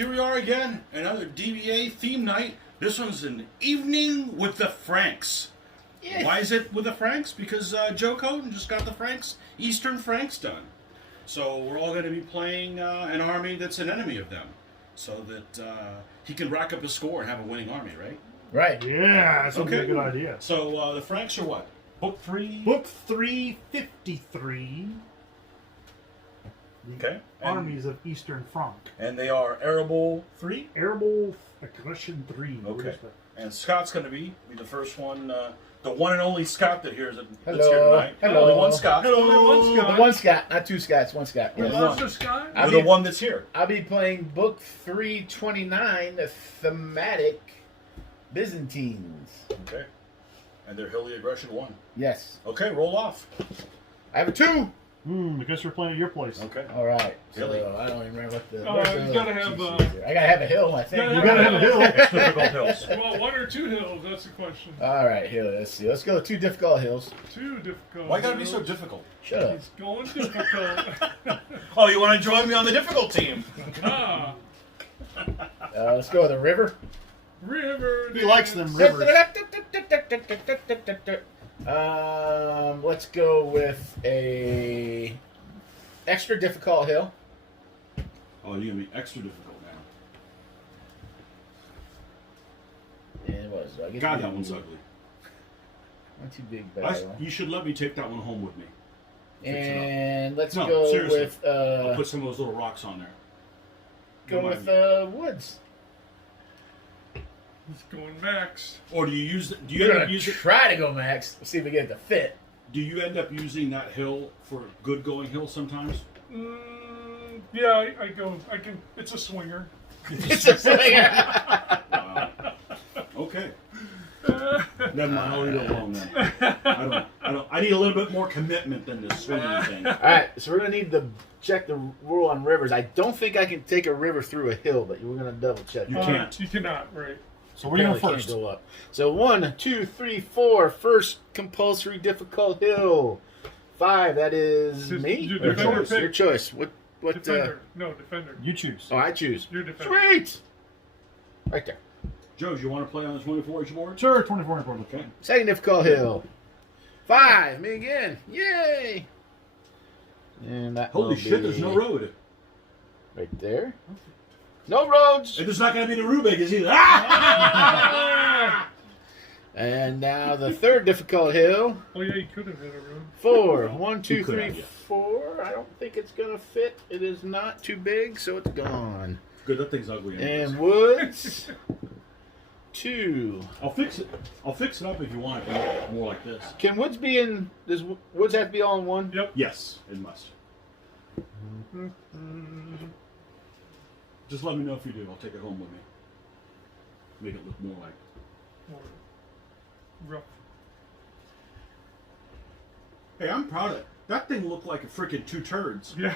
here we are again, another DBA theme night. This one's an evening with the Franks. Yeah. Why is it with the Franks? Because Joe Kohten just got the Franks, Eastern Franks done. So we're all going to be playing an army that's an enemy of them, so that he can rack up a score and have a winning army, right? Right. Yeah, that's Okay. a good idea. So the Franks are what? Book 3? Book 353. The Okay. Armies of Eastern Frank. And they are Arable 3? Arable Aggression 3. Okay. And Scott's going to be the first one, the one and only Scott that's here Hello. tonight. Hello. Only one Scott. Hello. The one Scott, not two Scotts, one Scott. Yes. One. Monster Sky? You're the one that's here. I'll be playing book 329, the Thematic Byzantines. Okay. And they're Hilly Aggression 1. Yes. Okay, roll off. I have a 2. I guess we're playing at your place. Okay. All right. So Hilly. I don't even remember what the. You gotta have. I gotta have a hill, I think. You gotta have a hill. It's difficult hills. Well, one or two hills. That's the question. All right, here. Let's see. Let's go 2 difficult hills. Too difficult. Why gotta be so hills. difficult? Shut up. It's going difficult. Oh, you want to join me on the difficult team? Ah, Let's go with a river. river. He likes them rivers. Let's go with a extra difficult hill. Oh, you're gonna be extra difficult now. And what is it? I guess God, we- that one's ugly. Not too big, but You should let me take that one home with me. and let's No, go seriously. with I'll put some of those little rocks on there. go Don't with mind woods. It's going max. Or do you use? Do you We're end gonna up using? try to go max. We'll see if we get it to fit. Do you end up using that hill for good going hill sometimes? Yeah, I go. I can. It's a swinger. It's a swinger. Wow. Okay. Never mind. I'll leave it alone then. I don't. I need a little bit more commitment than this swinging thing. All right, so we're gonna need to check the rule on rivers. I don't think I can take a river through a hill, but we're gonna double check. You that. can't. You cannot. Right. So we're going Apparently first. can't go up. So 1, 2, 3, 4. First compulsory difficult hill. 5. That is Just me. your Your defender choice. pick. Your choice. What? Defender. No, defender. You choose. Oh, I choose. Your defender. Sweet. Right there. Joe, do you want to play on the 24-inch board? Sure, 24 and 4. Okay. Second difficult hill. 5. Me again. Yay. And that Holy will shit! There's be no road. right there. No roads. And there's not going to be the Rubik either. Ah! And now the third difficult hill. Oh yeah, you could have hit a room. 4. 1, 2, You could 3, have, yeah. 4. I don't think it's gonna fit. It is not too big, so it's gone. Good. That thing's ugly. anyways. And woods. 2. I'll fix it. I'll fix it up if you want it to look more like this. Can woods be in? Does woods have to be all in one? Yep. Yes, it must. Just let me know if you do. I'll take it home with me. Make it look more like. More rough. Hey, I'm proud of it. That thing looked like a freaking 2 turds. Yeah.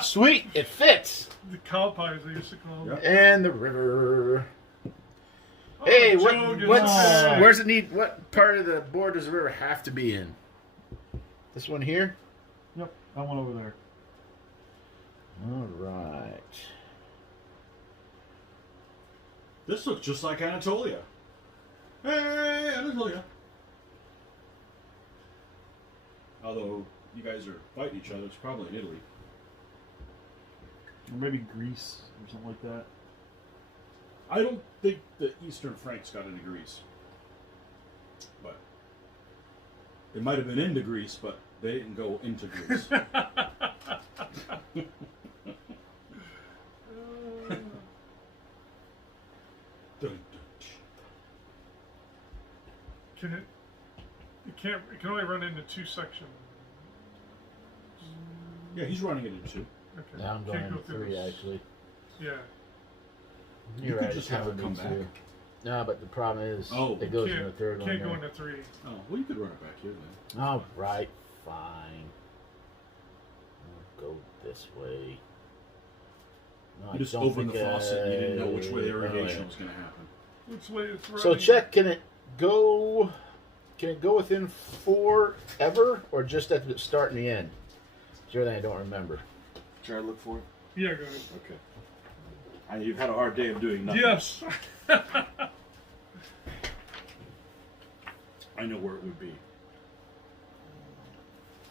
Sweet, it fits. The cow pies they used to call them. Yep. And the river. Oh, Hey, Joe just what's said- where's it need? What part of the board does the river have to be in? This one here. Yep, that one over there. All right. This looks just like Anatolia. Hey, Anatolia. Although you guys are fighting each other, it's probably in Italy. Or maybe Greece or something like that. I don't think the Eastern Franks got into Greece. But it might have been into Greece, but they didn't go into Greece. Dun, dun, tsh. Can it? It can't. It can only run into 2 sections. Yeah, he's running it in 2. Okay. Now I'm going Can't go into through 3 this. actually. Yeah. You You're could right. just it's have it going come into back. 2. No, but the problem is it goes in the third one. Can't go there. into 3. Oh, well, you could run it back here then. All right, fine. I'll go this way. No, I You just don't opened the think, faucet and you didn't know which way the oh, irrigation yeah. was going to happen. Which way it's running? So check. Can it go? Can it go within 4 ever, or just at the start and the end? It's the other thing I don't remember. Should I look for it? Yeah, go ahead. Okay. And you've had a hard day of doing nothing. Yes. I know where it would be.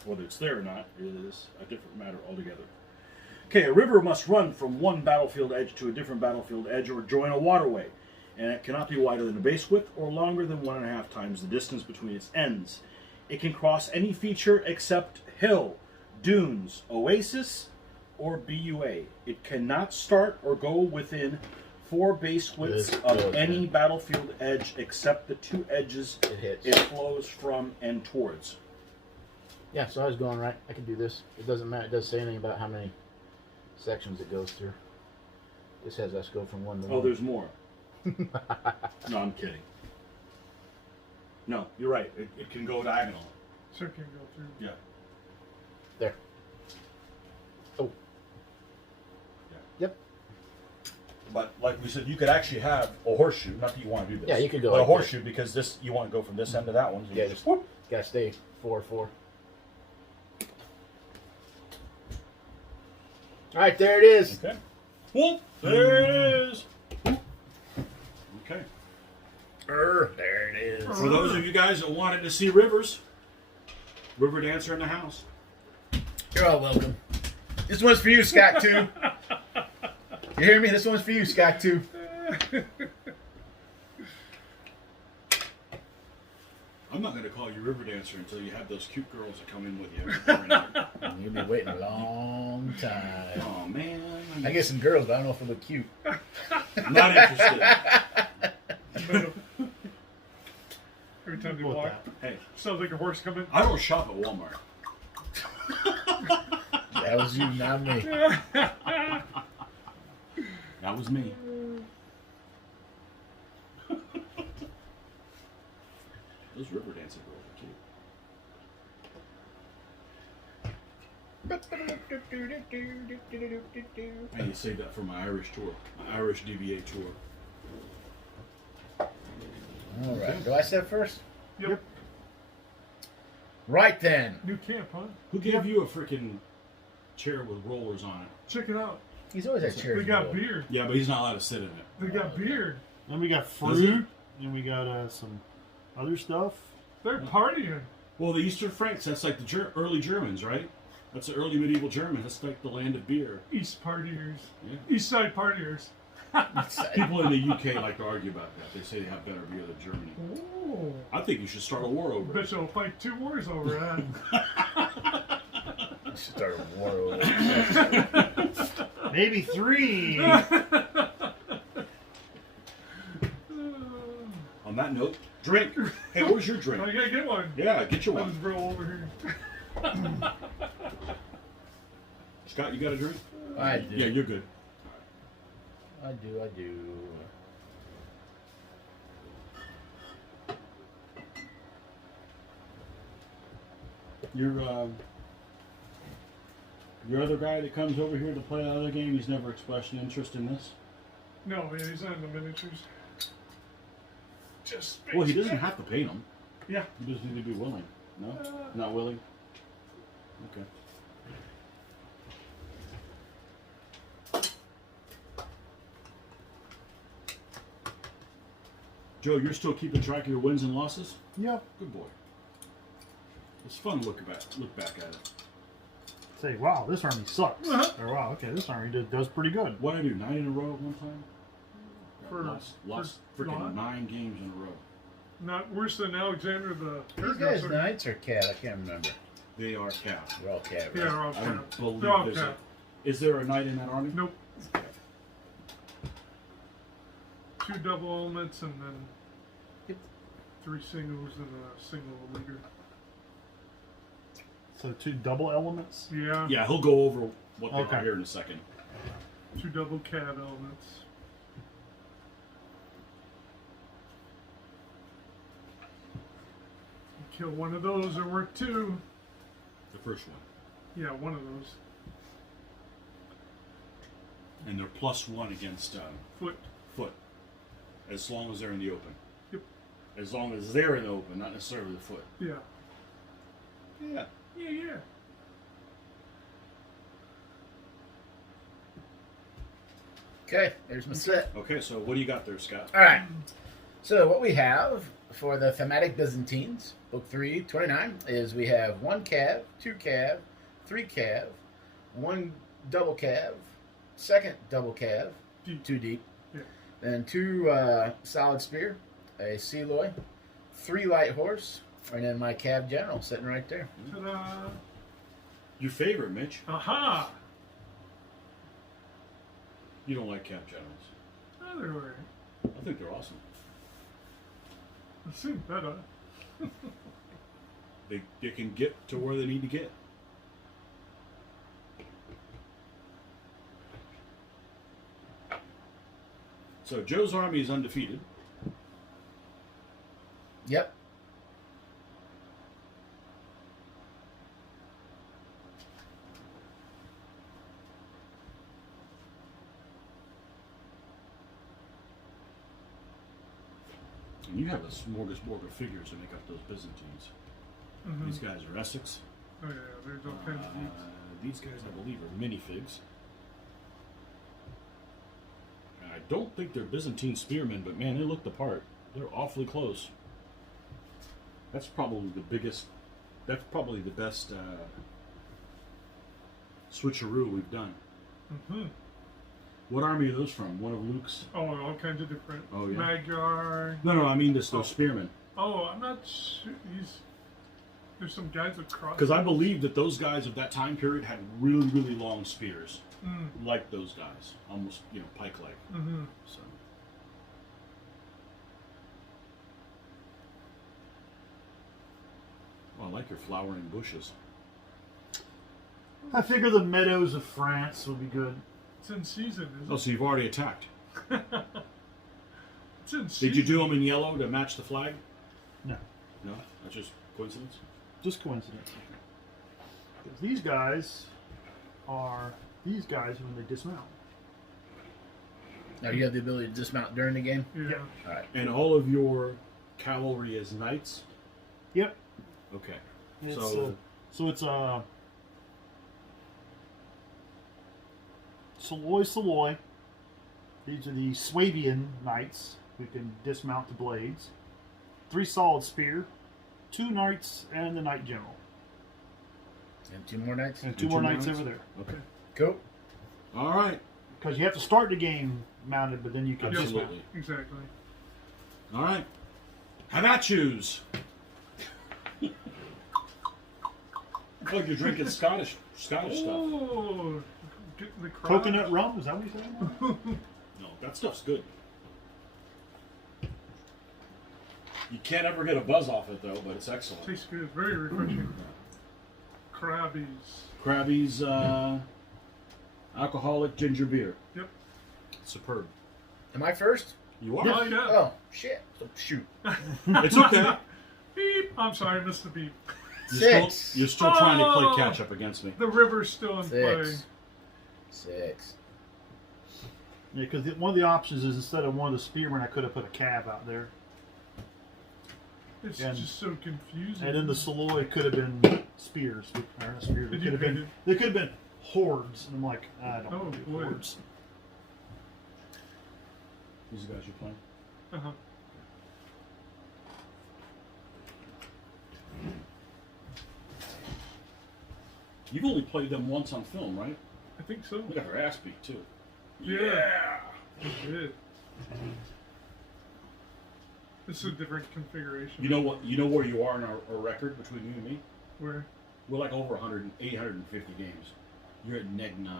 Whether it's there or not is a different matter altogether. Okay, a river must run from one battlefield edge to a different battlefield edge or join a waterway, and it cannot be wider than the base width or longer than 1.5 times the distance between its ends. It can cross any feature except hill, dunes, oasis, or BUA. It cannot start or go within 4 base widths This of goes any in. battlefield edge except the 2 edges It hits. it flows from and towards. Yeah, so I was going right. I can do this. It doesn't matter. It doesn't say anything about how many sections it goes through. This has us go from one to one. Oh, there's more. No, I'm kidding. No, you're right. It can go diagonal. So it can go through. Yeah. There. Oh. Yeah. Yep. But like we said, you could actually have a horseshoe. Not that you want to do this. Yeah, you could go But a like horseshoe because this you want to go from this end to that one. So Yeah, you just whoop. Gotta stay 4-4. All right, there it is. Okay. Whoop. There it is. Okay. There it is. For those of you guys that wanted to see rivers, river dancer in the house. You're all welcome. This one's for you, Scott 2. You hear me? This one's for you, Scott 2. I'm not going to call you river dancer until you have those cute girls that come in with you. You'll be waiting a long time. Oh man, I get some girls, but I don't know if they look cute. I'm not interested. Every time they What walk, Hey, sounds like a horse coming. I don't shop at Walmart. That was you, not me. That was me. Those river dancing girls are cute. I need to save that for my Irish tour, my Irish DBA tour. All right. Do I step first? Yep. Right then. New camp, huh? Who gave you a freaking chair with rollers on it? Check it out. He's always had chairs. They got beer. Yeah, but he's not allowed to sit in it. They got beer. Then we got Does fruit. And we got some other stuff. They're partying. Well, the Eastern Franks, that's like the early Germans, right? That's the early medieval Germans. That's like the land of beer. East partiers. Yeah. East side partiers. People in the UK like to argue about that. They say they have better beer than Germany. Oh. I think you should start a war over it. Bet you'll fight 2 wars over that. Start a war over it. Maybe 3. On that note, drink. Hey, where's your I drink? gotta get one. Yeah, get you Let us one. roll over here. Scott, you got a drink? I do. Yeah, you're good. I do. Your other guy that comes over here to play the other game, he's never expressed an interest in this. No, yeah, he's not in the miniatures. Just space. Well, he doesn't have to paint them. Yeah. He just need to be willing. No, not willing. Okay. Joe, you're still keeping track of your wins and losses? Yep. Good boy. It's fun to look back at it. Say, wow, this army sucks. Uh-huh. Or wow, okay, this army does pretty good. What did I do? 9 in a row at one time? Lost for freaking what? 9 games in a row. Not worse than Alexander the These Third. guys knights or cat? I can't remember. They are capped. They're all cat, right? Yeah, they're all I cap. don't believe They're all there's a, cap. is there a knight in that army? Nope. 2 double elements and then Yep. 3 singles and a single leader. So 2 double elements. Yeah. Yeah, he'll go over what they Okay. are here in a second. 2 double cat elements. Kill one of those, they're worth 2. The first one. Yeah, one of those. And they're +1 against Foot. foot. As long as they're in the open. Yep. As long as they're in the open, not necessarily the foot. Yeah. Yeah. Yeah, yeah. Okay, there's my set. Okay, so what do you got there, Scott? All right. So what we have for the Thematic Byzantines, Book 3, 29, is we have 1 cav, 2 cav, 3 cav, 1 double cav, 2nd double cav, Deep. 2 deep, Yeah. then 2 solid spear, a Seloy, 3 light horse, and then my cav general sitting right there. Ta-da! Your favorite, Mitch? Aha! You don't like cap generals. Oh, they're alright. I think they're awesome. They seem better. They can get to where they need to get. So Joe's army is undefeated. Yep. And you have a smorgasbord of figures that make up those Byzantines. Mm-hmm. These guys are Essex. Oh yeah, there's all kinds of needs. These guys, I believe, are minifigs. I don't think they're Byzantine spearmen, but man, they look the part. They're awfully close. That's probably the biggest. That's probably the best switcheroo we've done. Mm-hmm. What army are those from? One of Luke's? Oh, all kinds of different. Oh, yeah. Magyar. No, I mean those Oh. spearmen. Oh, I'm not sure. There's some guys with crosses. Because I believe that those guys of that time period had really, really long spears, Mm. like those guys, almost pike-like. Mm-hmm. So. Well, I like your flowering bushes. I figure the meadows of France would be good. It's in season, isn't Oh, so you've already attacked. it? It's in season. Did you do them in yellow to match the flag? No, No, that's just coincidence. just coincidence. 'Cause these guys are these guys when they dismount. Now you have the ability to dismount during the game. Yeah. Yeah. All right. And all of your cavalry is knights? Yep. Okay. It's, So- so it's Saloy. These are the Swabian knights who can dismount the blades. 3 solid spear, 2 knights, and the knight general. And 2 more nights. And 2 more knights over there. Okay. Cool. All right. Because you have to start the game mounted, but then you can dismount. Absolutely. Exactly. All right. How about yous? Looks like you're drinking Scottish stuff. Oh, getting the crowd. Coconut rum? Is that what you're saying? No, that stuff's good. You can't ever get a buzz off it though, but it's excellent. Tastes good. Very refreshing. Crabbies. Krabby's alcoholic ginger beer. Yep. Superb. Am I first? You are. Oh yeah. Oh shit! So, shoot. It's okay. Beep. I'm sorry, I missed the beep. You're still trying to Oh. play catch up against me. The river's still in play. 6. Yeah, because one of the options is instead of one of the spearmen, I could have put a cab out there. It's And- just so confusing. And then the Saloy could have been spears. Or not spears. They Did could you have paint been. it? They could have been hordes. And I'm like, I don't Oh, want to do boy. hordes. These guys you're playing. Uh-huh. You've only played them once on film, right? I think so. We got her ass beat too. Yeah. It did. This is a different configuration. You know what? You know where you are in our record between you and me? Where? We're like over 850 games. You're at neg 9.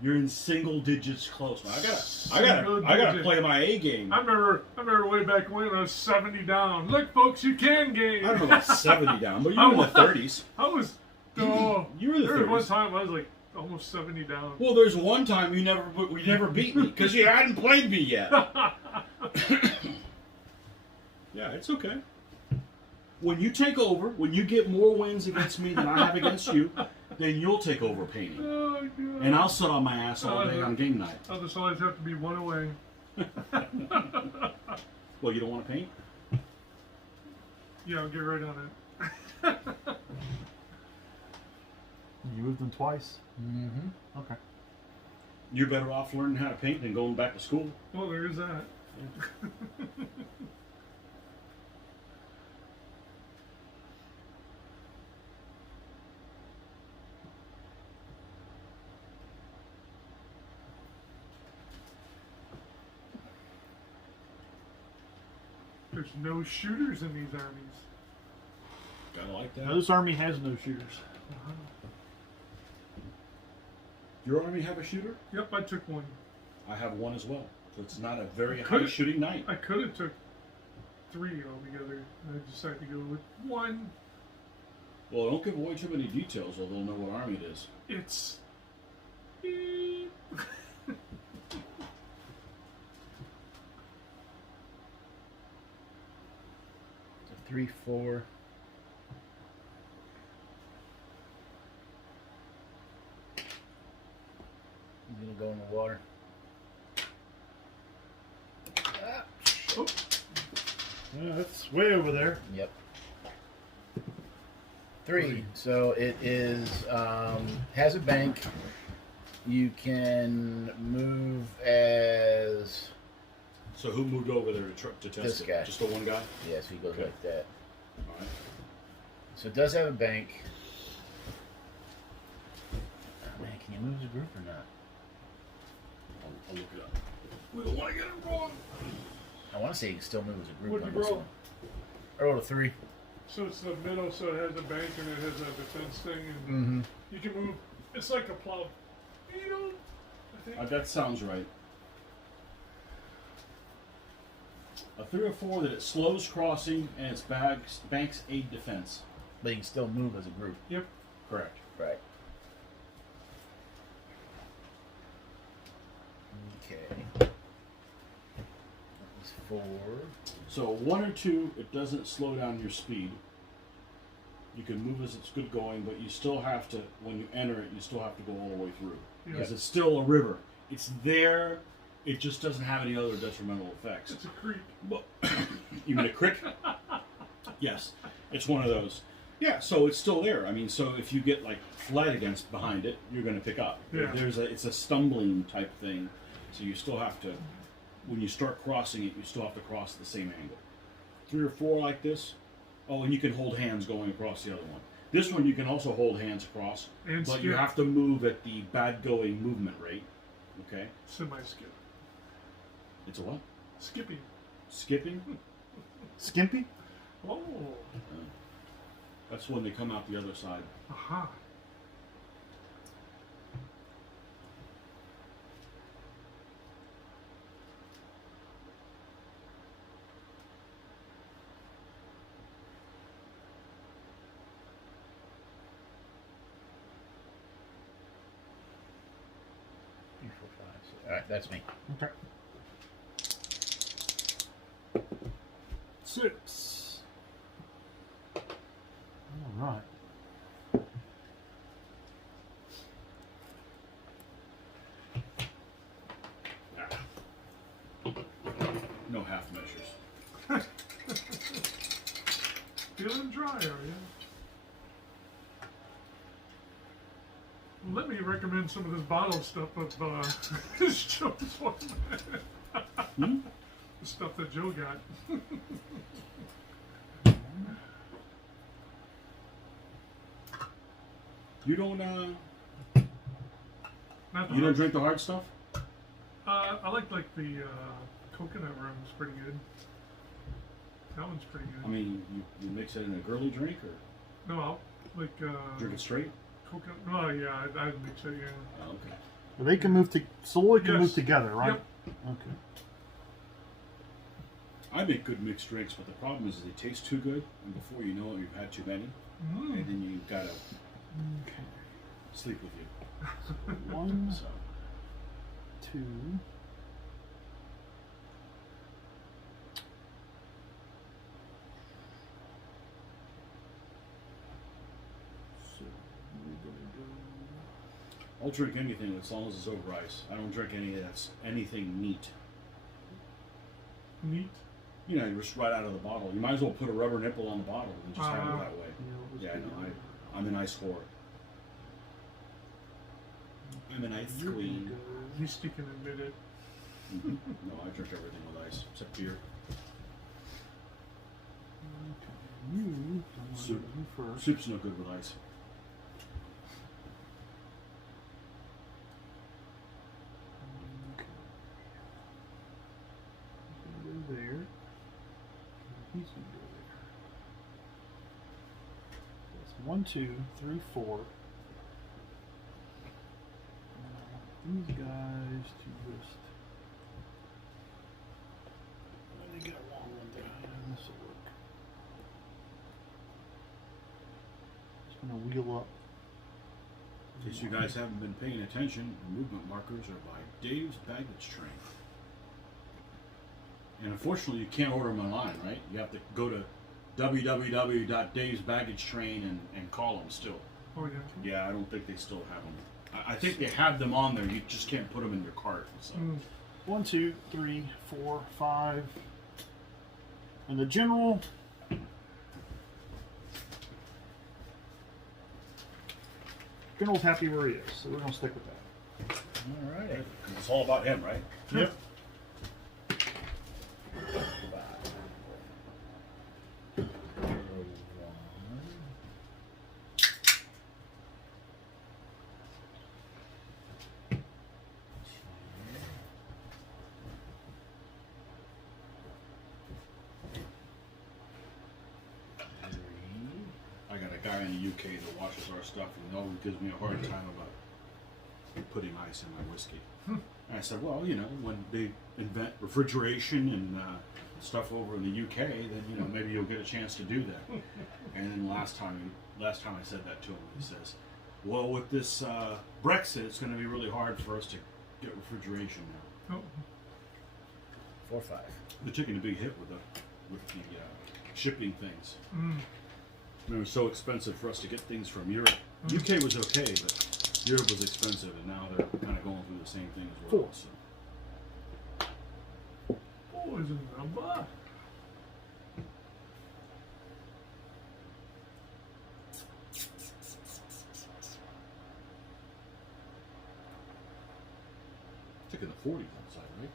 You're in single digits close. Now, Single I gotta digit. play my A game. I remember way back when I was 70 down. Look, folks, you can game. I don't know about 70 down, but you're in the 30s. I was. Oh, You were in the there was 30s. one time I was like almost 70 down. Well, there's one time you never beat me because you hadn't played me yet. Yeah, it's okay. When you take over, when you get more wins against me than I have against you, then you'll take over painting. Oh, God. And I'll sit on my ass all day on game night. I'll just always have to be one away. Well, you don't want to paint? Yeah, I'll get right on it. You moved them twice. Mm-hmm. Okay. You're better off learning how to paint than going back to school. Well, there is that. There's no shooters in these armies. Gotta like that. Now, this army has no shooters. Uh-huh. Your army have a shooter? Yep, I took one. I have one as well. So it's not a very high Could've- shooting night. I could have took 3 altogether. I decided to go with 1. Well, don't give away too many details, or they'll know what army it is. It's. So 3, 4. I'm gonna go in the water. Ah, Oh, Yeah, that's way over there. yep. 3. So it is has a bank. You can move as So who moved over there to test This it? guy. Just the one guy? yes, he goes Okay. like that. All right. So it does have a bank. Oh, man, can you move as a group or not? I'll look it up. We don't want to get it wrong. I want to say you can still move as a group What'd on you this roll? one. I rolled a 3. so it's the middle, so it has a bank and it has a defense thing, and Mm-hmm. you can move. It's like a plow. You know, I think. That sounds right. A 3 or 4 that it slows crossing and its banks aid defense. But you can still move as a group. Yep. Correct. Right. Okay. That was 4. So 1 or 2, it doesn't slow down your speed. You can move as it's good going, but you still have to, when you enter it, you still have to go all the way through. Yeah. Because it's still a river. It's there, it just doesn't have any other detrimental effects. It's a creek. Well, you mean a crick? Yes, it's one of those. Yeah, so it's still there. I mean, so if you get like fled against behind it, you're going to pick up. Yeah. It's a stumbling type thing, so you still have to, when you start crossing it, you still have to cross the same angle. 3 or 4 like this. Oh, and you can hold hands going across the other one. This one you can also hold hands across, And but you skip. have to move at the bad going movement rate. Okay, Semi-skip. it's a what? Skipping. Skipping. Skimpy? Oh. That's when they come out the other side. Aha. All right, that's me. Okay. 6. All right. No half measures. Feeling dry, are you? Let me recommend some of this bottle stuff of Joe's one. The stuff that Joe got. You don't Not the you don't hard- drink the hard stuff? I like the coconut rum is pretty good. That one's pretty good. I mean, you mix it in a girly drink or No, I'll like drink it straight? coconut. Oh yeah, I'd mix it. Yeah. Oh, okay. Well, they can move to slowly can Yes. move together, right? Yep. Okay. I make good mixed drinks, but the problem is they taste too good, and before you know it, you've had too many, and Mm. then you gotta Okay. sleep with you. 1, So 2. So we're gonna go. I'll drink anything as long as it's over ice. I don't drink anything neat. Neat. You know, just right out of the bottle. You might as well put a rubber nipple on the bottle and just have it that way. Yeah, let's Yeah, I do know. that. I'm an ice whore. I'm an ice You queen. can go. At least you can admit it. No, I drink everything with ice except beer. You don't want Soup. to do first. Soup's no good with ice. Okay. He's gonna go there. He's gonna go there. That's 1, 2, 3, 4. These guys to just. Let me get a long one down. This will work. Just gonna wheel up. In case you guys haven't been paying attention, the movement markers are by Dave's Baggage Train. And unfortunately, you can't order them online, right? You have to go to www.davesbaggagetrain and call them still. Oh yeah. Yeah, I don't think they still have them. I think they have them on there. You just can't put them in your cart. So. 1, 2, 3, 4, 5. And the general. General's happy where he is, so we're gonna stick with that. All right. It's all about him, right? Yep. I got a guy in the UK that watches our stuff and he always gives me a hard time about putting ice in my whiskey. And I said, well, you know, when they invent refrigeration and stuff over in the UK, then you know maybe you'll get a chance to do that. And then last time I said that to him, he says, well, with this Brexit, it's going to be really hard for us to get refrigeration now. Oh, 4, 5. They're taking a big hit with the shipping things. It was so expensive for us to get things from Europe. UK was okay, but Europe was expensive, and now they're kind of going through the same thing as well. Cool. So. oh, is it a number? Taking the 40s outside, right?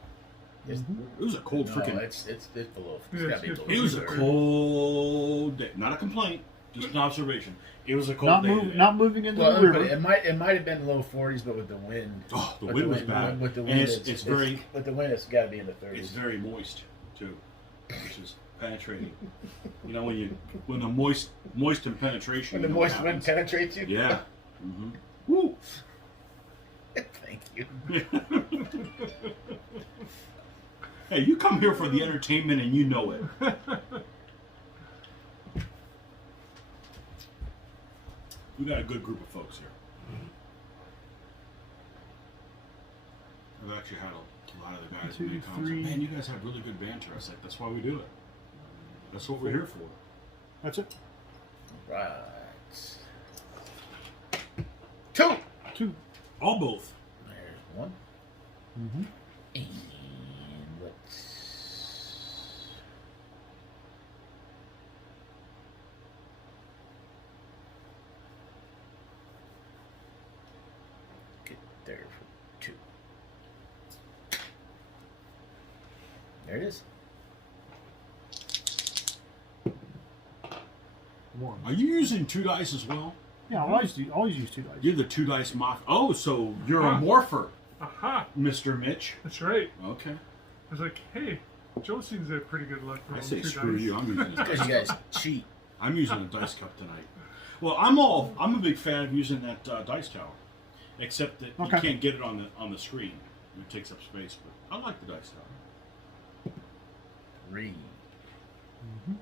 Yes. It was a cold No, freaking. it's below. Yeah, It's gotta be it's below. It was a 30. cold day. Not a complaint, just an observation. It was a cold Not, day. move, today. not moving into Well, the but river. it might have been low 40s, but with the wind. Oh, the with wind was bad. With the And wind, it's very, With the wind, it's got to be in the 30s. it's very moist too, which is penetrating. You know when the moist and penetration. When the you know what moist wind happens. penetrates you. Yeah. Mm-hmm. Woo. Thank you. Hey, you come here for the entertainment and you know it. We got a good group of folks here. I've actually had a lot of the guys 2, make comments. 3. Man, you guys have really good banter. I said, that's why we do it. That's what we're here for. That's it. Right. 2. 2. All both. There's 1. Mm-hmm. And let's. Get there for 2. There it is. 1. Are you using 2 dice as well? Yeah, I always use 2 dice. You're the 2 dice moth. Oh, so you're a Huh. morpher, Aha! Mr. Mitch. That's right. Okay. I was like, hey, Joe seems to have pretty good luck. I rolling say 2 screw dice. you. I'm using Because you guys cheat. I'm using a dice cup tonight. Well, I'm a big fan of using that dice tower, except that Okay. you can't get it on the screen. It takes up space, but I like the dice tower. 3. Mm-hmm.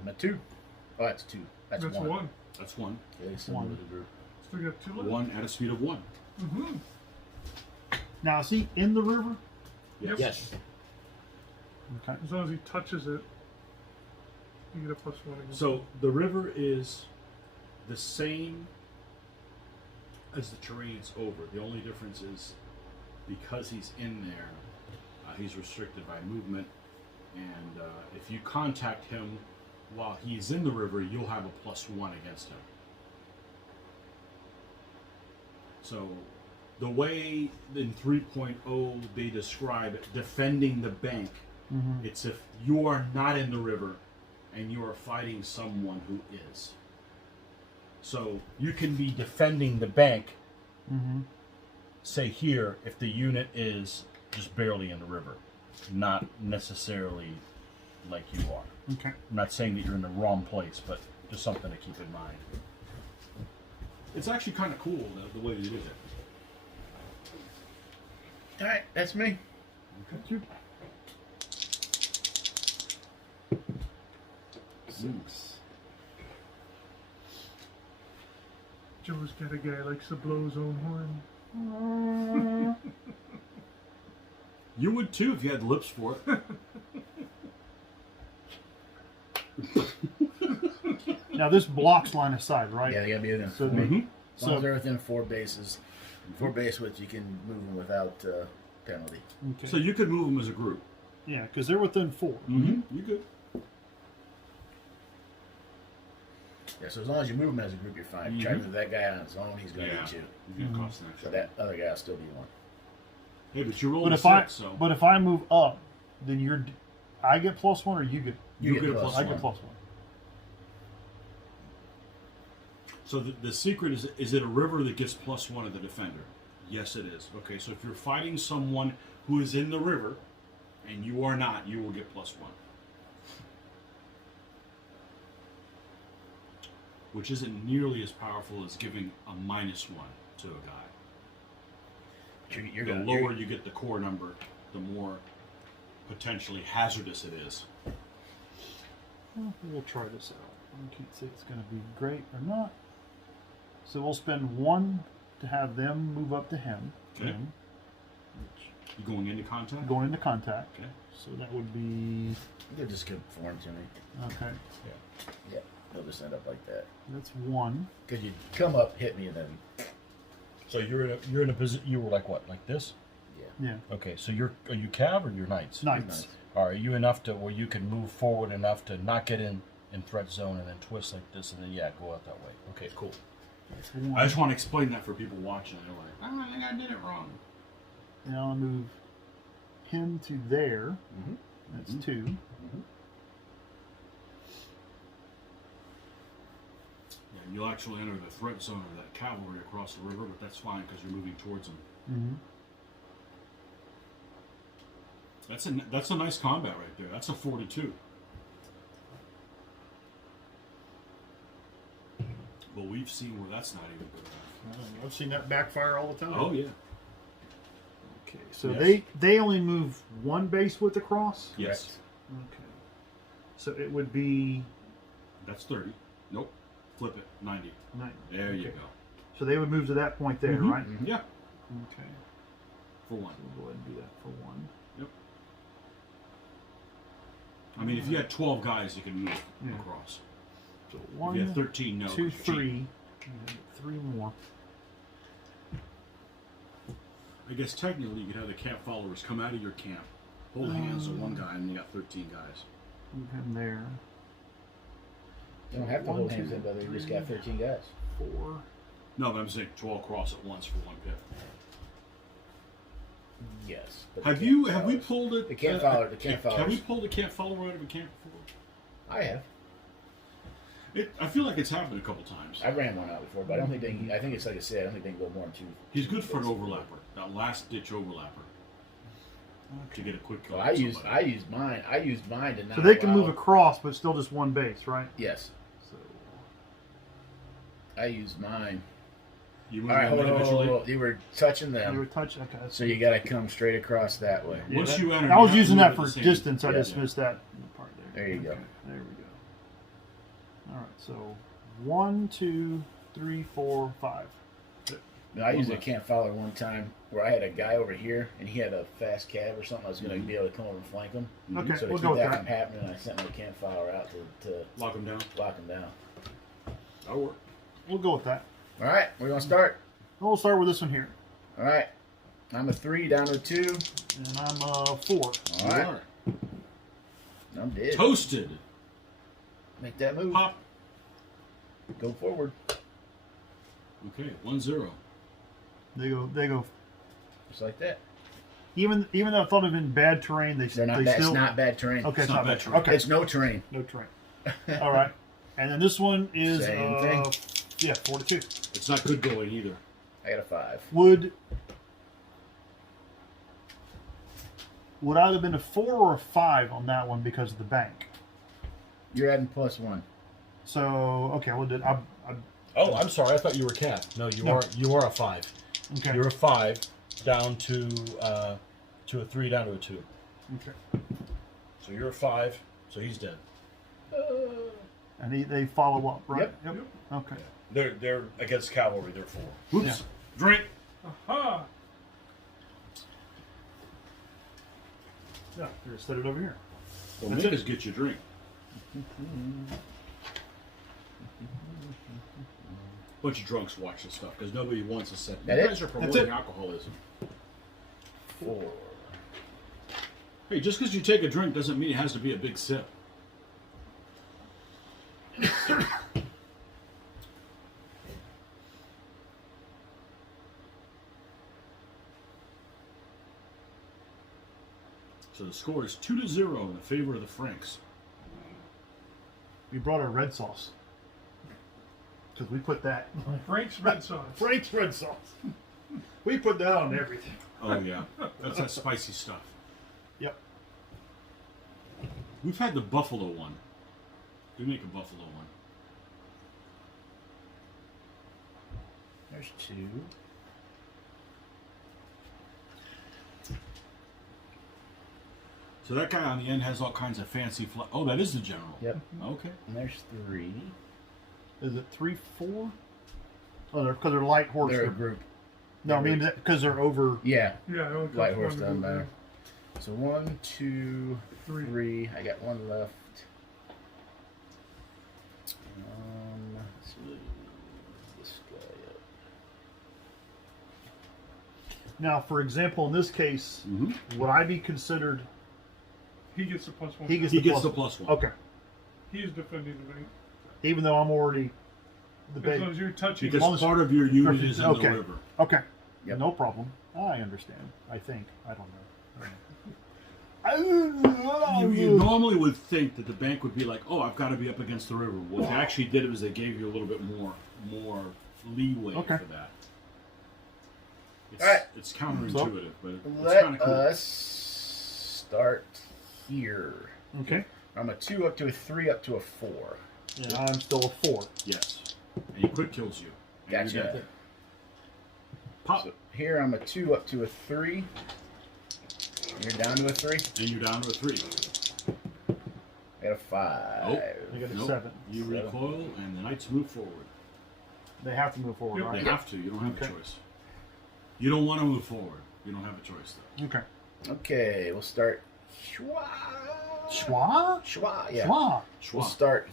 And a 2. Oh, that's 2. That's That's 1. 1. That's one. Okay, similar to the group. So we got 2 left. One at a speed of 1. Mm-hmm. Now, is he in the river? Yep. Yes. Okay. As long as he touches it, you get a +1 against So the river is the same as the terrain it's over. The only difference is because he's in there, he's restricted by movement. And if you contact him while he's in the river, you'll have a +1 against him. So the way in 3.0 they describe defending the bank, it's if you are not in the river and you are fighting someone who is. So you can be defending the bank, say here, if the unit is just barely in the river, not necessarily like you are. Okay. I'm not saying that you're in the wrong place, but just something to keep in mind. It's actually kind of cool the way they did it. All right, that's me. Okay. 6. Joe's got a guy likes to blow his own horn. You would too if you had lips for it. Now this blocks line of sight, right? Yeah, they gotta be within So 4. they- As long as they're within 4 bases, 4 base width, you can move them without penalty. Okay. So you could move them as a group. yeah, because they're within 4. You could. Yeah, so as long as you move them as a group, you're fine. If you try to move that guy on his own, he's gonna Yeah. eat you. You could cost an So extra. that other guy will still be 1. Hey, but you're But rolling if I 6, so but if I move up, then I get +1 or you get You get get a plus I get one. +1. So the secret is it a river that gets +1 of the defender? Yes, it is. Okay, so if you're fighting someone who is in the river and you are not, you will get +1. Which isn't nearly as powerful as giving a -1 to a guy. You're The gonna, lower you get the core number, the more potentially hazardous it is. Well, we'll try this out. I can't say it's going to be great or not. So we'll spend 1 to have them move up to him. Okay. Him, You going into contact? going into contact. Okay. So that would be they'll just conform to me. okay. Yeah, they'll just end up like that. That's 1. Because you come up, hit me, and then So you're in a position. You were like what? Like this? Yeah. Okay. So are you cav or you're knights? Knights. Are you enough to where you can move forward enough to not get in threat zone and then twist like this and then go out that way? Okay, cool. That's 1. I just want to explain that for people watching. They're like, I think I did it wrong. Now I'll move him to there. That's 2. Yeah, and you'll actually enter the threat zone of that cavalry across the river, but that's fine because you're moving towards them. That's a nice combat right there. That's a 42. But we've seen where that's not even good enough. I've seen that backfire all the time. Oh yeah. Okay. So Yes. they only move 1 base width across. Yes. Okay. So it would be That's 30. Nope. Flip it. 90. 9. There you Okay. go. So they would move to that point there, right? Yeah. Okay. For 1. We'll go ahead and do that for 1. Yep. I mean, if you had 12 guys, you can move Yeah. across. So If 1, you had 13, no. 2, it's cheap. 3. 3 more. I guess technically you could have the camp followers come out of your camp, hold hands with one guy, and you got 13 guys. Move him there. you don't have to 1, hold 2, hands together. You just got 13 guys. 4. No, but I'm saying 12 cross at once for 1 pip. Yes. but Have the you? camp Have we followers- pulled it? The camp follower. The camp Have we followers. pulled a camp follower out of a camp before? I have. I feel like it's happened a couple times. I ran one out before, but I don't think I think it's like I said. I don't think they can go more than 2. He's good for an overlapper, that last ditch overlapper, to get a quick kill. So on I used somebody. I used mine to not. So they can allow- move across, but still just 1 base, right? Yes, So I used mine. You move All right, them hold on. individually. You were touching you them, were touching. Okay. that's- so you got to come straight across that way. Yeah, Once that- you enter, I you was have to using move that at for the same- distance. I Yeah, just yeah. missed that part there. There you go. Okay, there we go. All right. So 1, 2, 3, 4, 5. I used a camp follower one time where I had a guy over here and he had a fast cab or something. I was going to be able to come over and flank him. Okay, So to we'll keep go with that that. from happening, I sent my camp follower out to Lock him down. lock him down. That'll work. We'll go with that. All right, we're going to start. We'll start with this one here. All right. I'm a 3 down to a 2. And I'm a 4. All You right. are. I'm dead. Toasted. Make that move. Pop. Go forward. Okay, 1-0. They go. Just like that. Even though I thought it'd been bad terrain, They're not they bad. still. It's not bad terrain. Okay, it's not not bad bad terrain. Okay, It's no terrain. no terrain. All right, and then this one is Same thing. Yeah, 4 to 2. It's not good going either. I got a 5. Would either been a 4 or a 5 on that one because of the bank. You're adding +1. So okay, well did I Oh, I'm sorry. I thought you were cat. No, you are a 5. okay. You're a 5 down to a 3 down to a 2. Okay. So you're a 5. So he's dead. And they follow up, right? Yep. Okay. They're against cavalry. They're 4. Whoops. Yeah. Drink. Aha! Yeah, here, set it over here. Well, That's make it. us get you a drink. Bunch of drunks watch this stuff because nobody wants to set. That You it? guys are That's promoting it. alcoholism. 4. Hey, just because you take a drink doesn't mean it has to be a big sip. So the score is 2-0 in the favor of the Franks. We brought our red sauce because we put that. Frank's red sauce. Frank's red sauce. We put that on everything. Oh yeah, that's that spicy stuff. Yep. We've had the buffalo one. We make a buffalo one. There's 2. So that guy on the end has all kinds of fancy Oh, that is the general. Yep. Okay. And there's 3. Is it 3, 4? Oh, because they're light horse. They're a group. No, I mean because they're over. Yeah. Yeah, it only costs Light horse one to down do there. So 1, 2, 3. I got 1 left. Let's move this guy up. Now, for example, in this case, would I be considered? He gets the +1. He gets He the gets the plus. +1. Okay, He is defending the bank. even though I'm already the As long big. as you're touching Because long as- part of your unit is in Okay. the river. Okay, Yep. no problem. I understand. I think I don't know. You normally would think that the bank would be like, oh, I've got to be up against the river. What they actually did was they gave you a little bit more leeway Okay. for that. It's, All right. it's counterintuitive, but it's kind Let of cool. us start here. Okay, I'm a 2 up to a 3 up to a 4. and I'm still a 4. Yes. And he quick kills you. And you're Gotcha. dead. Pop. So here I'm a 2 up to a 3. You're down to a 3. And you're down to a 3. I got a 5. Oh. I got a Nope. 7. You 7. recoil, and the knights move forward. They have to move forward, Yep. right? They have to. You don't have a Okay. choice. You don't want to move forward. You don't have a choice, though. Okay. Okay, we'll start. Shwa. Schwa? Shwa. Yeah. Schwa. We'll Schwa. start.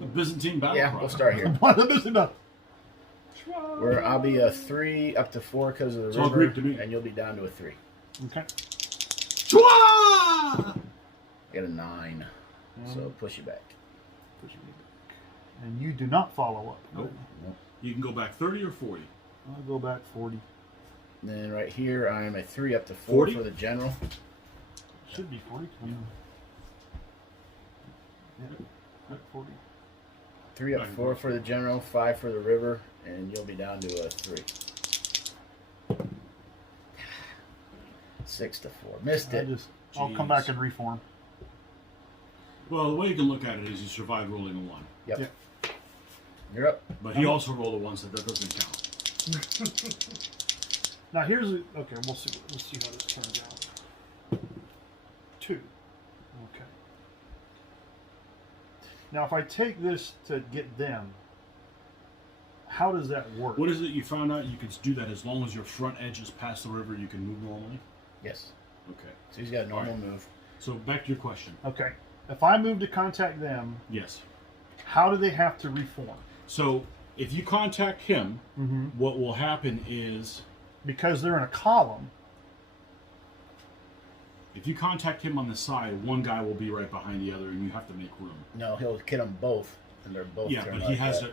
The Byzantine battle Yeah, cry. we'll start here. What is it about? Where I'll be a 3 up to 4 because of the It's all river, Greek to me. and you'll be down to a 3. Okay. Schwa! I got a 9, so push you back. And you do not follow up. Nope. You can go back 30 or 40. I'll go back 40. And then right here, I'm a 3 up to 4 40? for the general. Should be 40. Yeah, 40. 3 up 4 for the general, 5 for the river, and you'll be down to a 3. 6 to 4. Missed it. I'll come back and reform. Well, the way you can look at it is you survived rolling a 1. Yep. Yeah. You're up. But he also rolled a 1, so that doesn't count. Now here's okay. We'll see how this turns out. 2. Okay. Now if I take this to get them, how does that work? What is it you found out? You can do that as long as your front edge is past the river. You can move normally. Yes. Okay. So he's got a normal Alright. move. So back to your question. Okay. If I move to contact them, Yes. how do they have to reform? So if you contact him, Mm-hmm. what will happen is Because they're in a column. if you contact him on the side, one guy will be right behind the other, and you have to make room. No, he'll hit them both, and they're both. Yeah, turned but he like has that.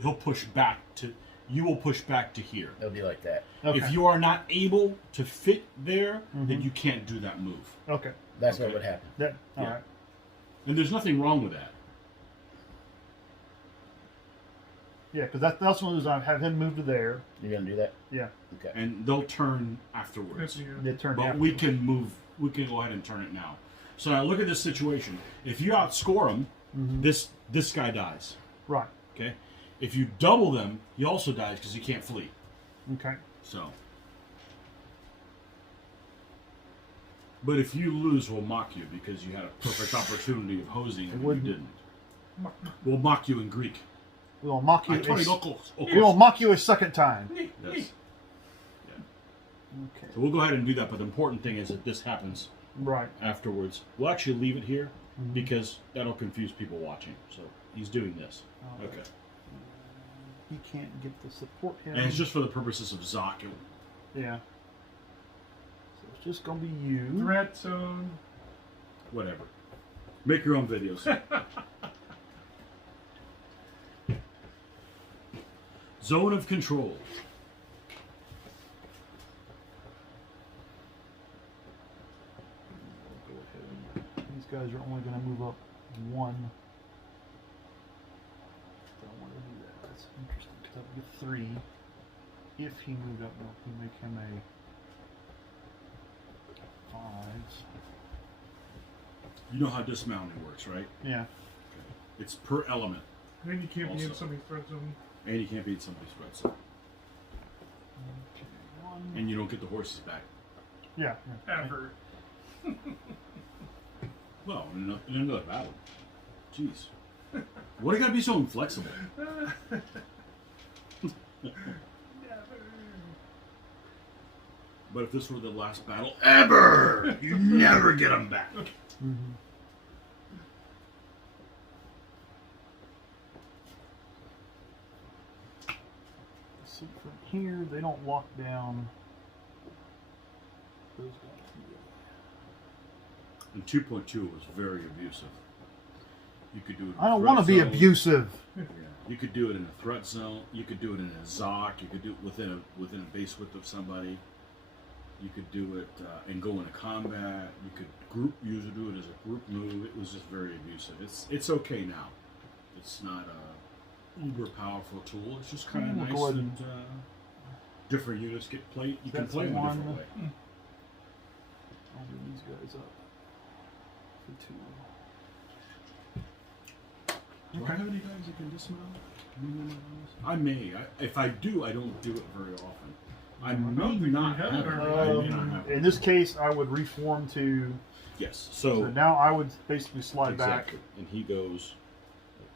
he'll push back to. You will push back to here. It'll be like that. Okay. If you are not able to fit there, Mhm. then you can't do that move. Okay. That's Okay. what would happen. That, all Yeah. right. And there's nothing wrong with that. Yeah, because that's one of those I have him move to there. You're gonna do that? Yeah. Okay. And they'll turn That's afterwards. you. They turn But down. we can move. We can go ahead and turn it now. So now look at this situation. If you outscore him, Mhm. this guy dies. Right. Okay. If you double them, he also dies because he can't flee. Okay. So. But if you lose, we'll mock you because you had a perfect opportunity of hosing and you wouldn't. didn't. We'll mock you in Greek. We will mock you. I told you, A, locals. we will mock you a second time. Yes. Okay. So we'll go ahead and do that, but the important thing is that this happens Right. afterwards. We'll actually leave it here Mhm. because that'll confuse people watching. So he's doing this. All right. Okay. He can't get the support him. And it's just for the purposes of Zoc. Yeah. So it's just gonna be you. Threat zone. Whatever. Make your own videos. Zone of control. Go ahead. These guys are only gonna move up one. Don't want to do that. That's interesting because that would be 3. If he moved up, no, we make him a 5s. You know how dismounting works, right? Yeah. It's per element, And then you can't be in Also. somebody's threat zone. and you can't beat somebody's threat zone. Okay, 1. And you don't get the horses back. Yeah. yeah. Ever. Well, in another battle. Jeez. Why do you gotta be so inflexible? But if this were the last battle ever, you never get them back. Mhm. See, from here, they don't lock down those guys. And 2.2 was very abusive. You could do it. In I don't threat want to be zone. abusive. Yeah. You could do it in a threat zone. You could do it in a Zoc. You could do it within a base width of somebody. You could do it and go into combat. You could do it as a group move. It was just very abusive. It's okay now. It's not a uber powerful tool. It's just kind of We'll nice go ahead that different units get played. You can That's play them a one. different way. I'll move these guys up for 2. Do I have any guys that can dismount? I may. If I do, I don't do it very often. I don't may think we not have have it it. very I may not have it. In this case, I would reform to. Yes. So So now I would basically slide back. exactly. And he goes like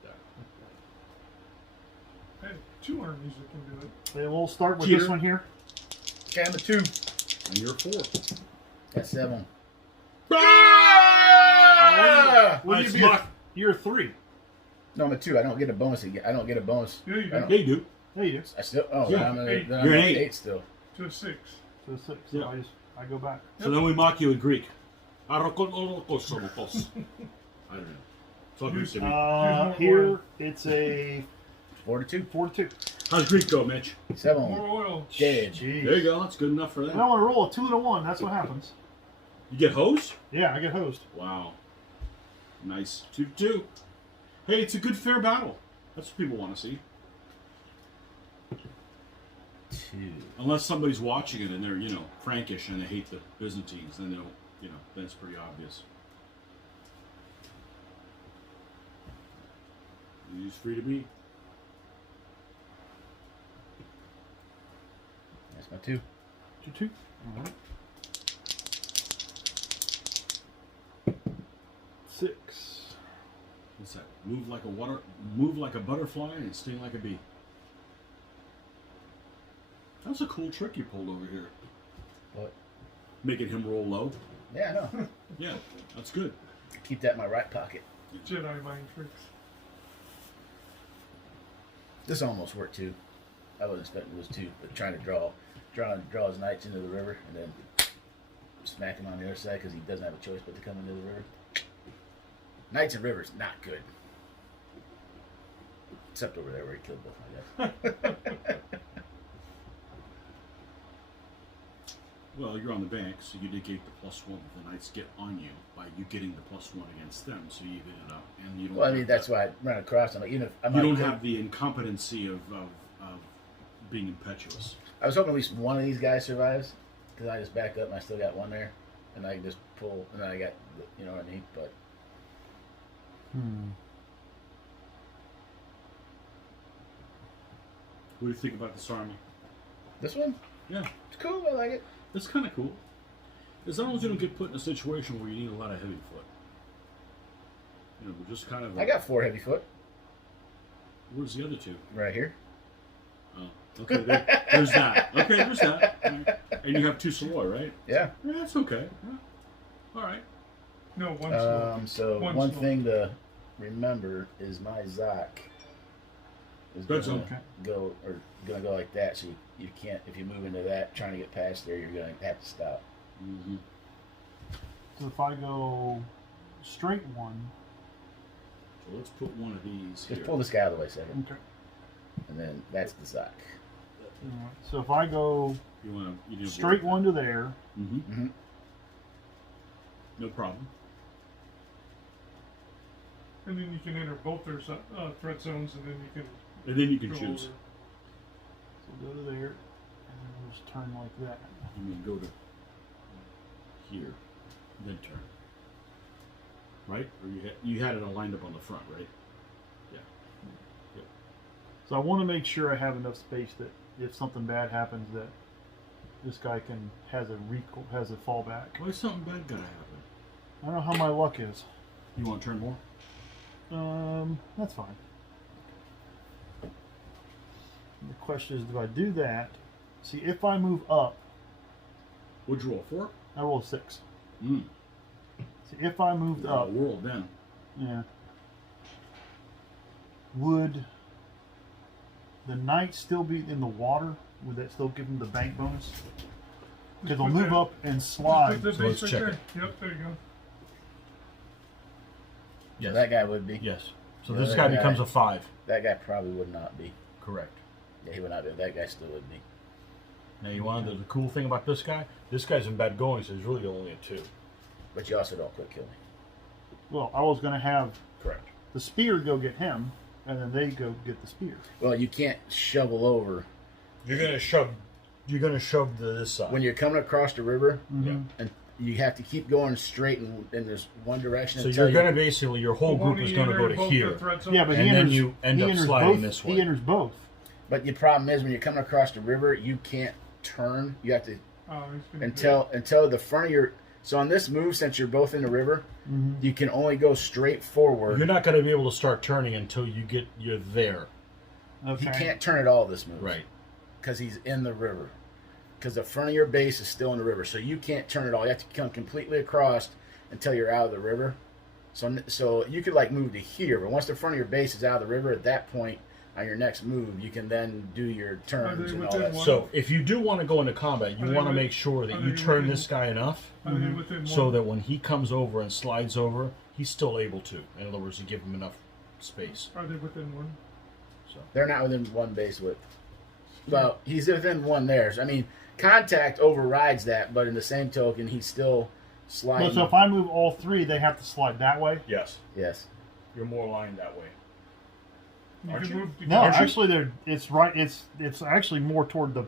that. Hey, 2 armies that can do it. Okay, we'll start with Cheater. this one here. Okay, I'm a 2. And you're 4. That's 7. Ah! Would Nice you be a- luck. You're 3. No, I'm a 2. I don't get a bonus again. I don't get a bonus. Yeah, you I go don't- They do. There you go. I still. Oh, Yeah. then I'm, Eight. then I'm You're an at 8. 8 still. to a 6. So 6. So Yeah. I go back. So then we mock you in Greek. I don't know. It's all Greek to me. more Here oil. it's a 4 to 2. 4 to 2. How's Greek go, Mitch? 7. More oil. Dead. Jeez. There you go. That's good enough for And I that. want to roll a 2 and a 1. That's what happens. You get hosed? Yeah, I get hosed. Wow. Nice. 2-2. Hey, it's a good fair battle. That's what people want to see. 2. Unless somebody's watching it and they're, Frankish and they hate the Byzantines, then they'll, then it's pretty obvious. He's free to be. That's my 2. 2 2. All right. 6. What's that? Move like a butterfly and sting like a bee. That's a cool trick you pulled over here. What? Making him roll low. Yeah, I know. Yeah, that's good. Keep that in my right pocket. Jedi mind tricks. This almost worked too. I wasn't expecting it was two, but trying to draw his knights into the river and then smack him on the other side because he doesn't have a choice but to come into the river. Knights and rivers, not good. Except over there where he killed both, I guess. Well, you're on the bank, so you negate the +1 that the knights get on you by you getting the +1 against them, so you even it up, and you don't. Well, I mean that's why I ran across him. Like, even if I You don't have the incompetency of being impetuous. I was hoping at least one of these guys survives because I just back up and I still got one there, and I can just pull, and then I got, you know what I mean. But What do you think about this army? this one, Yeah, it's cool. I like it. it's kind of cool. As long as you don't get put in a situation where you need a lot of heavy foot. You know, just kind of. I got 4 heavy foot Where's the other 2? right here. Oh, okay. There's that. Okay, there's that. And you have 2 Savoy, right? Yeah. Yeah, that's okay. Yeah. All right. No, one slow. So One one slow. thing to remember is my Zoc is Good gonna zone. gonna go like that. So you can't, if you move into that trying to get past there, you're gonna have to stop. Mm-hmm. So if I go straight one, So let's put one of these Just here. pull this guy out of the way a second, okay. and then that's the Zoc. Alright, so if I go You want to straight one to there, Mm-hmm. Mm-hmm. No problem. And then you can enter both their threat zones, and then you can. And then you can go choose. over. so go to there, and then we'll just turn like that. You mean go to here, then turn. Right? Or you had it lined up on the front, right? Yeah. So I want to make sure I have enough space that if something bad happens, that this guy has a fallback. Why is something bad gonna happen? I don't know how my luck is. You want to turn more? That's fine. The question is, do I do that? See, if I move up, What'd you roll? 4? I roll a 6. Mm. See, if I moved up, World then. yeah, would the knight still be in the water? Would that still give him the bank bonus? Because they'll put move that- up and Just slide. put the So base let's right check there. Yep, there you go. Yes. That guy would be. Yes. So The this other guy guy- becomes a 5. That guy probably would not be. Correct. Yeah, he would not be. That guy still would be. Now you wanted the cool thing about this guy? This guy's in bad going, so he's really only a 2. But you also don't quit killing. Well, I was going to have Correct. the spear go get him, and then they go get the spear. Well, you can't shovel over You're gonna shove. You're gonna shove to this side. when you're coming across the river, Yeah. and you have to keep going straight in this one direction. So until you're gonna basically your whole group is gonna go to here. Yeah, but And he then enters, you end he up enters sliding both, this way. He enters both. But the problem is when you're coming across the river, you can't turn. You have to Oh, he's gonna until the front of your. So on this move, since you're both in the river, Mm-hmm. you can only go straight forward. You're not gonna be able to start turning until you're there. Okay. You can't turn at all this move, Right. Because he's in the river. Because the front of your base is still in the river, so you can't turn at all. You have to come completely across until you're out of the river. So you could like move to here, but once the front of your base is out of the river, at that point on your next move, you can then do your turns and all within that. one? So if you do want to go into combat, you Are they want to with- make sure that are you they turn within- this guy enough Are they within so one? that when he comes over and slides over, he's still able to. In other words, you give him enough space. Are they within one? So They're not within one base width. Well, he's within one there. So, I mean, contact overrides that, but in the same token, he's still sliding. But so if I move all 3, they have to slide that way? yes, Yes. you're more aligned that way. You Aren't can you? move. You No, can- actually, it's right. It's actually more toward the.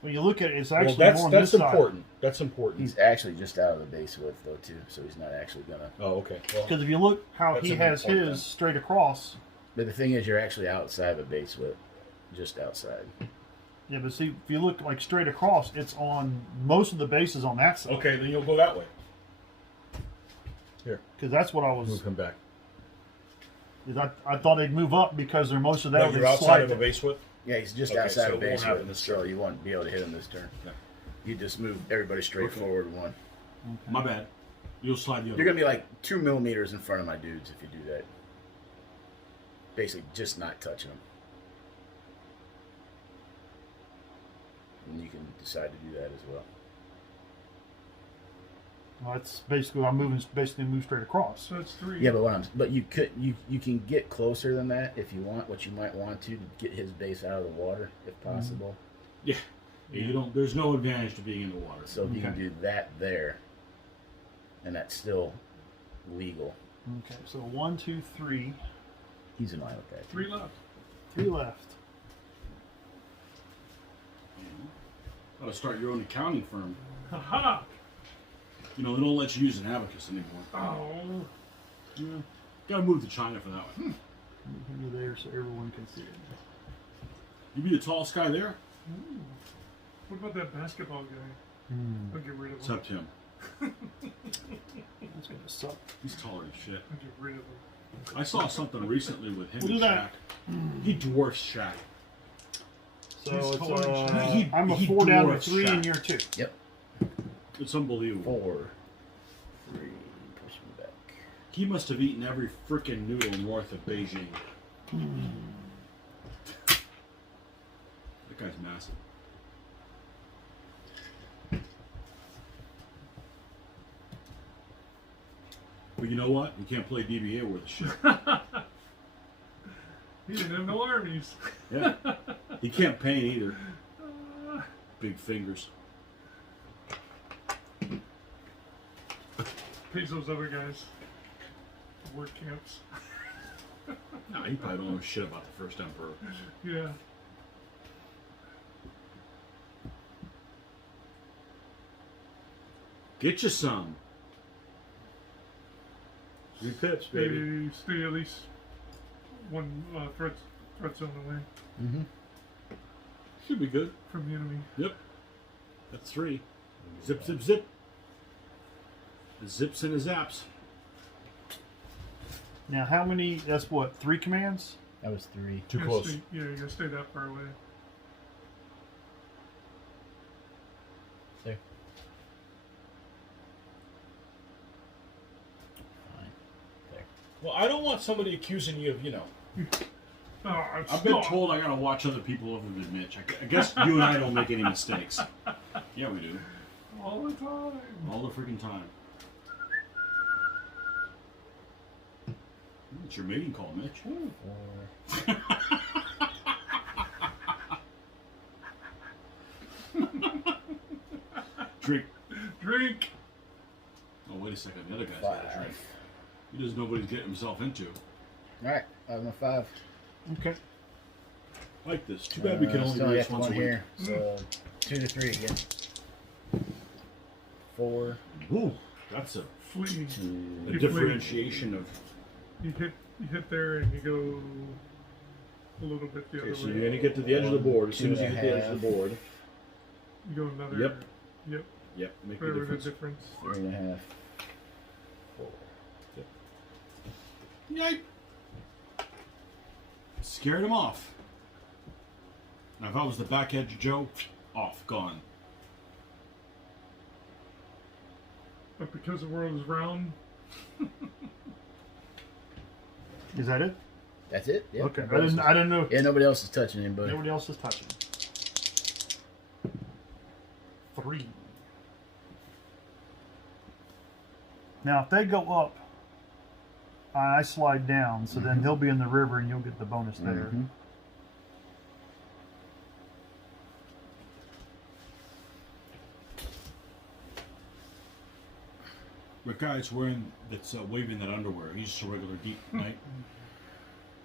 When you look at it, it's actually Well, more on that's this side. important. That's important. He's actually just out of the base width, though, too. So he's not actually going to. Oh, okay. Well, Because if you look how That's he a has good point, his then. straight across. But the thing is, you're actually outside the base width. Just outside. Yeah, but see, if you look like straight across, it's on most of the bases on that side. okay, then you'll go that way. Here, Because that's what I was. move him back. Is I thought they'd move up because they're most of that. No, you're outside of a base width. Yeah, he's just Okay, outside so of it won't base happen with, this so turn. you won't be able to hit him this turn. Yeah. You just move everybody straight Okay. forward one. My bad. You'll slide the other You're gonna way. be like 2 millimeters in front of my dudes if you do that. Basically, just not touching them. And you can decide to do that as well. Well, that's basically I'm moving. Basically, move straight across. So that's 3. Yeah, but you can get closer than that if you want. What you might want to get his base out of the water if possible. Yeah. You don't. There's no advantage to being in the water. So if you can Okay. do that there, and that's still legal. Okay, so 1, 2, 3. He's in line with that. 3 left. 3 left. Got to start your own accounting firm. Haha! You know, they don't let you use an abacus anymore. Oh. Yeah. Got to move to China for that one. Put you there so everyone can see it. You be the tallest guy there? Ooh. What about that basketball guy? I'll get rid of It's him. up to him. That's gonna suck. He's taller than shit. I'll get rid of him. I saw something recently with him What and is that? Shaq. He dwarfs Shaq. So He's it's, taller than Shaq. I'm a He 4 down to dwarfs 3, and Shaq. you're 2. Yep. It's unbelievable. 4, 3, push him back. He must have eaten every frickin' noodle north of Beijing. That guy's massive. But you know what? You can't play DBA worth a shit. He didn't have no armies. Yeah. He can't paint either. Big fingers. Pays those other guys. Work camps. Nah, he probably don't know shit about the first emperor. Yeah. Get you some. 3 pips, baby. Maybe stay at least one threat zone away Mm-hmm. Should be good. from the enemy. Yep. That's 3. Zip, zip, zip. The zips and the zaps. Now, how many? That's what, 3 commands? That was 3. Too You gotta close. Stay, yeah, you gotta stay that far away. There. Fine. There. Well, I don't want somebody accusing you of, you know. Oh, I've been told I gotta watch other people other than Mitch. I guess you and I don't make any mistakes. Yeah, we do. all the time. All the freaking time. It's your mating call, Mitch. 4. Drink. Drink. Oh, wait a second. The other guy's got a 5. drink. He doesn't know what he's getting himself into. Alright, I'm a 5. Okay. Like this. Too bad we can only still do have this once a one week. here. So 2 to 3 again. 4. Ooh, that's a Flee. 2. a You differentiation of. You hit there and you go a little bit the other Okay, so way. you're gonna get to the edge of the board. As soon as you hit the edge of the board, You go another. Yep. Yep. yep, make the Whatever the difference. difference. 3.5. 4. Yipe. Scared him off. Now, if I was the back edge Joe, off, gone. But because the world is round, Is that it? That's it? Yep. Okay. I didn't know. Yeah, nobody else is touching anybody. Nobody else is touching. 3. Now, if they go up, I slide down, so then he'll be in the river and you'll get the bonus there. Mhm. But guy's wearing that's waving that underwear. He's just a regular deep knight.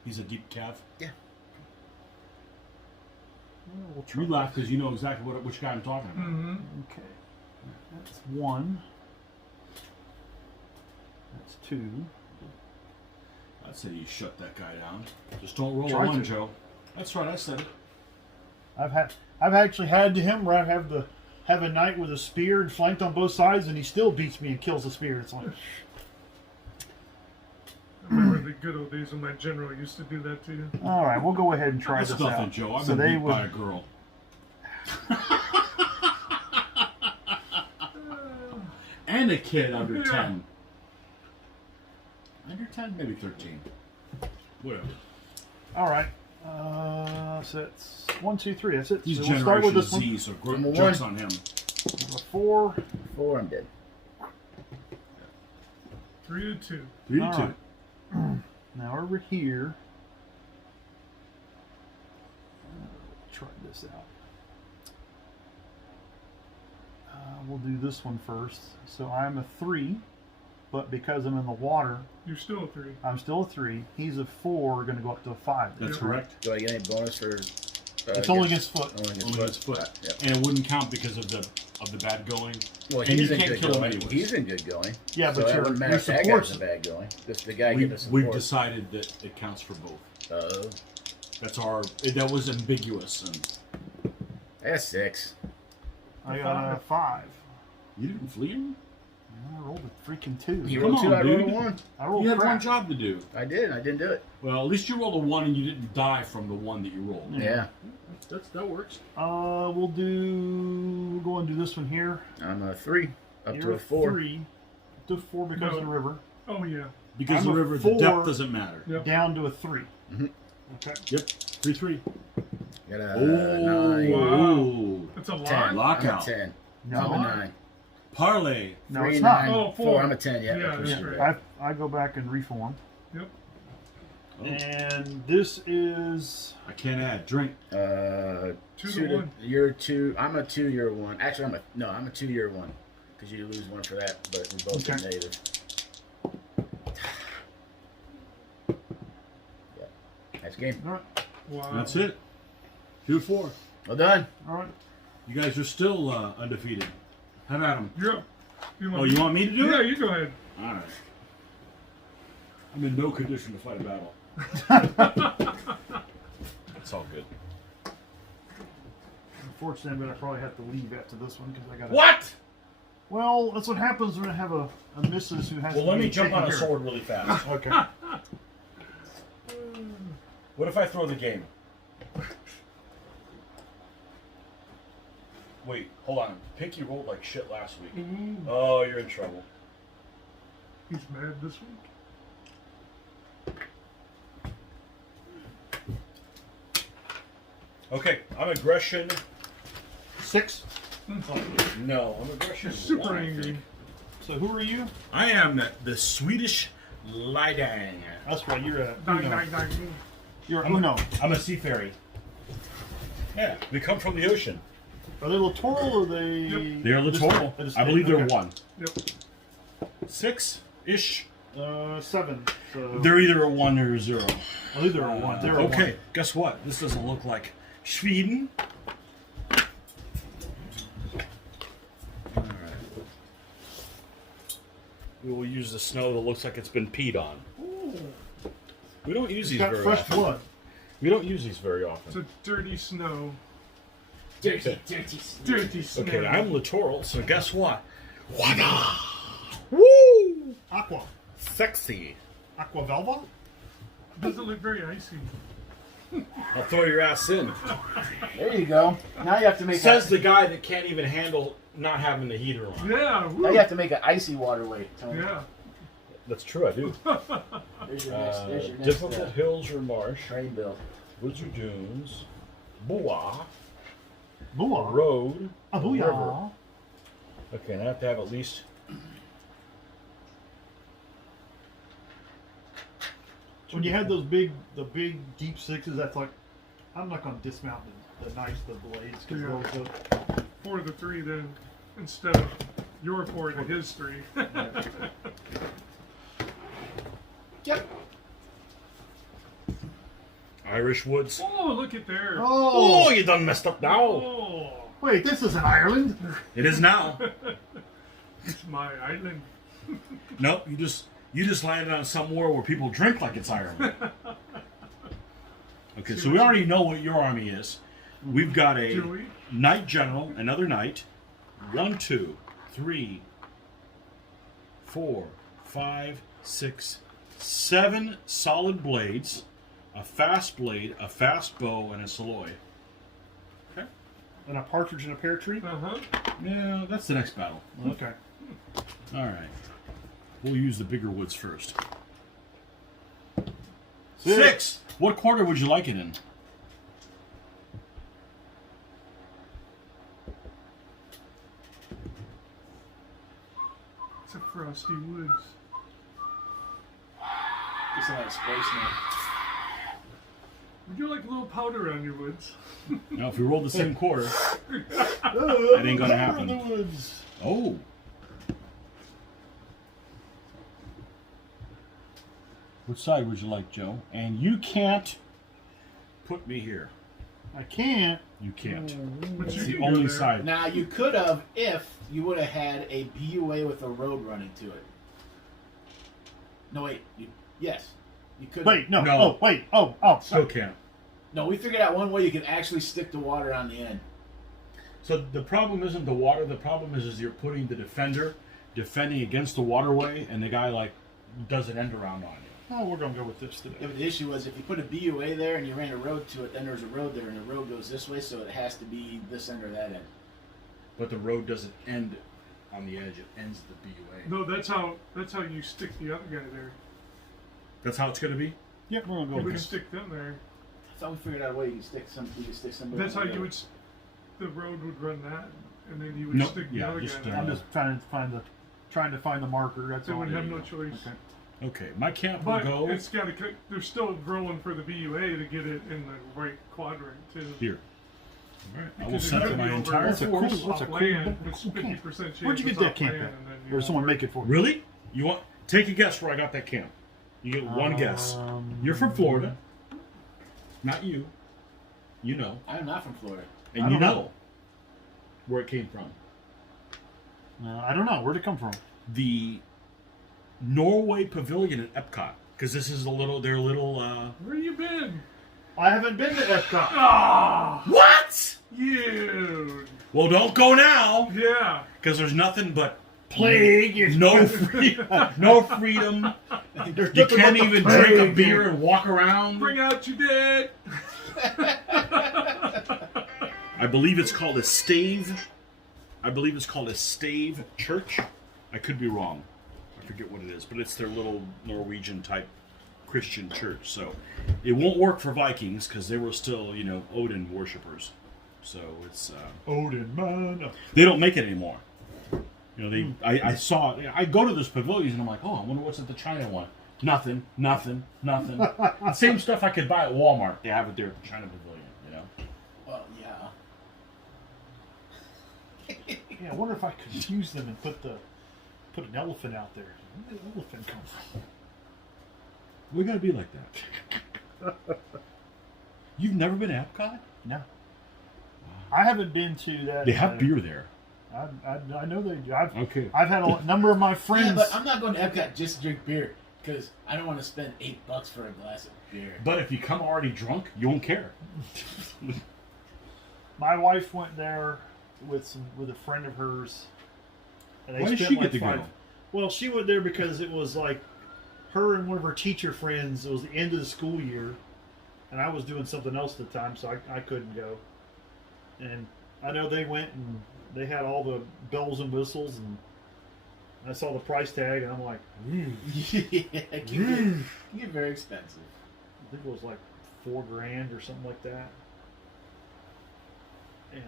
He's a deep calf. Yeah. Well, we'll You laugh because you know exactly which guy I'm talking about. Okay. That's 1. That's 2. I'd say you shut that guy down. Just don't roll Try a 1, to. Joe. That's right, I said it. I've actually had him where I have a knight with a spear and flanked on both sides, and he still beats me and kills the spear. It's like I remember good old days when my general used to do that to you. All right, we'll go ahead and try That's this nothing, out. Joe. I've So been they beat would. by a girl. And a kid under Yeah. 10. Under 10, maybe 13. Whatever. All right. So it's 1, 2, 3. That's it. He's So we'll start with Generation this one. Z, so Number joke's one. on him. Number 4. 4, I'm dead. 3 to 2. 3 to All 2. right. Now over here. Try this out. We'll do this one first. So I'm a 3, but because I'm in the water, You're still a 3. I'm still a 3. He's a 4, going to go up to a 5. That's Yeah. correct. Do I get any bonus for? It's only against foot. Only against Only his foot. Yep. And it wouldn't count because of the bad going. Well, And he's you in can't good kill him going. anyways. He's in good going. Yeah, so but that your wouldn't matter if that guy's support's in bad going. Just the guy We've, getting the support. we've decided that it counts for both. Oh, That's our. That was ambiguous, and that's 6. I got a 5. you didn't flee him. I rolled a freaking 2. You Come rolled 2, on, I rolled a dude. 1. I rolled You had crap. one job to do. I did. I didn't do it. Well, at least you rolled a 1 and you didn't die from the 1 that you rolled. Yeah. That works. We'll go and do this one here. I'm a 3. Up You're to a 4. 3. Up to a 4 because No. of the river. Oh, yeah. Because I'm the a river, the 4. depth doesn't matter. Yep. Down to a 3. Mhm. Okay. Yep. 3-3. Got a Oh, 9. Wow. That's a 10. lot. Lockout. I'm a 10. No. I'm a 9. Parlay. No, 3, it's 9. not. Oh, 4. 4. I'm a 10. Yeah. Yeah, okay. that's right. I go back and reform. Yep. Oh, And this is I can't add. Drink. 2 to 1. You're 2. I'm a 2. You're 1. Actually, I'm a 2. You're 1. Because you lose 1 for that, but we both Okay. get negative. Yeah. That's game. all right. Wow. That's it. 2-4. Well done. All right. You guys are still undefeated. Have at 'em. You're up. Oh, you want me to do Yeah, it? you go ahead. All right. I'm in no condition to fight a battle. It's all good. Unfortunately, I'm gonna probably have to leave after this one because I got. What? Well, that's what happens when I have a missus who has. Well, to let be me jump taken on a care of. sword really fast. Okay. What if I throw the game? Wait, hold on. Pinky rolled like shit last week. Ooh, Oh, you're in trouble. he's mad this week. Okay, I'm aggression. 6. No, I'm aggression. Super one, I angry. think. So who are you? I am the Swedish Leidang. That's right. You're a Dang, Uno. dang, dang. You're a Uno. I'm a sea fairy. Yeah, we come from the ocean. Are they littoral or are they? Yep. They're littoral. I believe they're okay. 1. Yep. 6-ish. 7. So They're either a 1 or a 0. well, either a 1. They're a Okay, guess what? This doesn't look like Sweden. Alright. We will use the snow that looks like it's been peed on. We don't use It's these got very fresh often. blood. We don't use these very It's often. a dirty snow. Okay, Dirty snow. okay, I'm littoral, so guess what? Wada! Woo! Aqua. Sexy. Aqua Velva. Doesn't look very icy. I'll throw your ass in. There you go. Now you have to make. Says the guy that can't even handle not having the heater on. Yeah. Now Woo. you have to make an icy waterway. Tony. Yeah. That's true, I do. There's your next. There's your next Difficult hills or marsh, train bill. woods or dunes, bois, Booyah. road, A river. booyah. Okay, and I have to have at least. So when you have the big deep 6s, that's like, I'm not going to dismount the blades because Yeah. those go. 4 to 3 then, instead of your 4 to his 3. Yep. Irish woods. Oh, look at there. Oh, you done messed up now. Oh, Wait, this isn't Ireland. It is now. it's my island. Nope, you just landed on somewhere where people drink like it's Ireland. Okay, so we already know what your army is. We've got a Do we? knight general, another knight. 1, 2, 3, 4, 5, 6, 7 solid blades, a fast blade, a fast bow, and a saloy. Okay. And a partridge in a pear tree? Uh-huh. Yeah, that's the next battle. Okay. All right. We'll use the bigger woods first. 6. What quarter would you like it in? It's a frosty woods. It's not space now. Would you like a little powder on your woods? Now, if we roll the same quarter, that ain't gonna happen. In the woods. Oh. Which side would you like, Joe? And you can't put me here. I can't. You can't. But It's you the can go only there. side. Now you could have if you would have had a BUA with a road running to it. No wait, yes, you could. Wait, no. No. Oh, wait. Oh, Still sorry. can't. No, we figured out one way you can actually stick the water on the end. So the problem isn't the water. The problem is you're putting the defender defending against the waterway, and the guy like does an end around on you. Oh, we're gonna go with this today. Yeah, but the issue was if you put a BUA there and you ran a road to it, then there's a road there, and the road goes this way, so it has to be this end or that end. But the road doesn't end on the edge; it ends at the BUA. No, that's how you stick the other guy there. That's how it's going to be. Yep, we're gonna go We with can this. stick them there. I thought we figured out a way you can stick somebody. That's how on the you road. would. The road would run that, and then you would No, stick the yeah, other just, guy uh, there. I'm just trying to find the marker. That's They all. would have no you go. choice. Okay. Okay, my camp will But go it's got to. They're still rolling for the BUA to get it in the right quadrant too. here. All right, I will Because set it's up gonna my be over entire That's a cool- force. that's a off cool- land. that's It's a cool camp. 50% chance. Where'd you get it's that off camp land, at? and then you Or someone make it for me? Really? You want? Take a guess where I got that camp. You get one guess. You're from Florida. Not you. You know, I'm not from Florida. and I you don't know know. where it came from. I don't know. Where'd it come from? The Norway Pavilion at Epcot, because this is their little. Where you been? I haven't been to Epcot. Ah, What? you. Well, don't go now, Yeah. because there's nothing but Plague. no freedom. No freedom. There's You nothing can't but the even drink a plague. beer and walk around. Bring out your dead. I believe it's called a stave. I believe it's called a stave church. I could be wrong. I forget what it is, but it's their little Norwegian type Christian church. So it won't work for Vikings because they were still, Odin worshippers. So it's Odin, man. they don't make it anymore. I saw. I go to this pavilion and I'm like, oh, I wonder what's at the China one. Nothing. The same stuff I could buy at Walmart. They have it there at the China pavilion. Well, yeah. Yeah, I wonder if I could use them and put an elephant out there. Where did the elephant come from? We gotta be like that. You've never been to Epcot? No. I haven't been to that. They have beer there. I know they do. Okay. I've had a number of my friends. Yeah, but I'm not going to Epcot just to drink beer because I don't want to spend $8 for a glass of beer. But if you come already drunk, you won't care. My wife went there with a friend of hers. And they Why did spent she like get to go? Well, she went there because it was like her and one of her teacher friends. It was the end of the school year, and I was doing something else at the time, so I couldn't go. And I know they went and they had all the bells and whistles, and I saw the price tag, and I'm like, Yeah, it can get very expensive. I think it was like $4,000 or something like that. And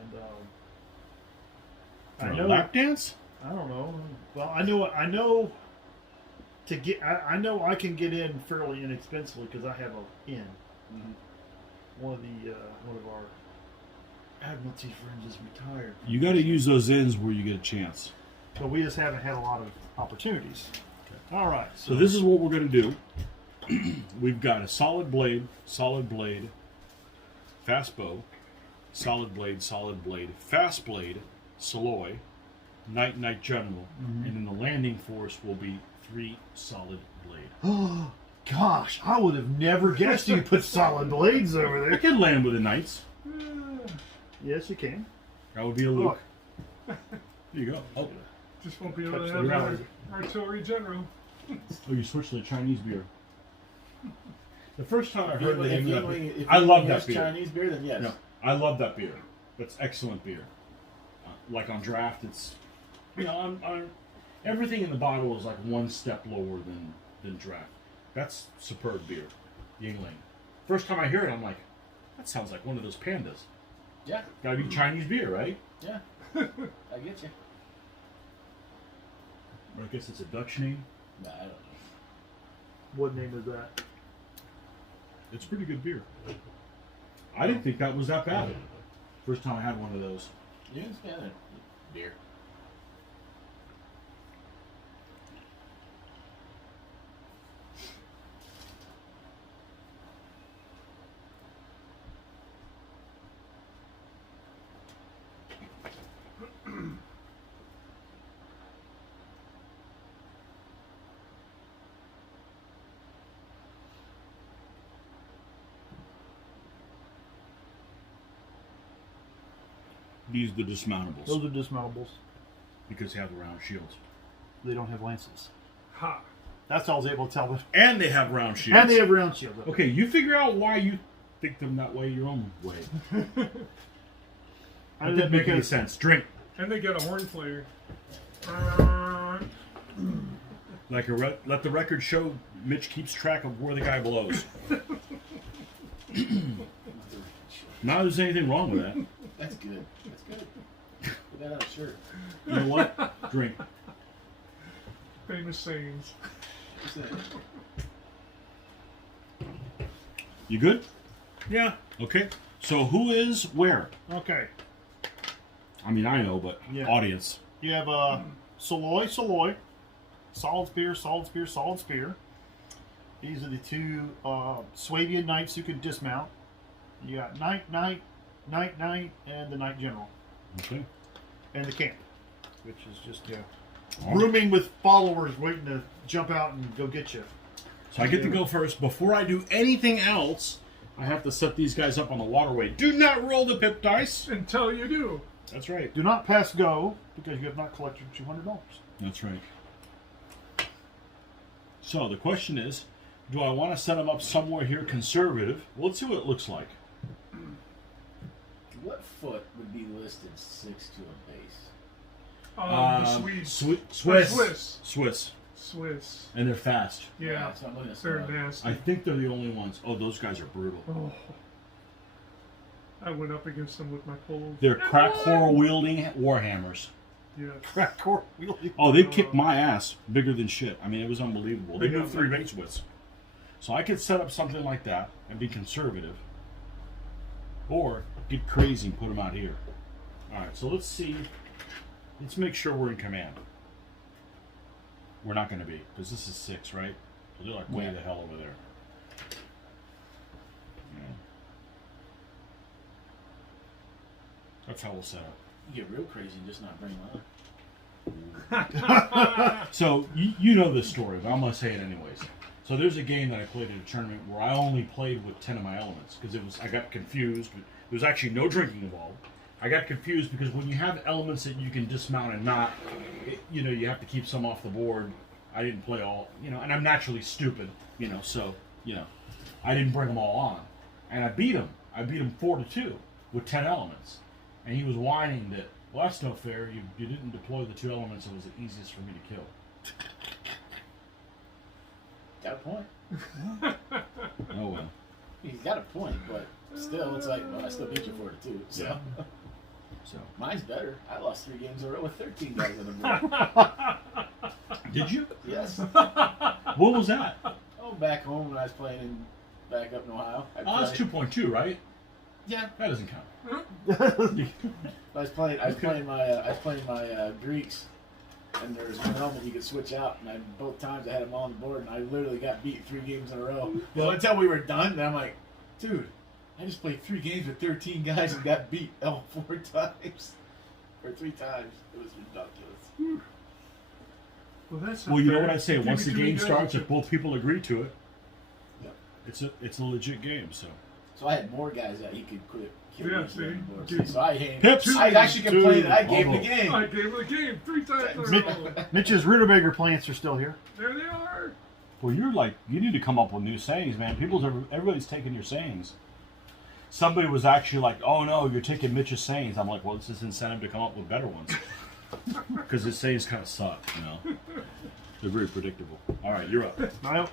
I know lap dance? I don't know. Well, I know to get. I know I can get in fairly inexpensively because I have a in. One of our Admiralty friends is retired, You got to use those ends where you get a chance. but we just haven't had a lot of opportunities. All right, So this is what we're going to do. We've got a solid blade, fast bow, solid blade, fast blade, saloy, knight, general, and then the landing force will be 3 solid blade. Gosh, I would have never guessed you put solid blades over I there. could land with the knights. Yes, you can. That would be a Luke. There you go. Just won't be able to Touch have the our ground. artillery general. Oh, you switched to the Chinese beer. The first time I heard the If name of that Yingling- beer, if I love Yingling that is beer. Chinese beer, then yes. No, I love that beer. That's excellent beer. Like on draft, it's everything in the bottle is like one step lower than draft. That's superb beer, Yingling. First time I hear it, I'm like, that sounds like one of those pandas. Yeah. Gotta be Chinese beer, right? Yeah. I get you. Or I guess it's a Dutch name. Nah, I don't know. What name is that? It's pretty good beer. I didn't think that was that bad. First time I had one of those. Yeah, beer. These are the dismountables Those are dismountables. because they have the round shields. They don't have lances. Ha. That's all I was able to tell them. And they have round shields. And they have round shields. Okay, you figure out why you think them that way your own way. That didn't make any sense. Drink. And they get a horn player. Like let the record show Mitch keeps track of where the guy blows. Not there's anything wrong with that. That's good. That's good. Put that on a shirt. You know what? Drink. Famous sayings. Just saying. You good? Yeah. Okay. So who is where? Okay. I mean, I know, but Yeah. audience. You have Saloy, Solid Spear, Solid Spear, Solid Spear. These are the two Swabian knights who can dismount. You got Knight, and the Knight General. Okay. And the camp, which is just All right. rooming with followers waiting to jump out and go get you. So I get to go first. Before I do anything else, I have to set these guys up on the waterway. Do not roll the pip dice. Until you do. That's right. Do not pass go because you have not collected $200. That's right. So the question is, do I want to set them up somewhere here conservative? Well, let's see what it looks like. What foot would be listed 6 to a base? The Swedes. Swiss. Swiss. And they're fast. Yeah. So I'm looking at They're Sweden. nasty. I think they're the only ones. Oh, those guys are brutal. Oh. I went up against them with my poles. They're crack horror wielding warhammers. Yes. Crack core wheelie. Oh, they kicked my ass bigger than shit. I mean, it was unbelievable. They They moved got 3 base widths. So I could set up something like that and be conservative. Or get crazy and put them out here. Alright, so let's see. Let's make sure we're in command. We're not going to be, because this is 6, right? So they're like way Yeah. the hell over there. Yeah. That's how we'll set up. You get real crazy and just not bring one. So you know this story, but I'm gonna say it anyways. So there's a game that I played at a tournament where I only played with 10 of my elements because I got confused. But there was actually no drinking involved. I got confused because when you have elements that you can dismount and not, you have to keep some off the board. I didn't play all, and I'm naturally stupid, so I didn't bring them all on, and I beat him. I beat him 4-2 with 10 elements, and he was whining that, well, that's no fair. You didn't deploy the 2 elements that was the easiest for me to kill. Got a point. Oh well. He's got a point, but still, it's like, well, I still beat you 4-2. So Yeah. So mine's better. I lost 3 games in a row with 13 guys on the board. did you? Yes. What was that? Oh, back home when I was playing back up in Ohio. Oh, that's 2.2, right? Yeah. That doesn't count. I was playing my Greeks, and there was one element you could switch out, and both times I had them all on the board, and I literally got beat 3 games in a row. Well, until we were done, and I'm like, dude, I just played 3 games with 13 guys and got beat 4 times. Or 3 times. It was ridiculous. Well, that's Well, you know fair. what I say? Give Once me the too many game guys starts, to- if both people agree to it, Yep. it's a legit game. So So I had more guys that he could quit. Yeah, see? So I hate. Pips. I actually complained that I gave him the Almost. I game. gave him the game 3 times in a row. Mitch's Rutabaga plants are still here. There they are. Well, you need to come up with new sayings, man. Everybody's taking your sayings. Somebody was actually like, "Oh no, you're taking Mitch's sayings." I'm like, "Well, it's just incentive to come up with better ones." Because his sayings kind of suck, you know. They're very predictable. All right, you're up. Niall?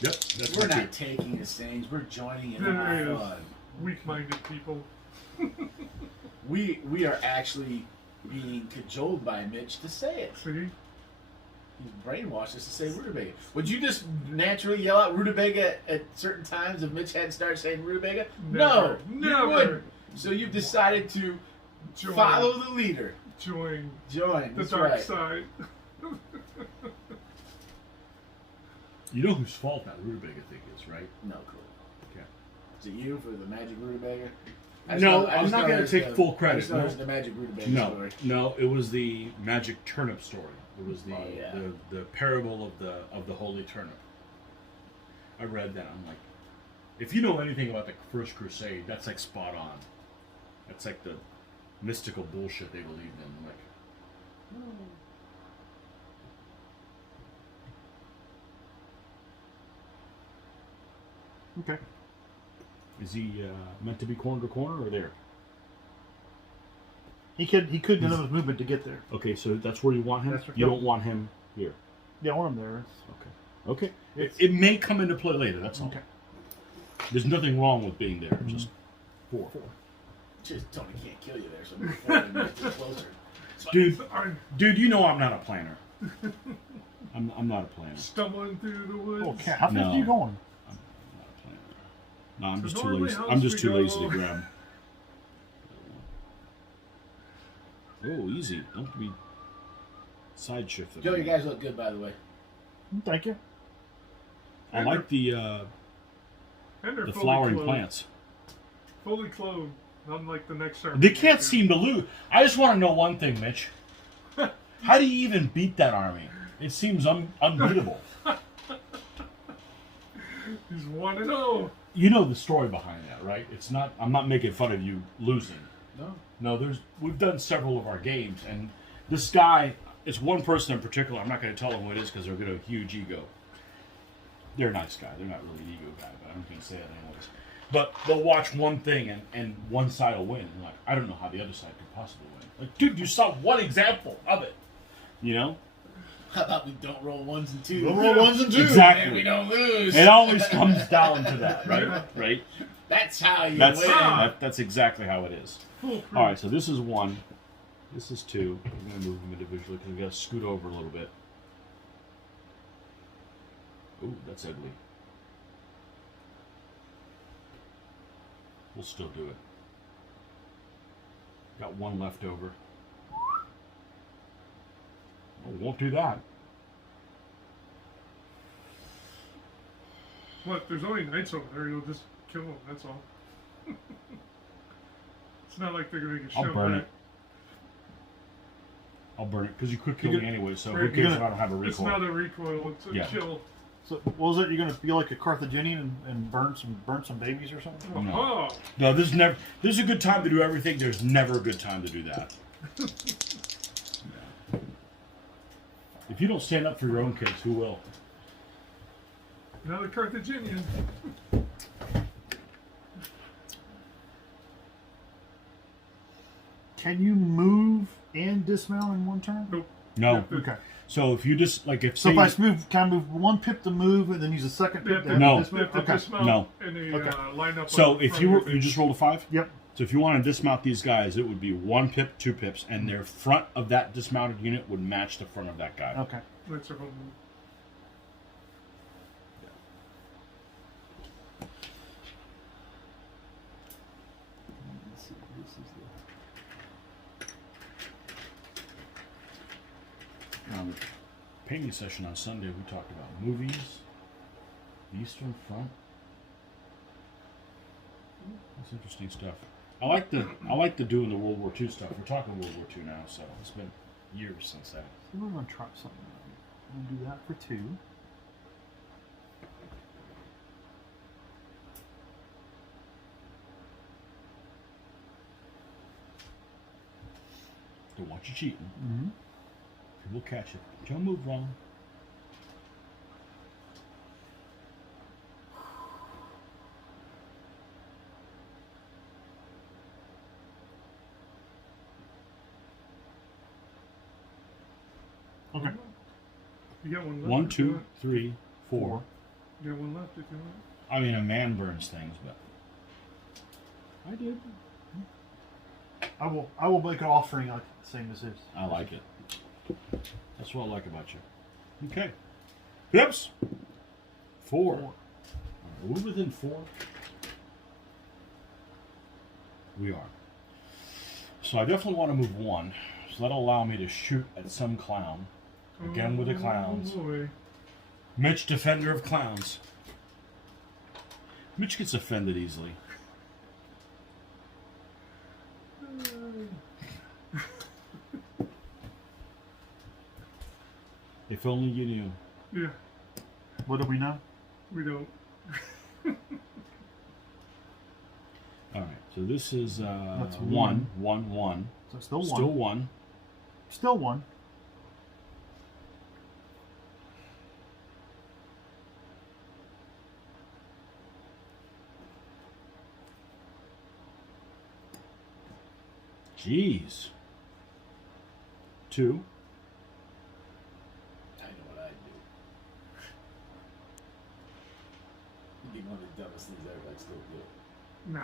Yep, that's We're my not cue. taking his sayings. We're joining in There on it the is. fun. Weak-minded people. We are actually being cajoled by Mitch to say it. See? He's brainwashed us to say rutabaga. Would you just naturally yell out rutabaga at certain times if Mitch hadn't started saying rutabaga? No, you Never. wouldn't. So you've decided to Join. follow the leader. Join Join. the That's dark right. side. You know whose fault that rutabaga thing is, right? No clue. Okay. Is it you for the magic rutabaga? No, I'm not going to take full I credit. just know it's the magic rutabaga No, story. no, it was the magic turnip story. It was the Oh, yeah. the parable of the holy turnip. I read that. I'm like, if you know anything about the First Crusade, that's like spot on. That's like the mystical bullshit they believed in. Like, Okay. is he meant to be corner to corner or there? He could get enough movement to get there. Okay, so that's where you want him. That's where- You don't want him here. Yeah, I want him there. Okay. Okay. It may come into play later. That's all. Okay. There's nothing wrong with being there. Just four. Just Tony can't kill you there, so before we get closer. Dude, you know I'm not a planner. I'm not a planner. Stumbling through the woods. Okay. How fast No. are you going? I'm not a planner. No, I'm So just too normally lazy. how I'm just we too lazy go- to grab. Oh, easy. Don't be side shifted. Joe, you guys look good, by the way. Thank you. I like the And they're fully flowering clothed. plants. Fully clothed, unlike the next army. They can't seem to lose. I just want to know one thing, Mitch. How do you even beat that army? It seems unbeatable. He's 1-0. You know the story behind that, right? It's not. I'm not making fun of you losing. No. No, we've done several of our games, and this guy, it's one person in particular. I'm not going to tell him who it is because they're got a huge ego. They're a nice guy. They're not really an ego guy, but I'm going to say it anyways. But they'll watch one thing and one side will win. And like, I don't know how the other side could possibly win. Like, dude, you saw one example of it. You know? How about we don't roll ones and twos? We'll roll ones and twos. Exactly. And we don't lose. It always comes down to that, right? Right? That's how you That's win. that's exactly how it is. Foolproof. All right, so this is one. This is two. I'm going to move them individually because we got to scoot over a little bit. Ooh, that's ugly. We'll still do it. Got one left over. Oh, won't do that. What? There's only knights over there. You'll just kill them. That's all. It's not like they're gonna get I'll shoved burn back. it. I'll burn it because you could kill You're me anyway. So right, who cares you're if I don't have a It's recoil? not a recoil. It's a Yeah. kill. So, what was it? You're gonna be like a Carthaginian and burn some babies or something? No. Oh, No, this is never. This is a good time to do everything. There's never a good time to do that. No. If you don't stand up for your own kids, who will? another Carthaginian. Can you move and dismount in one turn? Nope. No. Okay. So if you just like if So say if I move, can I move one pip to move and then use a second They pip have to to, No. they dismount? have to Okay. dismount No. and they Okay. line up. so on if front you of you just rolled a 5. Yep. So if you want to dismount these guys, it would be 1 pip, 2 pips, and their front of that dismounted unit would match the front of that guy. Okay. That's a whole. Let's see, this is The painting session on Sunday, we talked about movies, the Eastern Front. That's interesting stuff. I like the doing the World War II stuff. We're talking World War II now, so it's been years since that. So we're gonna try something. I'm gonna do that for 2. Don't want you cheating. Mm-hmm. People catch it. Don't move wrong. Okay. You got one left. 1, if you 2, want. 3, 4. You got one left if you want. I mean, a man burns things, but I did. I will make an offering like the same as his. I like it. That's what I like about you. Okay. Pips. 4. Are we within 4? We are. So I definitely want to move 1. So that'll allow me to shoot at some clown. Again with the clowns. Oh boy. Mitch, defender of clowns. Mitch gets offended easily. If only you knew. Yeah, What do we know? we don't. Alright, so this is That's 1, 1, 1. So still Still one. 1. Still one. Jeez. 2. I know what I'd do. It'd be one of the dumbest things ever, but I'd still do it. Nah.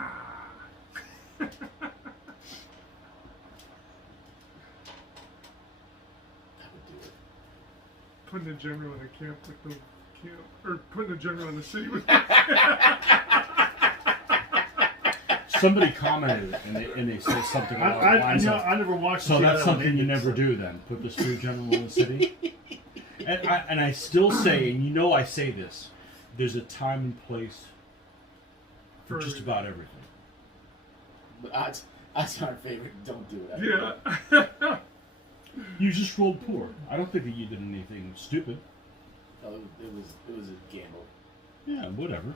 I would do it. Putting a general in a camp with no camp, or putting a general in the city with. Somebody commented and they said something along the lines of, I never watched. so the that's other one something you either, never so- do then. Put the screw general in the city. And I still say, and you know I say this, there's a time and place for just about everything. But odds aren't favorite. Don't do it. Yeah. You just rolled poor. I don't think that you did anything stupid. No, it was a gamble. Yeah, whatever.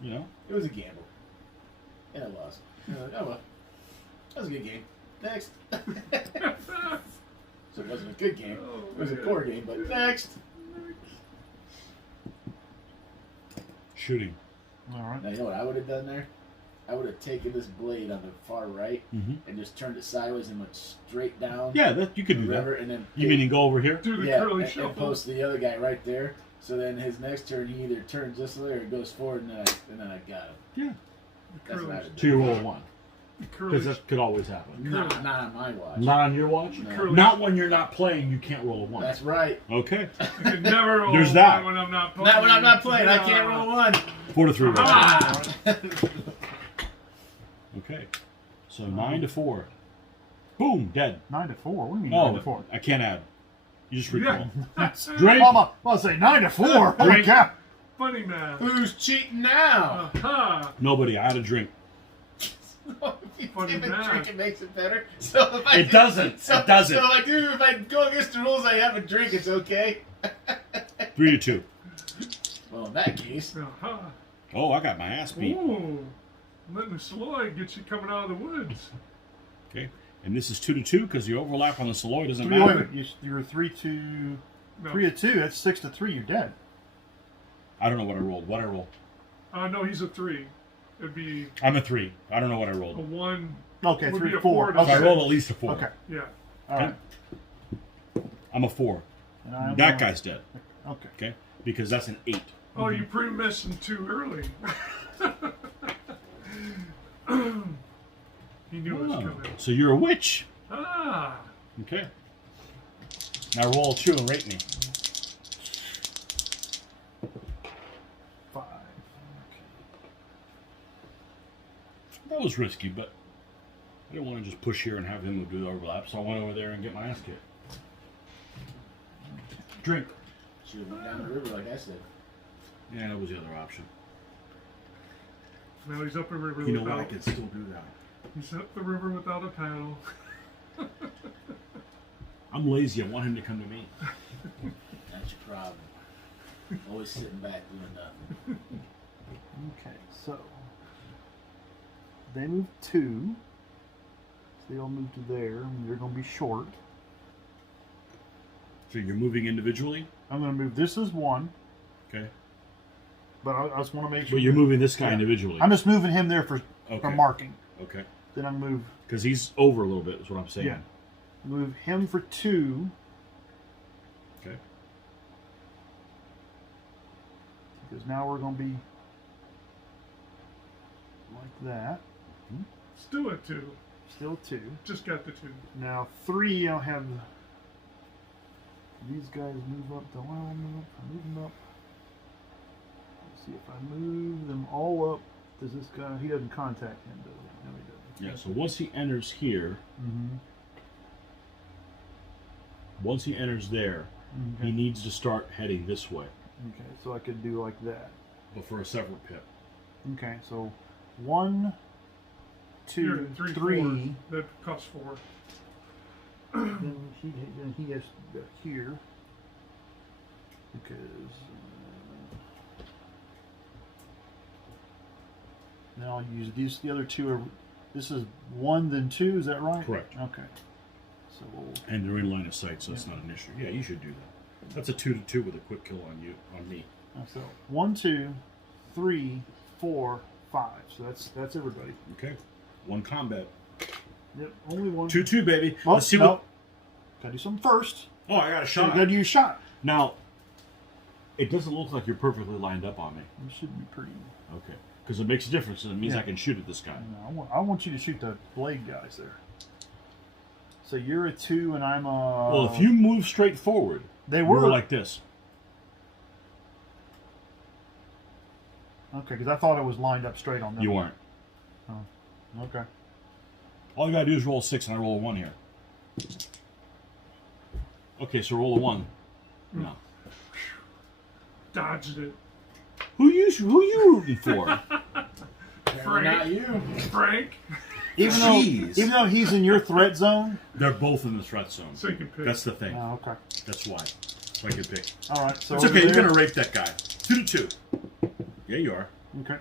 You know? It was a gamble. And I lost. Oh well. That was a good game. Next. So it wasn't a good game. It was a poor game, but next. Shooting. All right. Now you know what I would have done there? I would have taken this blade on the far right Mm-hmm. and just turned it sideways and went straight down Yeah, that you could the do river that. and then You mean go over here? Do the yeah, curly and shuffle. post the other guy right there. So then his next turn he either turns this way or goes forward and then I got him. Yeah. That's what I would So do. you roll 1. Curly Because that could always happen. Not on my watch. Not on your watch? No. Not when you're not playing, you can't roll a 1. That's right. Okay. You can never roll There's that. one when I'm not playing. Not when I'm not playing. I can't roll one. 4 to 3 right Ah! Okay. So 9 to 4. Boom, dead. 9 to 4. What do you mean 9 to 4? I can't add. You just recall. Yeah. Drink. Well, I'll say 9 to 4. Holy Drink. cow. Funny man. Who's cheating now? Aha. Nobody. I had a drink. If you Funny give a man. drink, it makes it better. So if I It doesn't. So, It doesn't. So if I go against the rules, I have a drink. It's okay. 3 to 2. Well, in that case, Aha. Oh, I got my ass beat. Ooh. Letting the Saloy get you coming out of the woods. Okay. And this is 2 to 2 because the overlap on the Saloy doesn't Wait a matter. minute. You're 3 to No. 3 to 2. That's 6 to 3. You're dead. I don't know what I rolled. What I roll? No, he's a 3. It'd be I'm a 3. I don't know what I a rolled. 1. Okay, Would 3 be to a 4. four to So I Okay. rolled at least a 4. Okay. Yeah. All right. I'm a 4. And I'm That going- guy's dead. Okay. Okay. Because that's an 8. Oh, you pre-missed him too early. He knew it was Oh, coming. so you're a witch. Ah. Okay. Now roll a 2 and rate me. 5. That was risky, but I didn't want to just push here and have him do the overlap, so I went over there and get my ass kicked. Drink. should have went down the river like I said. Yeah, that was the other option. Now he's up the river You know without. what? I can still do that. He's up the river without a paddle. I'm lazy. I want him to come to me. That's your problem. Always sitting back doing nothing. Okay, so they move 2. So they all move to there, and they're going to be short. So you're moving individually? I'm going to move this as 1, Okay. but I just want to make sure. But you're moving this guy Yeah. individually. I'm just moving him there for Okay. marking. Okay. Then I move Because he's over a little bit, is what I'm saying. Yeah. Move him for 2. Because now we're going to be like that. Still at 2. Still 2. Just got the 2. Now 3, I'll have these guys move up. Don't allow them up. I move them up. Let's see if I move them all up. Does this guy? He doesn't contact him, does he? No, he doesn't. Yeah. So once he enters here, Mm-hmm. once he enters there, Okay. he needs to start heading this way, Okay, so I could do like that. but for a separate pip. Okay, so 1, 2, Here, 3, 3. 4. That costs 4. Then he has to go here because now I'll use these. The other 2 are. This is 1, then 2. Is that right? Correct. Okay. So we'll, And they're in line of sight, so that's not an issue. Yeah, you should do that. That's a 2-2 with a quick kill on you, on me. so 1, 2, 3, 4, 5. So that's everybody. Okay. 1 combat. Yep. Only 1. 2-2, baby. Well, Let's see no. what. Gotta do something first. Oh, I got a You shot. gotta use shot. Now, it doesn't look like you're perfectly lined up on me. It should be pretty. Okay. Because it makes a difference, and it means Yeah. I can shoot at this guy. No, I want you to shoot the blade guys there. So you're a 2 and I'm a. Well, if you move straight forward, They you were. like this. Okay, because I thought it was lined up straight on them. You weren't. Okay. All you gotta do is roll a 6, and I roll a 1 here. Okay, so roll a 1. No. Dodged it. Who you rooting for? Frank. Not you. Frank. Jeez. Even though he's in your threat zone. They're both in the threat zone. So you can pick. That's the thing. Oh, okay. That's why. So I can pick. All right. So It's over okay. You're there- gonna rape that guy. 2-2. Yeah, you are. Okay.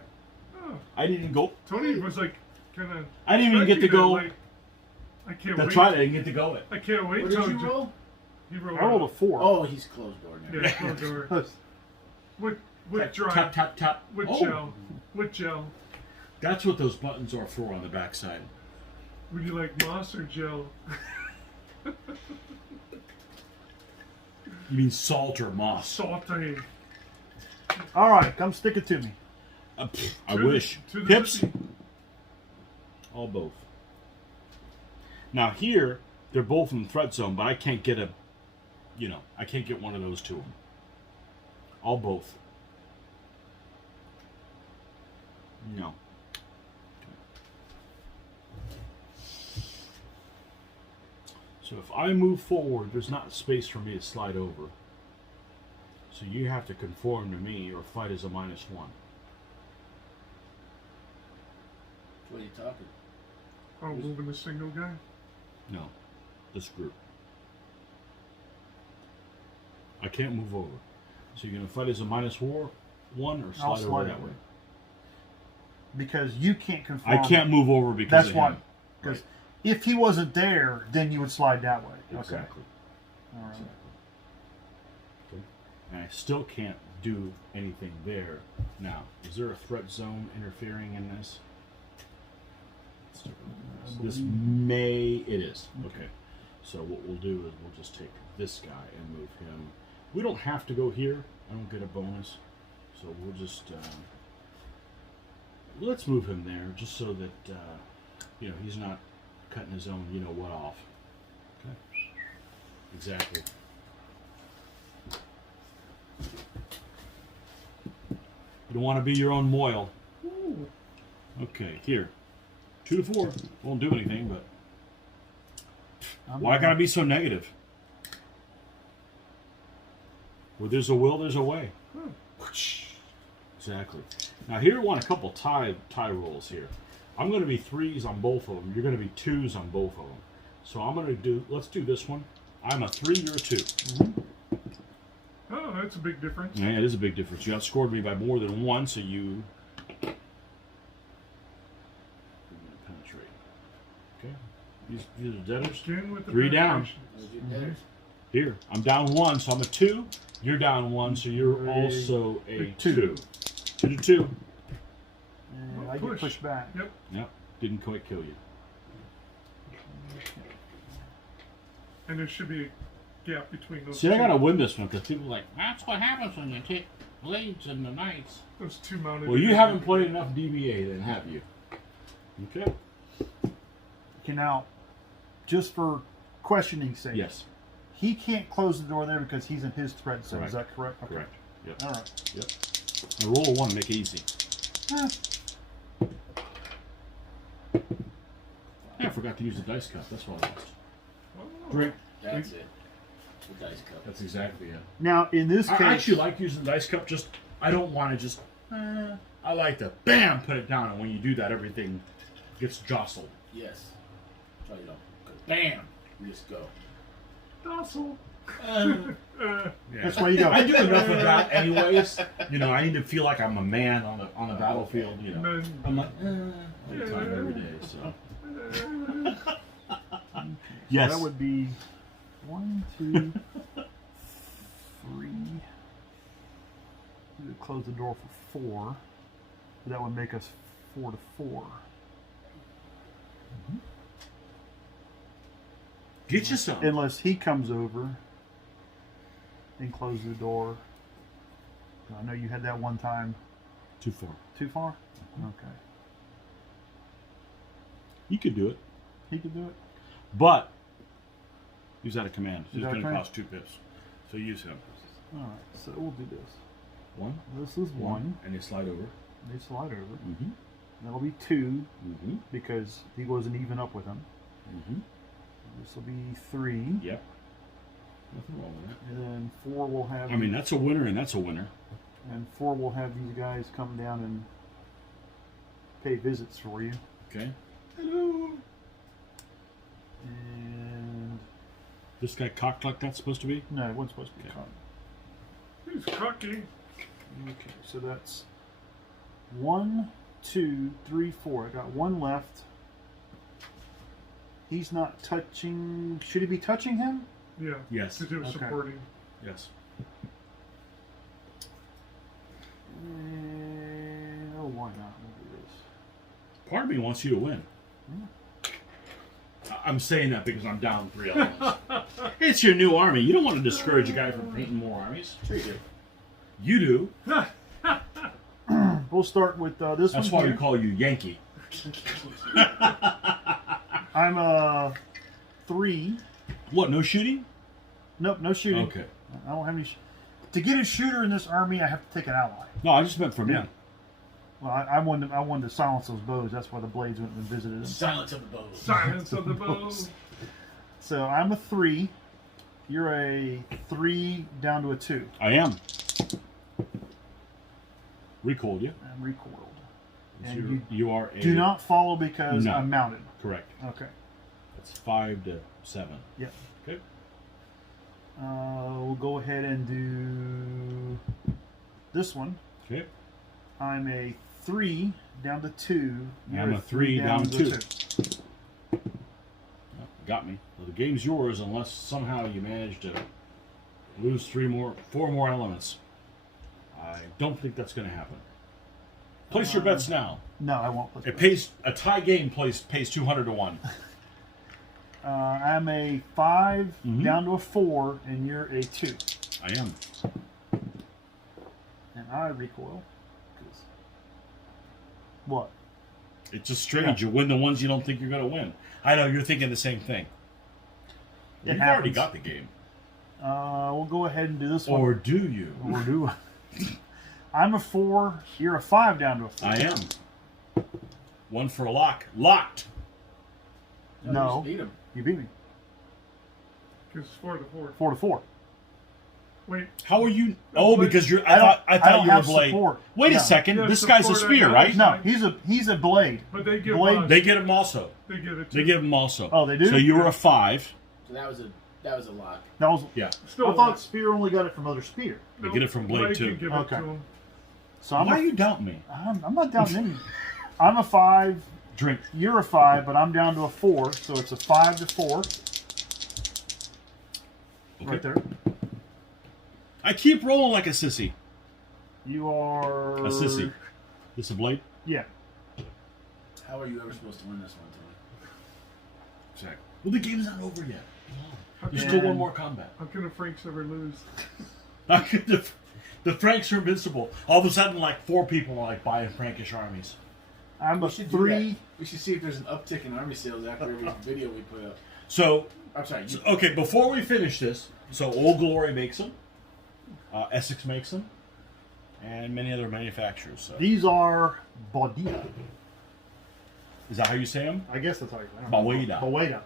Oh, I didn't go. Tony was like kind of. I didn't even get to go. Like, I can't That's wait. right. I didn't get to go it. I can't wait What till did you roll? He rolled. I rolled a 4. Oh, he's closed door now. Yeah, close door. With dry. Tap tap tap. With Oh, gel. With gel. that's what those buttons are for on the backside. Would you like moss or gel? You mean salt or moss? Saute. All right, come stick it to me. I wish. To the Pips. city. All both. Now here, they're both in the threat zone, but I can't get a, I can't get one of those to them. All both. No. So if I move forward, there's not space for me to slide over. So you have to conform to me or fight as a -1. What are you talking? Oh, moving the single guy? No, this group. I can't move over. So you're gonna fight as a -1 or slide I'll over slide that over. way. Because you can't conform. I can't move over because That's of why. him. Because if he wasn't there, then you would slide that way. Exactly. Okay. All right. Okay. And I still can't do anything there. Now, is there a threat zone interfering in this? Let's take a look at this. This may. It is. Okay. So what we'll do is we'll just take this guy and move him. We don't have to go here. I don't get a bonus. So we'll just let's move him there just so that he's not cutting his own what off. Okay. Exactly. You don't want to be your own moil. Ooh. Okay, here. 2 to 4. Won't do anything, but I'm why gotta be so negative? Where there's a will, there's a way. Exactly. Now here, I want a couple tie rolls here. I'm going to be 3s on both of them. You're going to be 2s on both of them. So I'm going to do. Let's do this one. I'm a 3. You're a 2. Oh, that's a big difference. Yeah, it is a big difference. You outscored me by more than 1, so you penetrate. Okay. These are debtors. Again with the 3 down. penetration. Those are your debtors. Here, I'm down 1, so I'm a 2. You're down 1, so you're also a 2. 2 to 2. And I get Push. pushed back. Yep. Yep. Didn't quite kill you. And there should be a gap between those See, two. I gotta win this one because people are like, that's what happens when you take. blades and the knights. Those two mounted. Well, you haven't played enough DBA, then, have you? Okay. Okay, now, just for questioning's sake, Yes. he can't close the door there because he's in his threat zone. Is Correct. that correct? Okay. Correct. Yep. All right. Yep. A roll of 1, make it easy. Eh, Yeah, I forgot to use the dice cup. That's what I lost. Oh. Drink. That's it. The dice cup. That's exactly it. Now, in this case, I actually like using the dice cup. Just I don't want to just. I like to bam put it down, and when you do that, everything gets jostled. Yes. So you don't go bam. You just go. Docile. Yeah. that's why you go. I do enough of that, anyways. You know, I need to feel like I'm a man on the battlefield. You know, Men. I'm like all the time, every day. So So yes, that would be 1, 2, 3. We would close the door for 4. That would make us 4 to 4. get you some. Unless he comes over and closes the door. I know you had that one time. Too far. Too far? Okay. You could do it, He could do it. but use that a command. Is It's that a going to command? cost 2 pips. So use him. Alright, so we'll do this. 1, This is 1. and you slide over. They slide over. Mm-hmm. That'll be 2 Mm-hmm. because he wasn't even up with him. Mm-hmm. This will be 3. Yep. Nothing wrong with that. And then 4 will have. I mean, that's a winner, and that's a winner. And 4 will have these guys come down and pay visits for you. Okay. Hello. And This guy cocked like that's supposed to be? no, it wasn't supposed to be Okay. caught. He's cocky. Okay, so that's 1, 2, 3, 4. I got 1 left. He's not touching. Should he be touching him? Yeah. Yes. Because he was Okay. supporting. Yes. Oh, why not? We'll do this. Part of me wants you to win. I'm saying that because I'm down 3 elements. It's your new army. You don't want to discourage a guy from painting more armies. Sure you do. You do. We'll start with this That's one. why we here. call you Yankee. I'm a 3. What, no shooting? Nope, no shooting. Okay. I don't have any. To get a shooter in this army, I have to take an ally. No, I just meant for me. Yeah. Well, I wanted to silence those bows. That's why the blades went and visited them. Silence of the bows. Silence of the bows. So I'm a 3. You're a 3 down to a 2. I am. Recalled you. I'm recoiled. So And you are a... Do not follow because No. I'm mounted. Correct. Okay. That's 5 to 7. Yep. Okay. We'll go ahead and do this one. Okay. I'm a 3 down to 2. You're I'm a 3 down to 2. 2. Oh, got me. Well, the game's yours unless somehow you manage to lose 4 more elements. I don't think that's going to happen. Place your bets now. No, I won't. It pays a tie game. Pays 200 to 1. I'm a 5 Mhm. down to a 4, and you're a 2. I am. And I recoil. 'Cause- What? It's just strange. You win the ones you don't think you're going to win. I know you're thinking the same thing. It You've already happens. got the game, We'll go ahead and do this one. or do you? Or do I? I'm a 4. You're a 5 down to a 4. I am. 1 for a lock. Locked. No. No. You just beat him. You beat me. Because it's 4 to 4. 4 to 4. Wait. How are you? Oh, because you're. I I don't thought you were have blade. support. Wait No. a second. Yeah, This guy's a support spear, on right? No, he's a blade. But they give Blade- us. They get him also. They get it. They too. give him also. Oh, they do? So you were a 5. So that was a lock. That was. Yeah. Still I thought Spear only got it from other Spear. They get it from Blade, too. Can give Okay. it to him. So I'm Why a, are you doubting me? I'm not down any. I'm a 5. Drink. You're a 5, but I'm down to a 4, so it's a 5 to 4. Okay. Right there. I keep rolling like a sissy. You are A sissy. This a blade? Yeah. How are you ever supposed to win this one, Tony? Exactly. Well, the game's not over yet. There's Yeah. still one more combat. How can the Franks ever lose? The Franks are invincible. All of a sudden, like 4 people are like buying Frankish armies. I'm a We should do 3. that. We should see if there's an uptick in army sales after every video we put up. So, I'm sorry. You, okay, before we finish this, so Old Glory makes them, Essex makes them, and many other manufacturers. So. These are Baudia. Is that how you say them? I guess that's how you say them. Baueda. Baueda.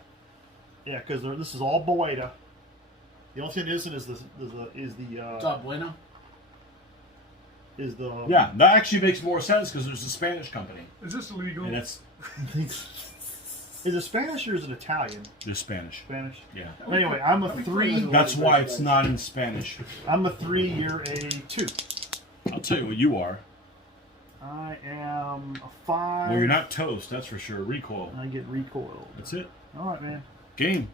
Yeah, because this is all Baueda. The only thing that isn't is What's up, Bueno? the Yeah, that actually makes more sense because there's a Spanish company, Is this illegal? and it's Is it Spanish or is it Italian? they're Spanish. Spanish. Yeah, Anyway, I'm a 3. that's why it's not in Spanish. I'm a 3. You're a 2. I'll tell you what you are. I am a 5. Well, you're not toast, that's for sure. Recoil. I get recoiled. That's it. All right, man. Game.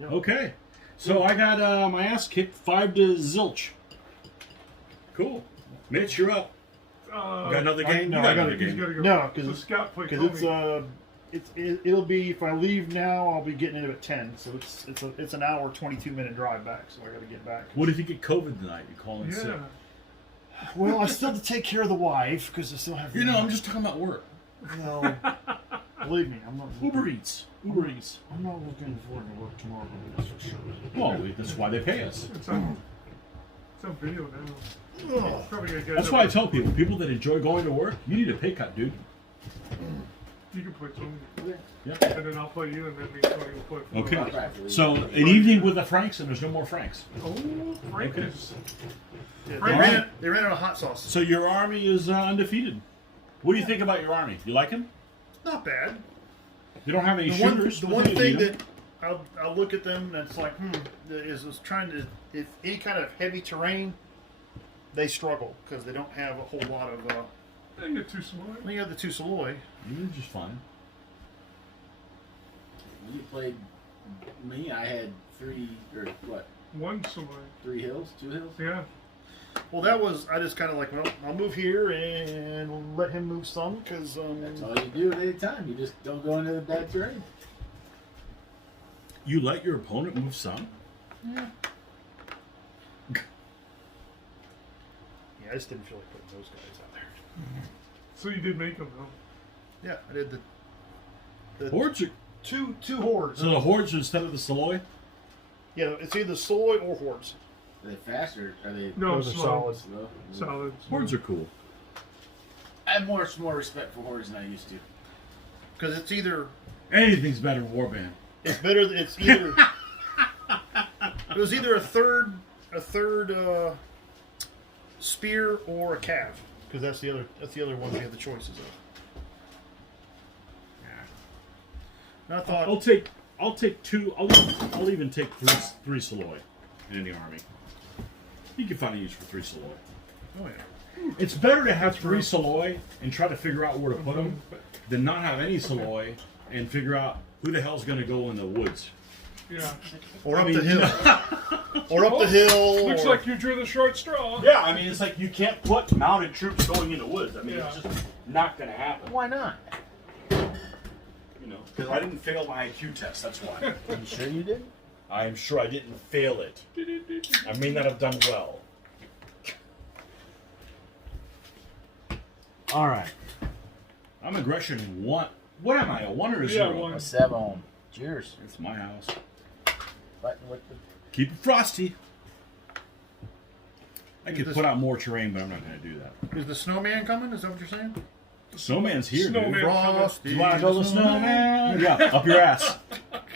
Yep. Okay. So I got my ass kicked 5-0. Cool. Mitch, you're up. You got another game? no, You got I got another a- He's game. got to go. No, the because scout play it'll be if I leave now, I'll be getting in at 10. So it's an hour 22-minute drive back. So I got to get back. What if you get COVID tonight? You call in sick. Yeah. Well, I still have to take care of the wife because I still have. You know, I'm just talking about work. No, believe me, I'm not. Uber Eats. Uber Eats. I'm not looking forward to work tomorrow. That's for sure. Well, that's why they pay us. It's on video now. Ugh. Probably gonna get That's why I tell people that enjoy going to work, you need a pay cut, dude. You can play Tony. Yeah. And then I'll play you, and then me and Tony will play. Okay. I'll try for you. So an evening with the Franks, and there's no more Franks. Oh, Frank Okay. is. Yeah, Right. they ran out of hot sauce. So your army is undefeated. What do you think about your army? You like him? Not bad. You don't have any The one, shooters. the but one you thing need 'em. that I'll look at them and it's like, is trying to, if any kind of heavy terrain, they struggle because they don't have a whole lot of. I get too small. Then you have the 2 Saloy. You're just fine. You played me. I had 3 or what? One saloon. 3 hills, 2 hills. Yeah. Well, that was I just kind of like, well, I'll move here and let him move some because That's all you do at any time. You just don't go into the bad terrain. You let your opponent move some? yeah, I just didn't feel like putting those guys out there. So you did make them though. Yeah, I did the Hordes are. two hordes. So the hordes are instead of the Saloy? Yeah, it's either Saloy or hordes. Are they fast or are they No, Those are slow. solid. slow? Solid. Hordes are cool. I have more respect for hordes than I used to. Because it's either Anything's better than Warband. it's better. It's either it was either a third spear or a calf because that's the other one we have the choices of. And I thought I'll take 2. I'll even take 3 Saloy in any army. You can find a use for 3 Saloy. oh yeah. It's better to have 3 Saloy and try to figure out where to put them than not have any Saloy and figure out who the hell's going to go in the woods. Yeah. Or up I mean, the hill. Or up the hill. Looks or- like you drew the short straw. Yeah, I mean, it's like you can't put mounted troops going in the woods. I mean, Yeah. it's just not going to happen. Why not? You know, because I didn't fail my IQ test. That's why. Are you sure you did? I am sure I didn't fail it. I may not have done well. All right. I'm aggression 1. What am I? A 1 or a 0? Yeah, 1. A 7. Cheers. It's my house. Button with the Keep it frosty. I could This- put out more terrain, but I'm not going to do that. Is the snowman coming? Is that what you're saying? Snowman's here, Snowman. dude. Frosty. You want to go to snowman? Yeah, up your ass.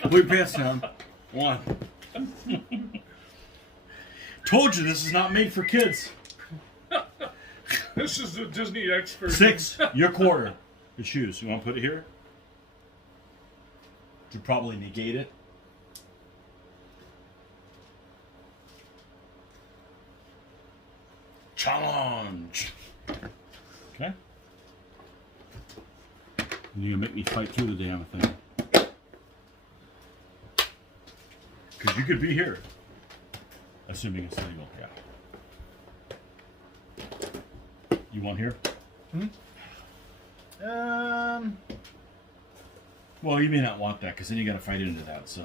Pull your pants down. 1. Told you this is not made for kids. This is the Disney expert. 6. Your quarter. Your shoes. You want to put it here? To probably negate it. Challenge. Okay. You're gonna make me fight through the damn thing. Because you could be here. Assuming it's legal, yeah. You want here? Well, you may not want that, because then you gotta fight into that, so.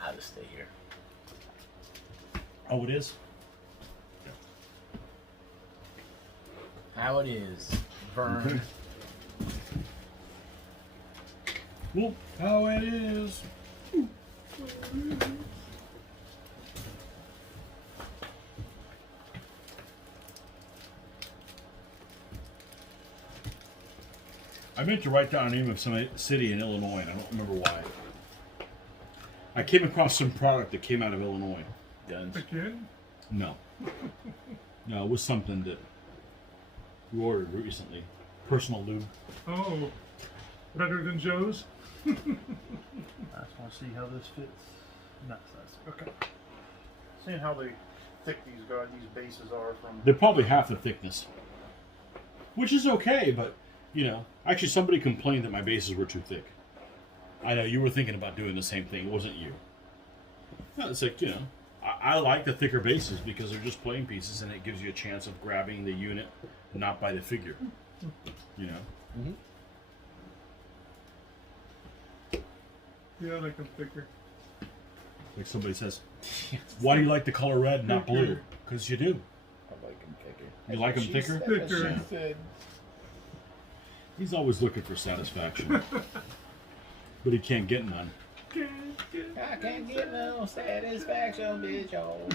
I'll just stay here. Oh, it is? How it is, Vern. Well, how it is. I meant to write down the name of some city in Illinois, and I don't remember why. I came across some product that came out of Illinois. Guns. Again? No. No, it was something that we ordered recently. Personal lube. Oh, better than Joe's? I just want to see how this fits. Nice. Okay. Seeing how thick these bases are from. They're probably half the thickness. Which is okay, but, you know, actually somebody complained that my bases were too thick. I know, you were thinking about doing the same thing. It wasn't you. No, it's like, you know, I like the thicker bases because they're just playing pieces and it gives you a chance of grabbing the unit, not by the figure. You know? Mm-hmm. Yeah, I like them thicker. Like somebody says, why do you like the color red, not blue? Because you do. I like them thicker. You like them thicker? Thicker. He's always looking for satisfaction. But he can't get none. I can't get no satisfaction, bitch. Oh.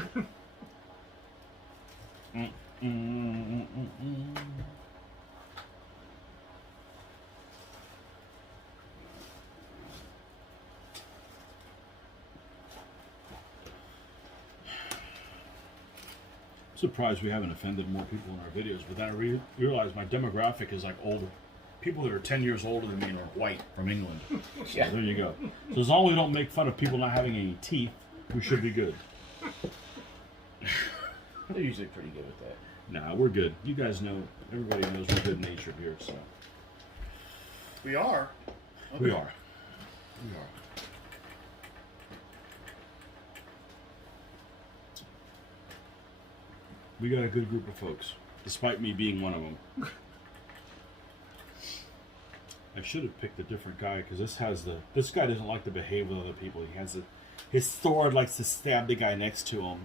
Surprised we haven't offended more people in our videos, but then I realized my demographic is like older. People that are 10 years older than me and are white from England. Yeah. So there you go. So as long as we don't make fun of people not having any teeth, we should be good. They're usually pretty good with that. Nah, we're good. You guys know, everybody knows we're good natured here, so. We are. Okay. We are. We are. We got a good group of folks, despite me being one of them. I should have picked a different guy because this guy doesn't like to behave with other people. He has his sword likes to stab the guy next to him.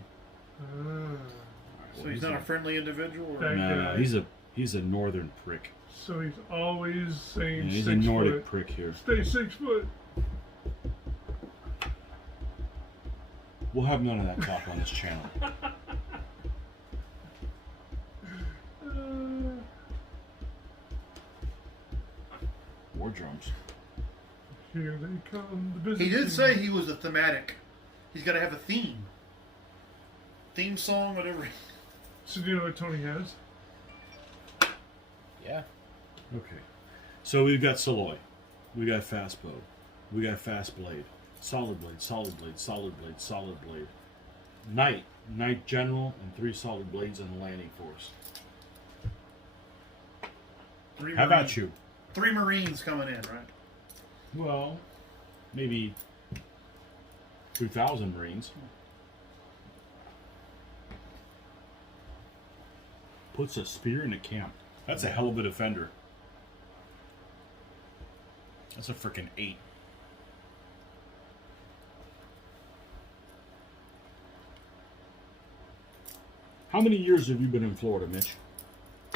So he's not a friendly individual? Or? Okay. No, he's a northern prick. So he's always saying Yeah, he's 6 a Nordic foot. prick here. Stay 6 foot. We'll have none of that talk on this channel. War drums. Here they come. The He did Byzantines. say he was a thematic. He's got to have a theme. Theme song, whatever. So do you know what Tony has? Yeah. Okay. So we've got Saloy. We got fast bow. We got fast blade. Solid blade, solid blade, solid blade, solid blade. Knight general, and 3 solid blades in the landing force. How about you? 3 Marines coming in, right? Well, maybe 2,000 Marines. Puts a spear in a camp. That's a hell of a defender. That's a freaking 8. How many years have you been in Florida, Mitch?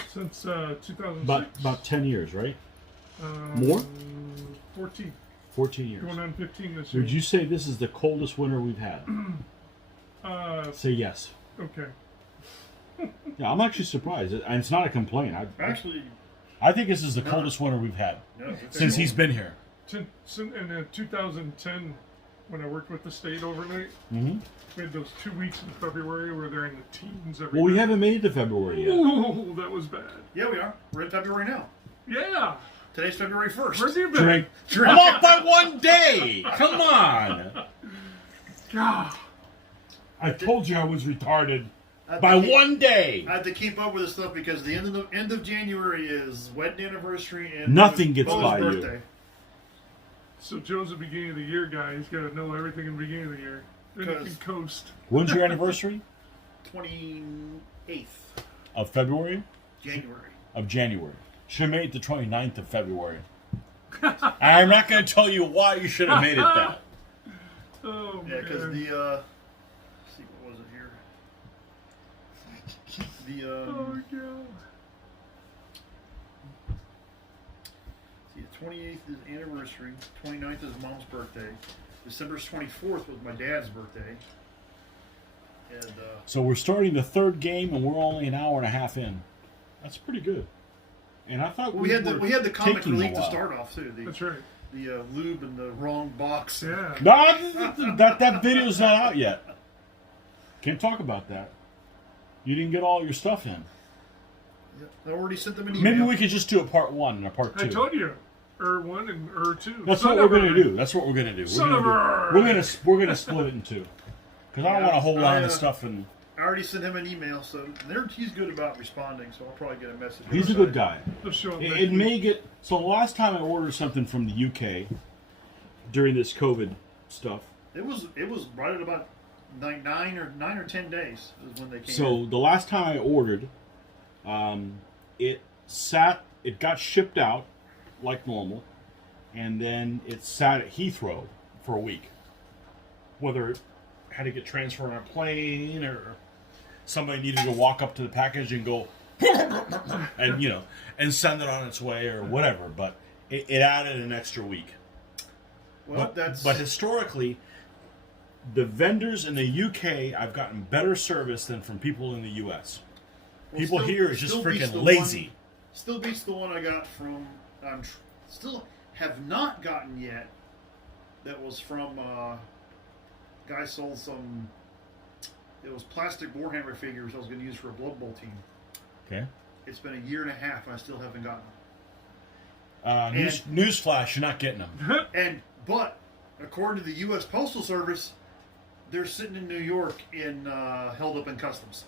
Since 2006. About 10 years, right? Um, More? 14. 14 years. Going on 15 this year. Would you say this is the coldest winter we've had? Say yes. Okay. Yeah, I'm actually surprised. And it's not a complaint. Actually, I think this is the coldest winter we've had no, since he's been here. In 2010, when I worked with the state overnight, Mm-hmm. we had those 2 weeks in February where they're in the teens every Well, we night. haven't made it to February yet. Ooh, that was bad. Yeah, we are. We're in February now. Yeah. Today's February 1st. Where's you been? I'm off by 1 day. Come on. God. I told you I was retarded I had by to keep- 1 day. I had to keep up with this stuff because the end of January is wedding anniversary and Nothing gets Bo's by you. birthday. So Joe's a beginning of the year guy. He's got to know everything in the beginning of the year. Then he can 'Cause- coast. When's your anniversary? 28th Of February? January. Of January. Should have made it the 29th of February. I'm not going to tell you why you should have made it that. Oh, Yeah, because man. let's see, what was it here? The Oh god. the 28th is anniversary. 29th is Mom's birthday. December 24th was my dad's birthday. And So we're starting the third game, and we're only an hour and a half in. That's pretty good. And I thought we had the comic taking a relief to while. start off too. That's right. The lube in the wrong box. Yeah. No, that video's not out yet. Can't talk about that. You didn't get all your stuff in. I already sent them an email. Maybe we could just do a part 1 and a part 2. I told you. 1 and 2. That's Son what we're of gonna a- do. That's what we're gonna do. Son of a- We're gonna split it in 2. Because I don't want to hold on to stuff and. I already sent him an email, so he's good about responding. So I'll probably get a message. He's a good guy. Let's show him It next may week. get so. The last time I ordered something from the UK during this COVID stuff. It was right at about 9 or 10 days is when they came. So the last time I ordered, it got shipped out like normal, and then it sat at Heathrow for a week. Whether it had to get transferred on a plane or somebody needed to walk up to the package and go and and send it on its way or whatever, but it added an extra week. Well, But historically, the vendors in the UK, I've gotten better service than from people in the US. People still- here is just still beats freaking the lazy. Still beats the one I got from. Still have not gotten yet. That was from guy sold some. It was plastic Warhammer figures I was going to use for a Blood Bowl team. Okay. It's been a year and a half. And I still haven't gotten them. Newsflash, you're not getting them. But according to the U.S. Postal Service, they're sitting in New York in held up in customs.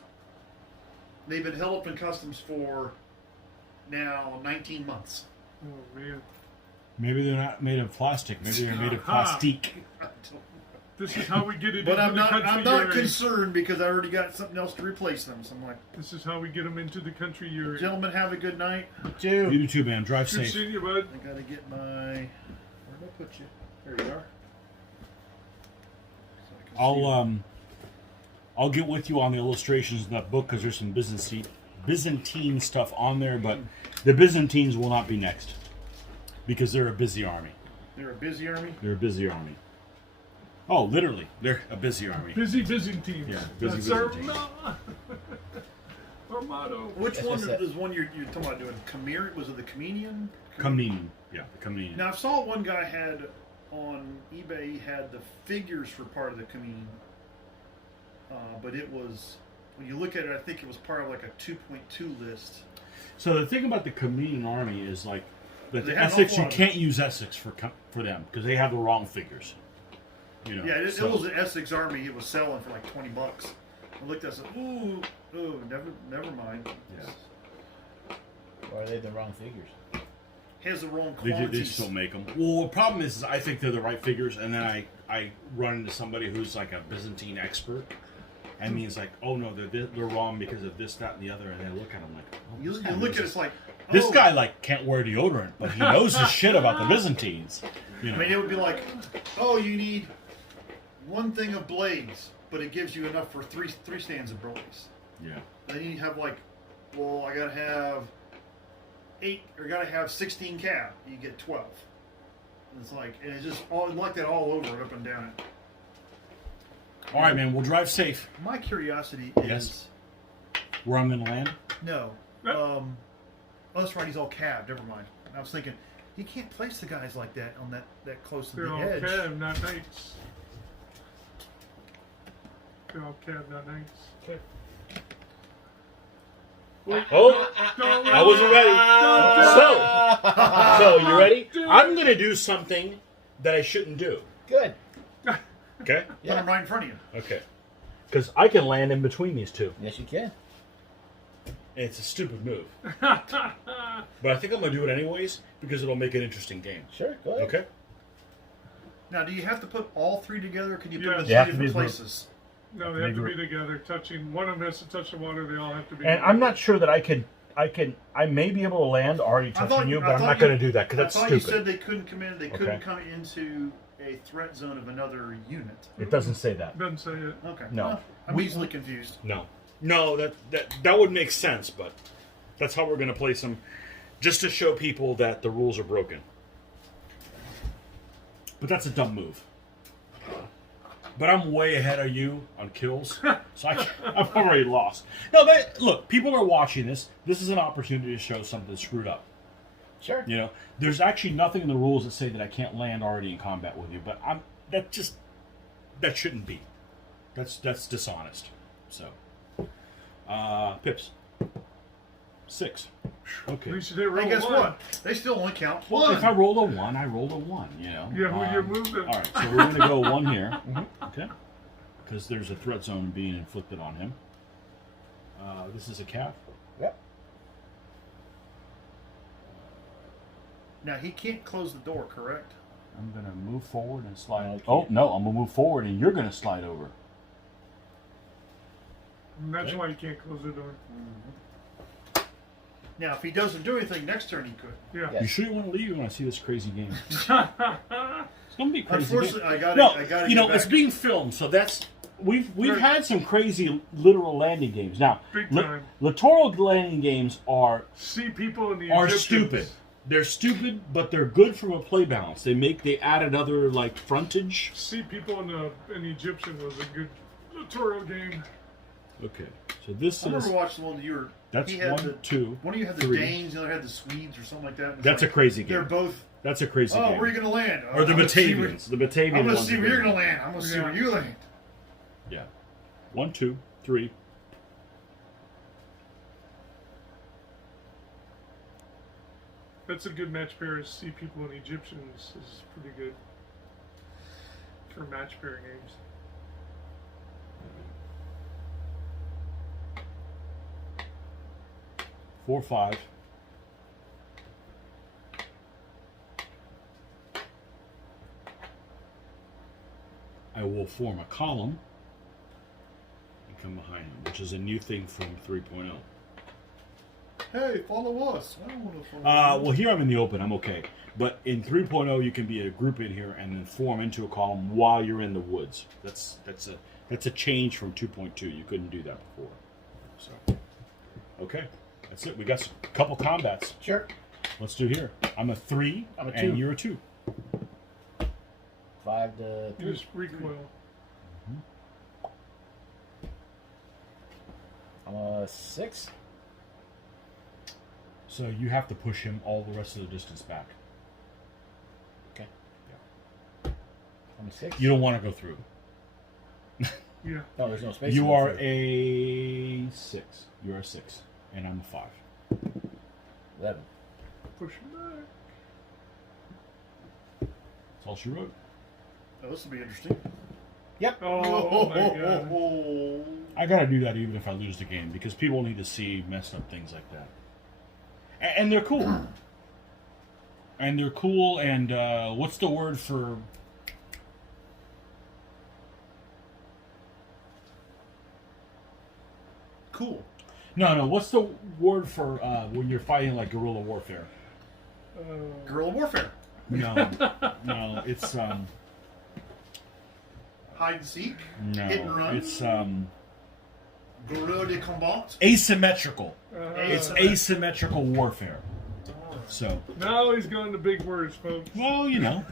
They've been held up in customs for now 19 months. Oh man. Maybe they're not made of plastic. Maybe they're made of plastique. This is how we get it But into I'm the not. country I'm not you're in. concerned because I already got something else to replace them. So I'm like, This is how we get them into the country you're in. gentlemen, have a good night. You do too, man. Drive Good safe. seeing you, bud. I gotta get my. Where did I put you? There you are. So I can see I'll get with you on the illustrations in that book because there's some Byzantine stuff on there, but the Byzantines will not be next because they're a busy army. They're a busy army. They're a busy army. Oh, literally, they're a busy army. Busy Byzantines. Yeah, busy That's Byzantines. our motto. Which That's one what's that? is one you're talking about doing? Khmer? Was it the Khmenian? Kameen. Yeah, the Kameen. Now I saw one guy had on eBay. He had the figures for part of the Khmer, but it was when you look at it, I think it was part of like a 2.2 list. So the thing about the Kameen army is like that They the have an Essex, awful you lot of- can't use Essex for them because they have the wrong figures. You know. Yeah, it so- was the Essex Army. It was selling for like $20. I looked at it, and said, ooh, never mind. Yeah. Or are they the wrong figures? Has the wrong They quantities. just don't make them. Well, the problem is I think they're the right figures, and then I run into somebody who's like a Byzantine expert, and he's like, oh no, they're wrong because of this, that, and the other, and I look at him like, oh, You this guy look knows at it, his- it's like, this oh. guy like can't wear deodorant, but he knows his shit about the Byzantines. You know. I mean, it would be like, oh, you need one thing of blades, but it gives you enough for three stands of blades. Yeah. Then you have like, well, I gotta have 8 or gotta have 16 cab. You get 12. And it's like, and it's just all like that all over it, up and down it. All right, man. We'll drive safe. My curiosity is Yes. Where I'm gonna land? no. Yep. Oh, that's right. He's all cab. Never mind. I was thinking, you can't place the guys like that on that close to They're the all edge. cab, not knights. They're all cab, not knights. Oh, I wasn't ready. So you ready? I'm gonna do something that I shouldn't do. Good. Okay. Put them right in front of you. Okay. Because I can land in between these two. Yes, you can. And it's a stupid move. But I think I'm going to do it anyways because it'll make an interesting game. Sure, go ahead. Okay? Now, do you have to put all three together? Or can you put Yeah. them in They have three to be different as places? No, they have to be together, touching. One of them has to touch the water. They all have to be. And I'm not sure that I may be able to land already touching you, but I'm not going to do that because that's I thought stupid. you said they couldn't come in. They couldn't Okay. come into a threat zone of another unit. It doesn't say that. Doesn't say it. Okay. No. Well, I'm easily confused. No. No, that would make sense, but that's how we're going to play some, just to show people that the rules are broken. But that's a dumb move. But I'm way ahead of you on kills, so I'm already lost. No, but look, people are watching this. This is an opportunity to show something screwed up. Sure. You know, there's actually nothing in the rules that say that I can't land already in combat with you, but that shouldn't be. That's dishonest. So, pips. 6. At Okay. least you didn't roll Hey, guess one. what? They still only count Well, one. if I rolled a 1, I rolled a 1. You know. Yeah, well, you moved it. All right, so we're going to go 1 here. Okay. Because there's a threat zone being inflicted on him. This is a calf. Yep. Now he can't close the door, correct? I'm going to move forward and slide. No, you Oh, can't. no, I'm going to move forward and you're going to slide over. And that's Okay. why you can't close the door. Now, if he doesn't do anything next turn, he could. Yeah. Yes. You sure you want to leave when I see this crazy game? It's going to be a crazy. Unfortunately, game. I got No, I got you know, it's being filmed, so that's we've Right. had some crazy literal landing games. Now, Big time. littoral landing games are See people in the are Egyptians. stupid. They're stupid, but they're good from a play balance. They add another like frontage. See people in the Egyptian was a good tutorial game. Okay, so this I is remember watching the one that you were. that's he had 1, 2. One of you had the 3. Danes, the other had the Swedes, or something like that. It's That's a like, crazy They're game. both. That's a crazy Oh, game. where are you going to land? Or the I'm gonna see where- Batavians. The Batavian. I'm going to ones see are where you're good. going to land. I'm going to see Yeah. where you land. Yeah, 1, 2, 3. That's a good match pair. Is See people in Egyptians is pretty good for match pair games. Four, 5. I will form a column and come behind him, which is a new thing from 3.0. Hey, follow us. I don't want to follow you. Well, here I'm in the open. I'm okay. But in 3.0, you can be a group in here and then form into a column while you're in the woods. That's a change from 2.2. You couldn't do that before. So, okay, that's it. We got a couple combats. Sure. Let's do here. I'm a 3, I'm a and 2. you're a 2. 5 to 3. You just recoil. I'm a 6. So you have to push him all the rest of the distance back. Okay. Yeah. I'm a 6. You don't want to go through. Yeah. No, there's no space. You to go are through. a 6. You're a 6, and I'm a 5. 11. Push him back. That's all she wrote. Oh, this will be interesting. Yep. Oh my god. I gotta do that even if I lose the game because people need to see messed up things like that. And they're cool. And they're cool. And what's the word for? Cool. No. What's the word for when you're fighting like guerrilla warfare? Guerrilla warfare. No, it's Hide and seek. no, Hit and run. it's Guerrilla de combat. asymmetrical. Uh, It's asymmetrical warfare. So, Now he's going to big words, folks. well, you know,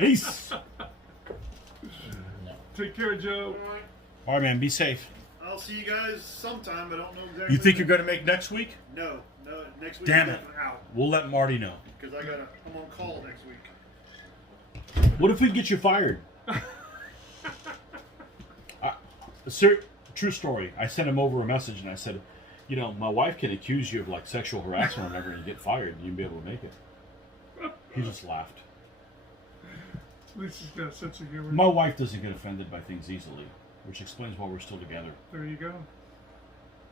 ace. Take care, Joe. All right, man. Be safe. I'll see you guys sometime. I don't know exactly. You think you're gonna make next week? No. Next week. Damn I'm it. out We'll let Marty know. because I'm on call next week. What if we get you fired? True story. I sent him over a message and I said, you know, my wife can accuse you of like sexual harassment or whatever and you get fired and you'll be able to make it. He just laughed. At least he's got a sense of humor. My wife doesn't get offended by things easily, which explains why we're still together. There you go.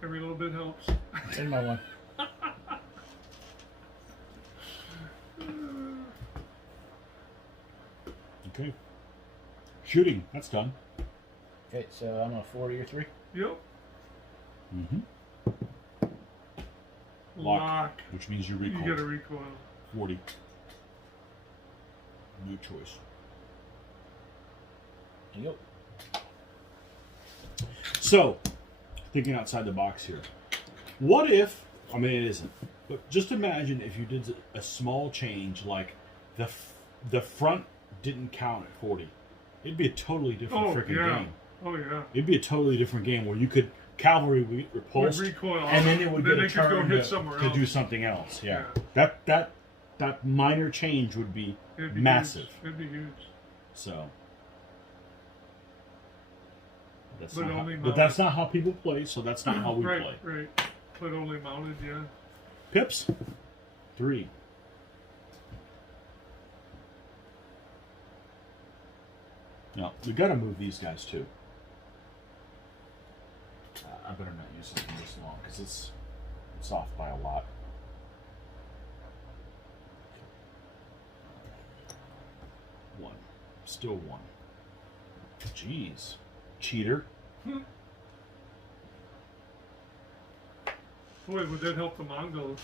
Every little bit helps. In my one. Okay. Shooting. That's done. Okay, so I'm a 4 to your 3. Yep. Mm-hmm. Lock. Which means you You recoil. gotta recoil. 40. No choice. There you go. So, thinking outside the box here. What if, I mean, it isn't, but just imagine if you did a small change, like the front didn't count at 40. It'd be a totally different freaking game. Oh, yeah. It'd be a totally different game where you could cavalry repulse, recoil, and then it would get a they could go turn hit to somewhere do else. something else. Yeah. Yeah. That minor change would be It'd be massive. Huge. It'd be huge. So. That's But not how, only but that's not how people play, so that's not how we right, play. right. But only mounted, yeah. Pips, 3. Now, we got to move these guys too. I better not use this one this long because it's off by a lot. 1, still 1. Jeez, cheater. Boy, would that help the Mongols?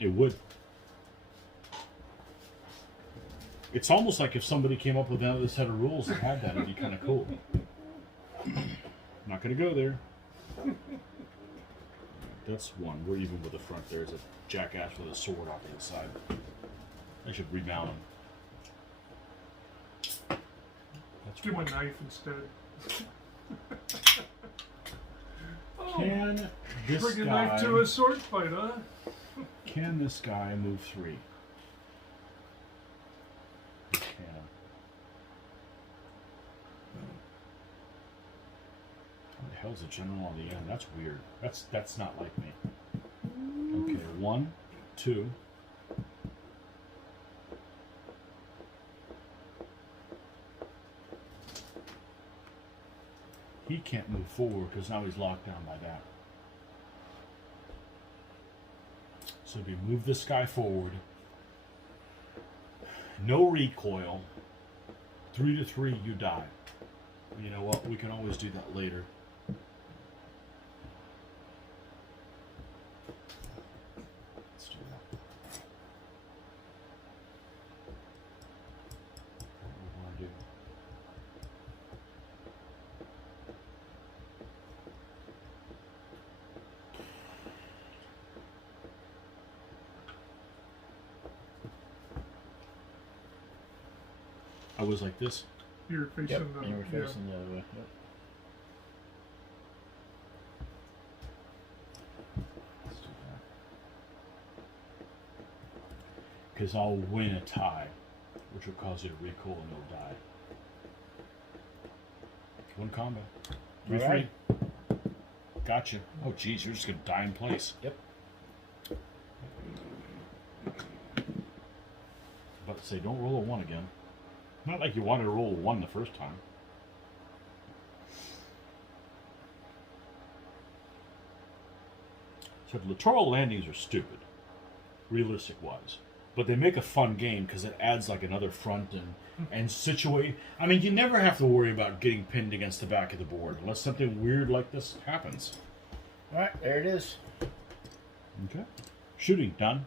It would. It's almost like if somebody came up with another set of rules that had that, it'd be kind of cool. Not going to go there. That's 1. We're even with the front. There's a jackass with a sword off to the side. I should remount him. That's Give him a 1. knife instead. Can this Bring a guy? knife to a sword fight, huh? Can this guy move 3? He can. How the hell's a general on the end? That's weird. That's not like me. Okay, 1, 2. He can't move forward because now he's locked down by that. So if you move this guy forward, no recoil, 3 to 3, you die. You know what? We can always do that later. Let's do that. What do we want to do? I was like this. You're facing Yep, the. and we're yeah. facing the other way. Yep. Let's do that. Because I'll win a tie, which will cause you to recoil and you'll die. 1 combat. 3 free. Alright. Gotcha. Oh, geez, you're just going to die in place. Yep. About to say, don't roll a 1 again. Not like you wanted to roll a 1 the first time. So the littoral landings are stupid, realistic-wise. But they make a fun game because it adds like another front and situate. I mean, you never have to worry about getting pinned against the back of the board unless something weird like this happens. Alright, there it is. Okay. Shooting done.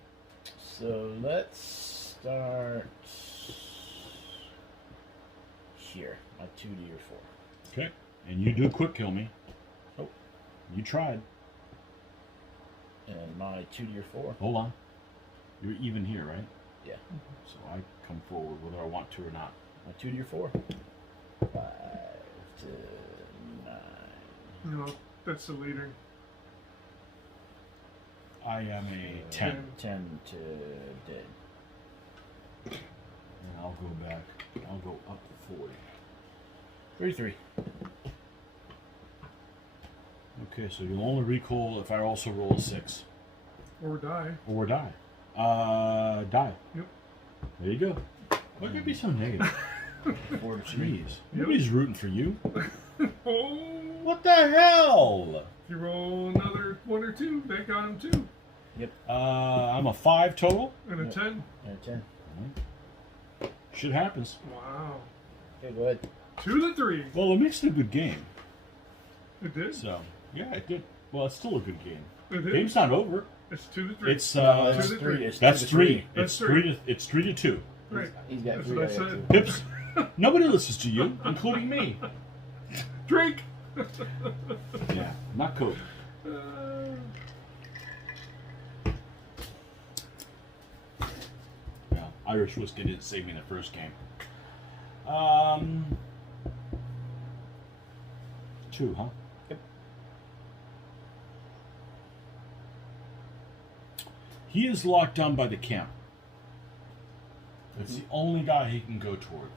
So let's start here. My 2 to your 4. Okay. And you do quick kill me. Oh. You tried. And my 2 to your 4. Hold on. You're even here, right? Yeah. So I come forward whether I want to or not. My 2 to your 4. 5 to 9. No, that's the leader. I am a 10. 10 to dead. And I'll go back. I'll go up to 40. 3-3. Okay, so you'll only recoil if I also roll a 6. Or die. Or die. Die. Yep. There you go. Why can you be so negative? 4 to 3. Jeez. Nobody's rooting for you. Oh! What the hell? If you roll another 1 or 2, bank on him too. I'm a 5 total. And a Yep. 10. And a 10. Shit happens. Wow. Okay, go ahead. 2 to 3. Well, it makes it a good game. It did. So, yeah, it did. Well, it's still a good game. It did. Game's not over. It's 2 to 3. It's No, it's 2 to 3. 3. It's that's 2 to 3. That's It's 3. 3 to 2. Right. He's got That's 3. what I got said. 2. Pips. Nobody listens to you, including me. Drink! Yeah. Not Kohten. Well, Irish whiskey didn't save me in the first game. 2, huh? Yep. He is locked down by the camp. It's the only guy he can go toward.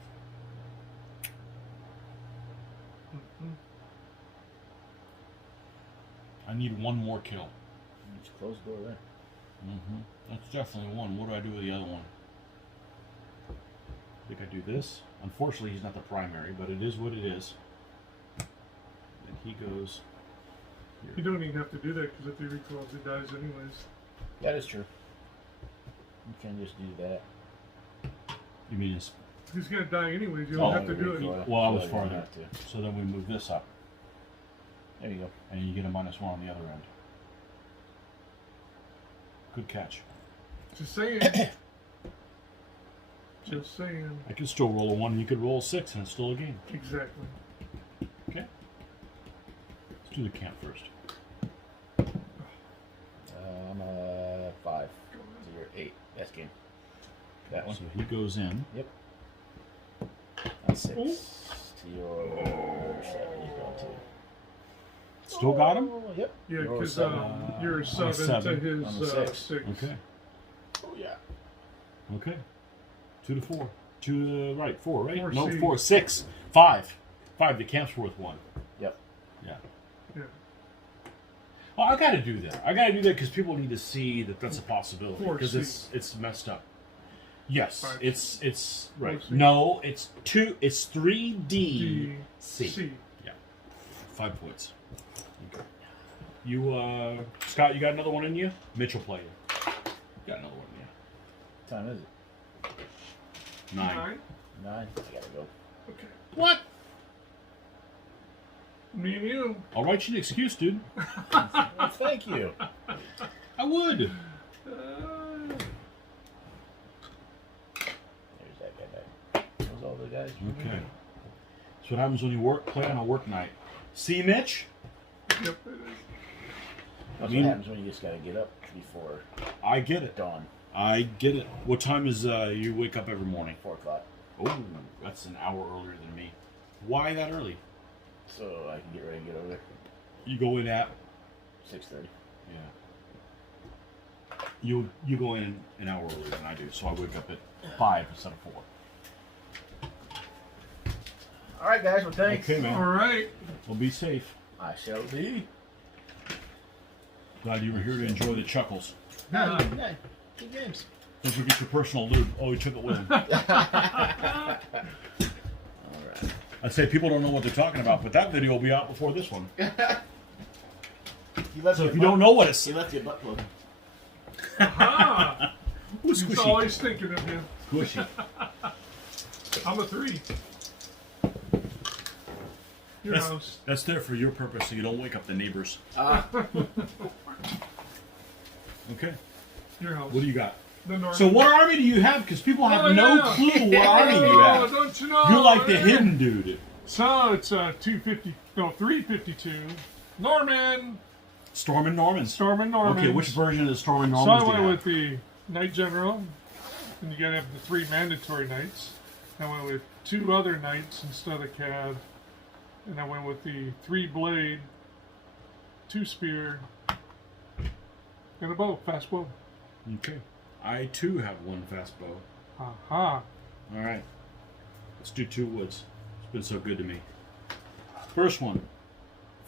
I need one more kill. Just close the door there. That's definitely one. What do I do with the other one? I think I do this. Unfortunately, he's not the primary, but it is what it is. And he goes here. You don't even have to do that because if he recalls, he dies anyways. That is true. You can just do that. You mean his... He's gonna die anyways. You don't have to do it. Well, I was So you don't farther. have to. So then we move this up, There you go. and you get a -1 on the other end. Good catch. Just saying. Just saying. I could still roll a 1, and you could roll a 6, and it's still a game. Exactly. Okay. Let's do the camp first. I'm a 5. So you're 8. That's game. That one. So he goes in. Yep. That's 6. Ooh. To your 7. He's going to. Still got him? Oh, yep. Yeah, You're because 7. you're 7 to 7. his I'm a 6. 6. Okay. Oh, yeah. Okay. 2 to 4. 2 to the right. 4, right? 4 No, C. 4. 6. 5. 5. The camp's worth 1. Yep. Yeah. Yeah. Well, I got to do that. I got to do that because people need to see that that's a possibility. 4 Because C. it's messed up. Yes, 5. it's right. 4 C. No, it's 2. It's 3D D. C. C. Yeah. 5 points. Okay. You, Scott, you got another one in you? Mitch will play you. Got another one in you. What time is it? 9. 9. I gotta go. Okay. What? Me and you. I'll write you an excuse, dude. Well, thank you. I would. There's that guy back. Those all the guys. Okay. That's what happens when you play on a work night. See, Mitch? Yep. That's mean- what happens when you just gotta get up before I get it. dawn. I get it. What time is you wake up every morning? 4 o'clock. Oh, that's an hour earlier than me. Why that early? So I can get ready to get over there. You go in at 6:30. yeah. You go in an hour earlier than I do, so I wake up at 5 instead of 4. All right, guys. Well, thanks. Okay, man. All right. Well, be safe. I shall be. Glad you were here to enjoy the chuckles. No, good games. Don't forget your personal lube. Oh, he took it with him. All right. I'd say people don't know what they're talking about, but that video will be out before this one. He left So you if a you butt- don't know what it's he left you a butt plug. Aha! Who's He's squishy? always thinking of him. Squishy. I'm a 3. Your house. That's there for your purpose, so you don't wake up the neighbors. Okay. Your house. What do you got? The North. So what army do you have? Because people have Oh, no yeah. clue what army you Oh, have. don't you know? You're like the Yeah. hidden dude. So it's 352. Norman. Storm and Norman. Storm and Norman. Okay, which version of the Storm and So Norman I do you went have? with the Knight General. And you gotta have the 3 mandatory knights. I went with 2 other knights instead of the cav. And I went with the 3 blade, 2 spear, and a bow, fast bow. Okay. I too have 1 fast bow. Aha. All right. Let's do 2 woods. It's been so good to me. First one.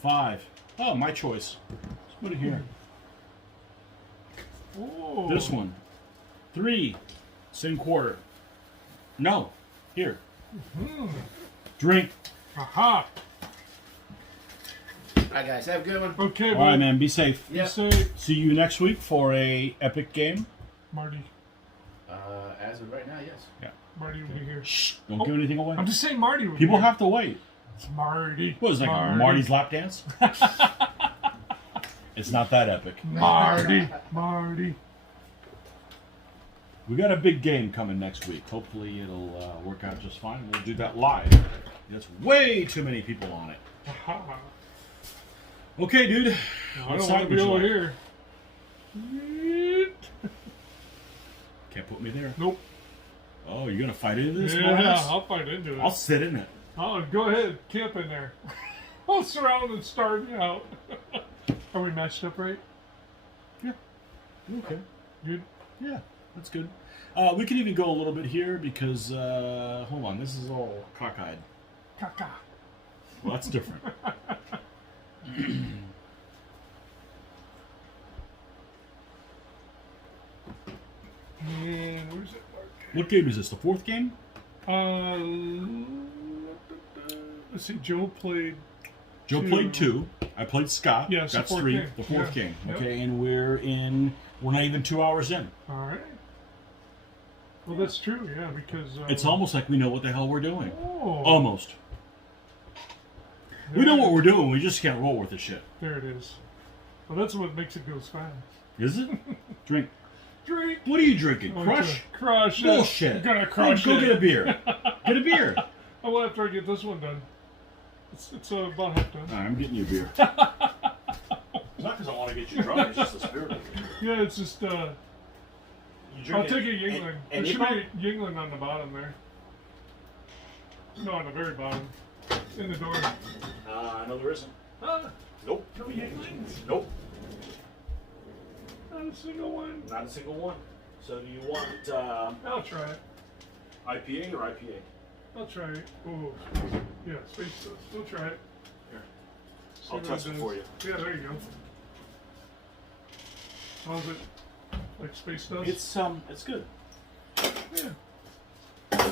5. Oh, my choice. Let's put it here. Oh. This one. 3. Same quarter. No. Here. Drink. Aha. All right, guys. Have a good one. Okay, All right, bud. man. Be safe. Be safe, See you next week for a epic game. Marty. As of right now, yes. Marty will be here. Shh. Don't give anything away. I'm just saying Marty will be People here. have to wait. It's Marty. What is that? Marty. Marty's lap dance? It's not that epic. Marty. Marty. We got a big game coming next week. Hopefully it'll work out just fine. We'll do that live. There's way too many people on it. Aha. Okay, dude. I What don't side want to would be you over like? here. Can't put me there. Nope. Oh, you're gonna fight into this? Yeah, boss? I'll fight into it. I'll sit in it. Oh, go ahead. Camp in there. I'll surround and starve you out. Are we matched up right? Okay. Good. Yeah, that's good. We can even go a little bit here because hold on, this is all cockeyed. Caca. Well, that's different. And where's it? What game is this? The fourth game? Let's see. Joe played. Joe played 2. I played Scott. Yeah, it's the that's fourth 3. game. The fourth Yeah. game. Yep. Okay, and we're not even 2 hours in. All right. Well, that's true. Yeah, because It's almost like we know what the hell we're doing. Oh, Almost. We know what we're doing. We just can't roll with the shit. There it is. Well, that's what makes it go fast. Is it? Drink. Drink. What are you drinking? Oh, Crush? Crush. it. Bullshit. I'm gonna crush Go it. get a beer. Get a beer. I will after I get this one done. It's about half done. All right, I'm getting you a beer. It's not because I want to get you drunk. It's just the spirit of it. Yeah, it's just. I'll take a Yingling. There should be a Yingling on the bottom there. No, on the very bottom. In the door. No, there isn't. Nope. No Yinglings. Nope. Not a single one. Not a single one. So do you want I'll try it. IPA or IPA? I'll try it. Oh, yeah, space dust. We'll try it. Here. See I'll what test it does. for you. Yeah, there you go. How's it? Like space dust? It's good. Yeah.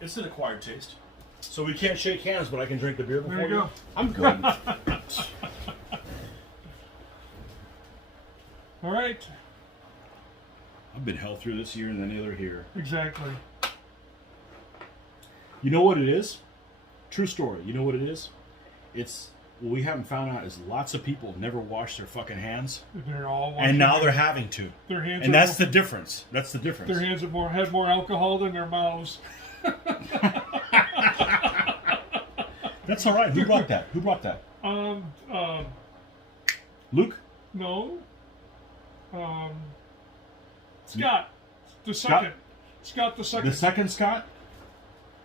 It's an acquired taste. So we can't shake hands, but I can drink the beer before There you go. I'm good. All right. I've been hell through this year and then the other here. Exactly. You know what it is? True story. You know what it is? It's what we haven't found out is lots of people never wash their fucking hands, They're all. and now they're having to. Their hands. And are that's more, the difference. That's the difference. Their hands had more alcohol than their mouths. That's all right. Who brought that? Who brought that? Luke? No. Scott. The second. Scott the second. The second Scott?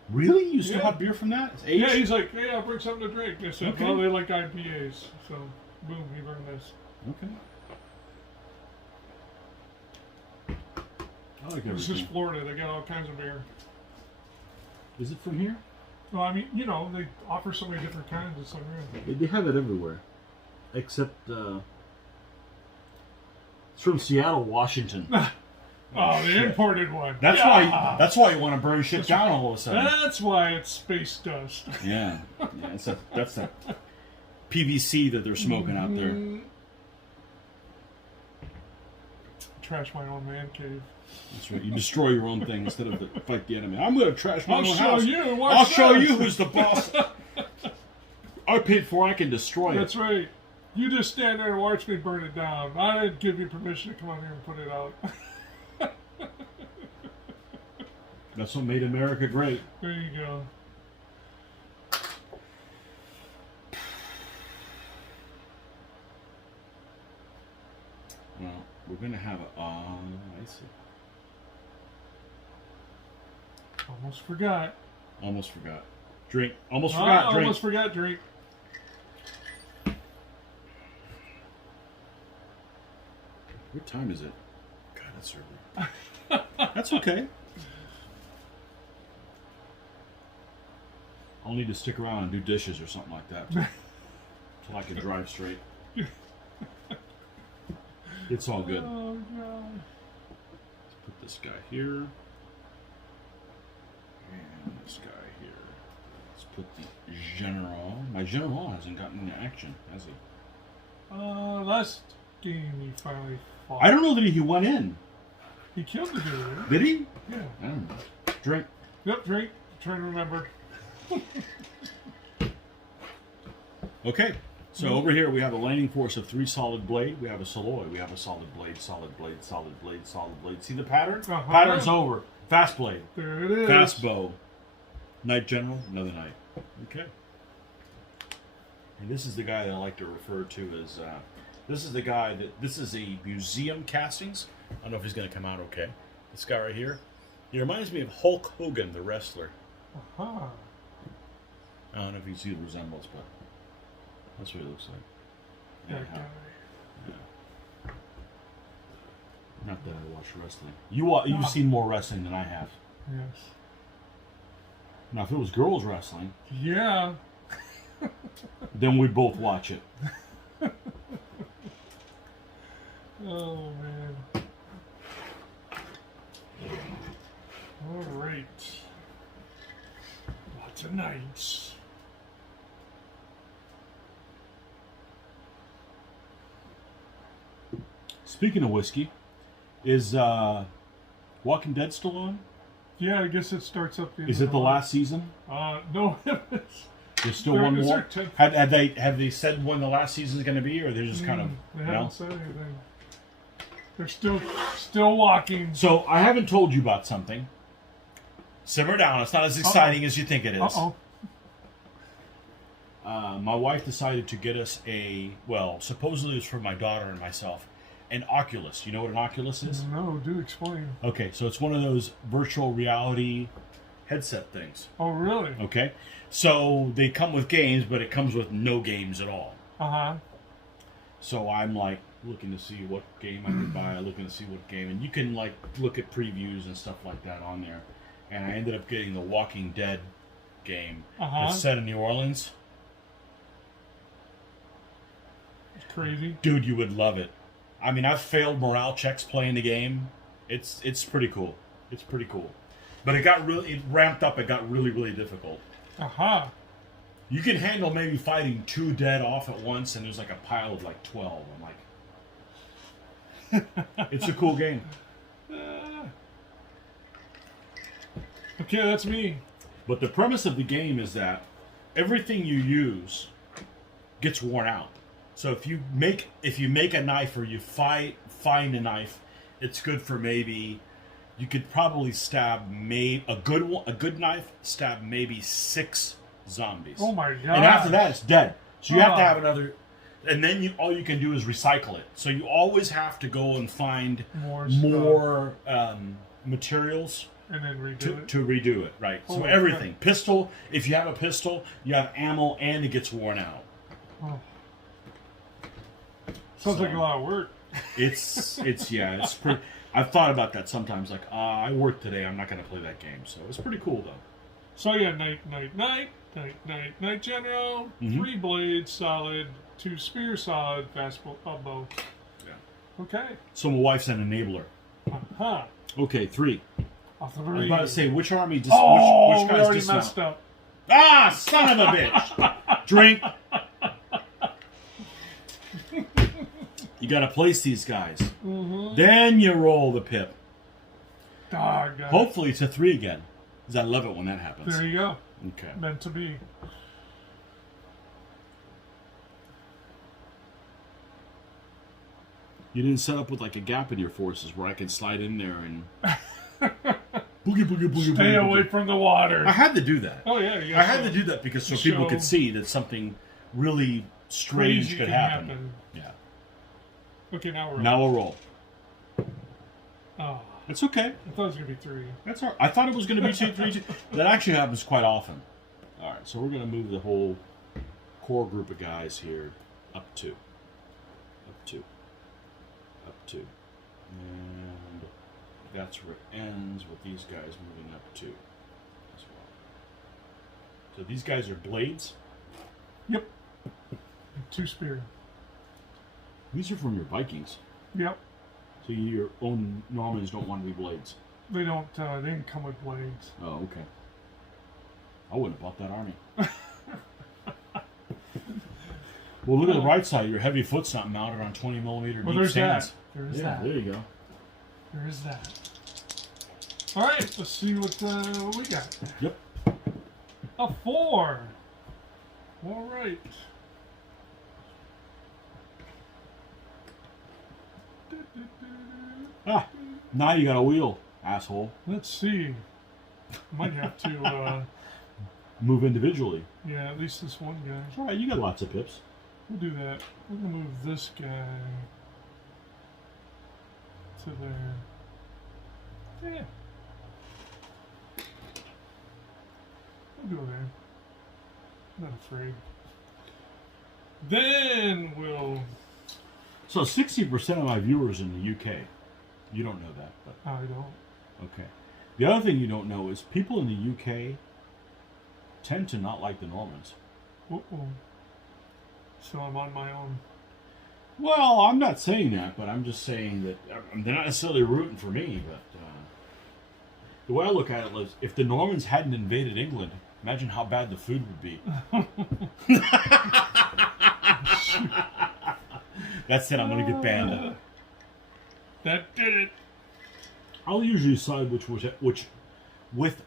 Really? You still Yeah. have beer from that? It's aged? Yeah, he's like, hey, I'll bring something to drink. I said, Okay. well, they like IPAs. So, boom, he brought this. Okay. I like This is everything. Florida. They got all kinds of beer. Is it from here? Well, I mean, you know, they offer so many different kinds. It's unreal. They have it everywhere. Except, it's from Seattle, Washington. Oh, the shit. imported one. That's Yeah. why you want to burn shit down all of a sudden. That's why it's space dust. Yeah. That's that PVC that they're smoking out there. Trash my own man cave. That's right. You destroy your own thing instead of fight the enemy. I'm going to trash my I'll own show house. you. Watch I'll show this. you who's the boss. I paid for it. I can destroy That's it. right. You just stand there and watch me burn it down. I didn't give you permission to come out here and put it out. That's what made America great. There you go. Well, we're going to have a... I see. Almost forgot. Almost forgot. Drink. Almost forgot. Drink. Almost forgot drink. What time is it? God, that's early. That's okay. I'll need to stick around and do dishes or something like that till I can drive straight. It's all good. Oh, God. Let's put this guy here. And this guy here. Let's put the General. My General hasn't gotten into action, has he? Last game he finally fought. I don't know that he went in. He killed the dude, right? Did he? Yeah. I don't know. Drink. Yep, drink. Trying to remember. Okay. So over here we have a landing force of 3 solid blade. We have a Saloy. We have a solid blade, solid blade, solid blade, solid blade. See the pattern? Uh-huh. Pattern's over. Fast blade. There it is. Fast bow. Knight General, another knight. Okay. And this is the guy that I like to refer to as. This is the guy that. This is a museum castings. I don't know if he's going to come out okay. This guy right here. He reminds me of Hulk Hogan, the wrestler. Aha. I don't know if you see the resemblance, but that's what he looks like. That Anyhow. guy. Not that I watch wrestling. You've seen more wrestling than I have. Yes. Now, if it was girls wrestling, Yeah. then we'd both watch it. Oh man. All right. Lots of nights. Speaking of whiskey, is Walking Dead still on? Yeah, I guess it starts up. Is it the last season? No. There's still There- one is more. there 10? Have they said when the last season is going to be, or they're just kind of They no? haven't said anything. They're still walking. So I haven't told you about something. Simmer down. It's not as exciting as you think it is. Uh-oh. My wife decided to get us supposedly it's for my daughter and myself, an Oculus. You know what an Oculus is? No, do explain. Okay, so it's one of those virtual reality headset things. Oh, really? Okay, so they come with games, but it comes with no games at all. Uh-huh. So I'm like looking to see what game I could buy, looking to see what game, and you can like look at previews and stuff like that on there. And I ended up getting the Walking Dead game. Uh-huh. It's set in New Orleans. It's crazy. Dude, you would love it. I mean, I've failed morale checks playing the game. It's pretty cool. It's pretty cool. But it ramped up. It got really, really difficult. Aha. You can handle maybe fighting 2 dead off at once, and there's like a pile of like 12. I'm like, it's a cool game. Okay, that's me. But the premise of the game is that everything you use gets worn out. So if you make a knife or you find a knife, it's good for maybe you could probably stab a good knife stab maybe 6 zombies. Oh my god. And after that, it's dead. So you have to have another, and then all you can do is recycle it. So you always have to go and find more materials and then redo it. to redo it. Right. Oh so my everything. Pistol. If you have a pistol, you have ammo, and it gets worn out. Oh. Sounds like a lot of work. It's pretty. I've thought about that sometimes. Like, I work today. I'm not going to play that game. So it's pretty cool though. So yeah, night, general, 3 blades, solid, 2 spear, solid, fast bow. Yeah. Okay. So my wife's an enabler. Aha. Okay, 3. Off the I was about to say which army which we guys already dismount? messed up. Ah, son of a bitch! Drink. You got to place these guys. Mm-hmm. Then you roll the pip. Doggone. Hopefully it's a 3 again. Because I love it when that happens. There you go. Okay. Meant to be. You didn't set up with like a gap in your forces where I can slide in there and boogie, boogie, boogie, Stay boogie, away boogie. from the water. I had to do that. Oh yeah, I had to do that because so people could see that something really strange Crazy could can happen. Yeah. Okay, now we're Now we'll roll. Oh, It's okay. I thought it was gonna be 3. That's all right. I thought it was going to be 2, 3, 2. That actually happens quite often. All right, so we're going to move the whole core group of guys here up 2. Up 2. Up 2. And that's where it ends with these guys moving up 2 as well. So these guys are blades. Yep. 2 spear. These are from your Vikings. Yep. So your own Normans don't want to be blades. They don't. They didn't come with blades. Oh, okay. I wouldn't have bought that army. Well, look at the right side. Your heavy foot's not mounted on 20 millimeter Well, deep there's stands. that. There's Yeah, that. there you go. There is that. All right. Let's see what we got. Yep. A 4. All right. Ah, now you got a wheel, asshole. Let's see. Might have to Move individually. Yeah, at least this one guy. All right, you got lots of pips. We'll do that. We're gonna move this guy to there. Yeah. We'll go there. Not afraid. Then we'll. So 60% of my viewers in the UK. You don't know that, but I don't. okay. The other thing you don't know is people in the UK tend to not like the Normans. Uh-oh. So I'm on my own. Well, I'm not saying that, but I'm just saying that they're not necessarily rooting for me. But the way I look at it is, if the Normans hadn't invaded England, imagine how bad the food would be. That's it. I'm going to get banned. That did it. I'll usually side with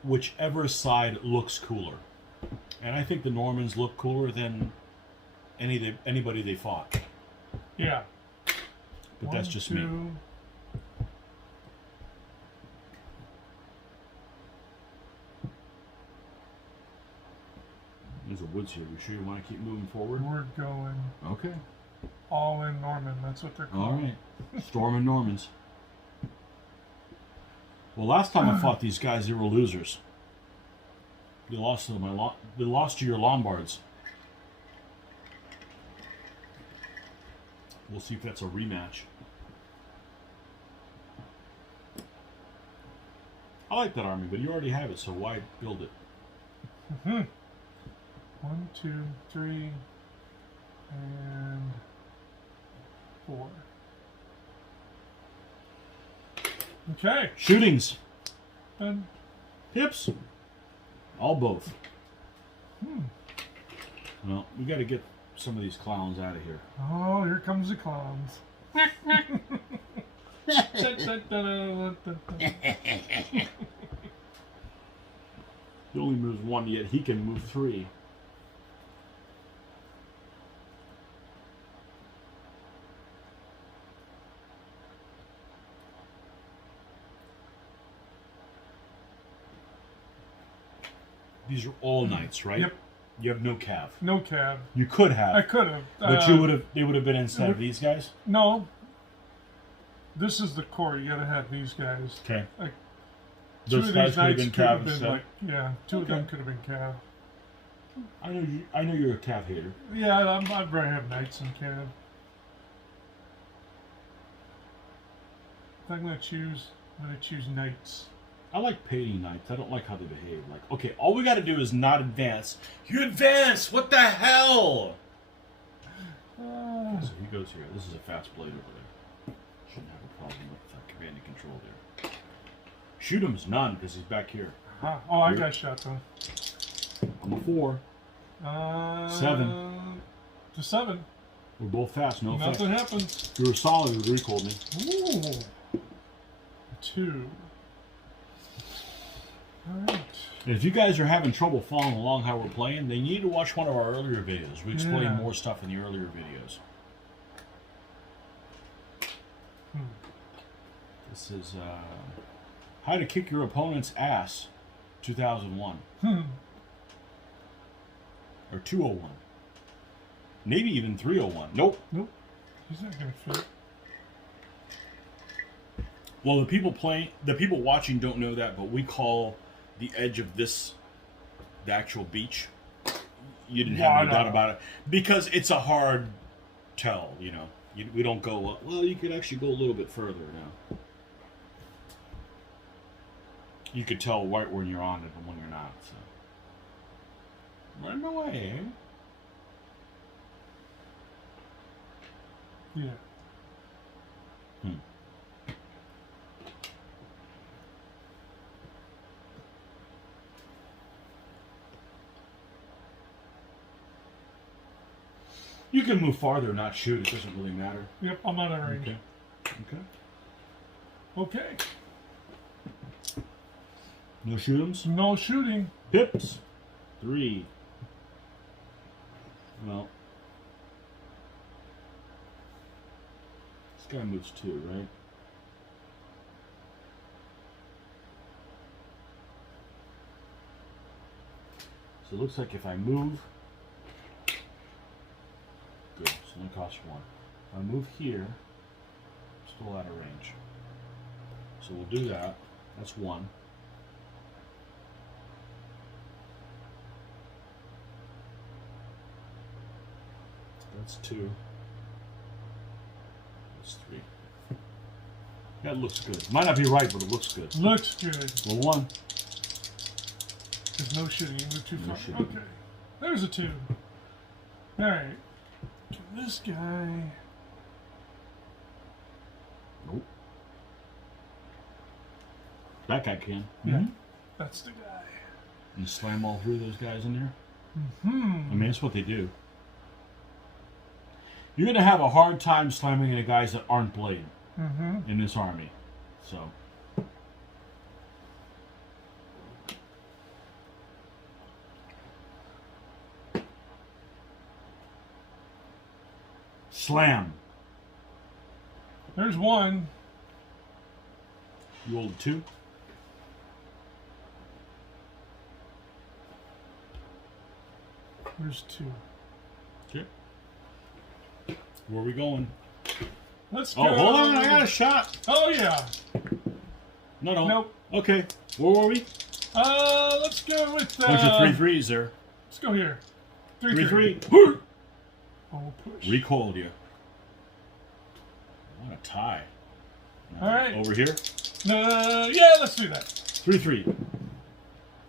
whichever side looks cooler, and I think the Normans look cooler than anybody they fought. Yeah. But that's just me. There's a woods here. You sure you want to keep moving forward? We're going Okay. all in Norman. That's what they're called. All right. Storming Normans. Well, last time I fought these guys, they were losers. They lost to they lost to your Lombards. We'll see if that's a rematch. I like that army, but you already have it, so why build it? Mm-hmm. 1, 2, 3, and 4. Okay. Shootings. Done. Pips. All both. Well, we got to get some of these clowns out of here. Oh, here comes the clowns. He only moves 1, yet he can move 3. These are all knights, right? Yep. You have no cav. No cab. You could have. I could have. But you would have. They would have been instead of these guys. No. This is the core. You gotta have these guys. Okay. Like, Those guys could have been cav instead. like, yeah, two of them Okay. could have been cab. I know you. I know you're a cav hater. Yeah, I'd rather have knights and cab. If I'm gonna choose knights. I like painting knights. I don't like how they behave. Like, okay, all we got to do is not advance. You advance. What the hell? So he goes here. This is a fast blade over there. Shouldn't have a problem with command and control there. Shoot him's none because he's back here. Oh, I got shot though. I'm a 4. 7. To 7. We're both fast. No effect. Nothing happens. You were solid. You recalled me. Ooh. 2. Alright. And if you guys are having trouble following along how we're playing, then you need to watch one of our earlier videos. We explain more stuff in the earlier videos. This is How to Kick Your Opponent's Ass 2001. Or 201. Maybe even 301. Nope. He's not gonna fit. Well, the people watching don't know that, but we call the edge of this the actual beach. You didn't have any doubt about it because it's a hard tell. You know, we don't go. Well, you could actually go a little bit further now. You could tell right when you're on it and when you're not. So, run away. Yeah. You can move farther, not shoot. It doesn't really matter. Yep, I'm out of range. Okay. No shoot'ems? No shooting. Pips. 3. Well. This guy moves 2, right? So it looks like if I move, good, so it only costs 1. If I move here, still out of range. So we'll do that. That's 1. That's 2. That's 3. That looks good. Might not be right, but it looks good. Looks good. Well, 1. There's no shooting. You move too No far. shooting. Okay. There's a 2. Alright. This guy. Nope. That guy can. Yeah. That's the guy. And slam all 3 of those guys in there. Hmm. I mean, that's what they do. You're going to have a hard time slamming into guys that aren't blade in this army. So. Slam. There's 1. You rolled a 2. There's 2. Okay. Where are we going? Let's go. Oh, hold on. I got a shot. Oh, yeah. No. Nope. Okay. Where were we? Let's go with. Bunch of 3-3s there. Let's go here. 3-3. Oh, push. Recoiled you. What a tie. All right. Over here. Yeah, let's do that. 3-3.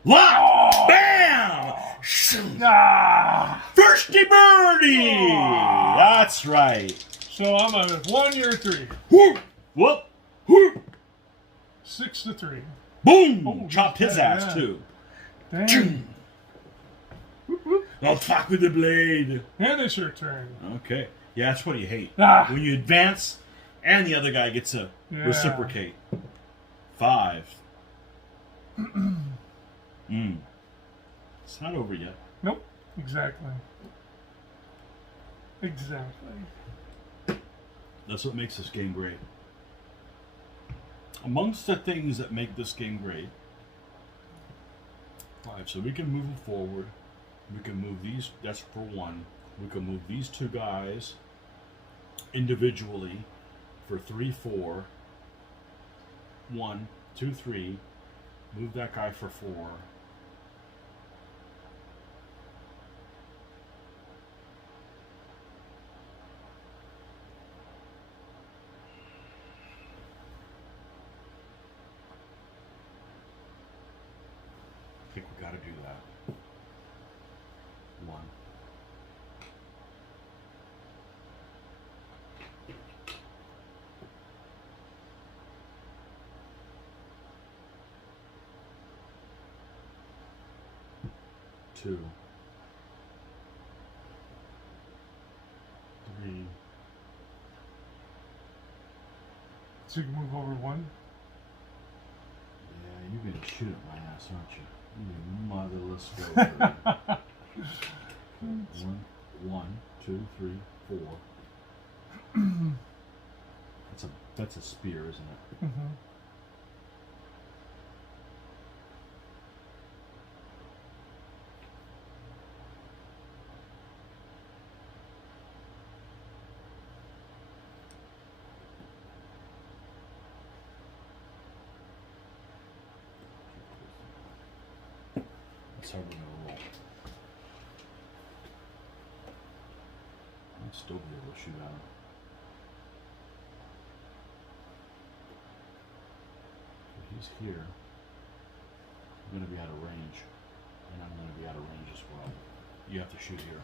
Lock! Bam! Ah. Thirsty birdie! That's right. So I'm at 1, you're 3. Whoop! Whoop! Whoop! 6 to 3. Boom! Oh, Chopped his yeah, ass yeah. too. Dang. I'll talk with the blade. And it's your turn. Okay. Yeah, that's what you hate. Ah. When you advance and the other guy gets to Yeah. reciprocate. 5. It's not over yet. Nope. Exactly. Exactly. That's what makes this game great. Amongst the things that make this game great, 5. So we can move it forward. We can move these. That's for 1. We can move these 2 guys individually for 3-4. 1, 2, 3. Move that guy for 4. I think we got to do that. 1. 2. 3. So you can move over 1. Yeah, you're gonna shoot at my ass, aren't you? You motherless go. 1, 2, 3, 4. That's a spear, isn't it? Mm-hmm. That's how we're gonna roll. I'll still be able to shoot at him. He's here. I'm going to be out of range. And I'm going to be out of range as well. You have to shoot here.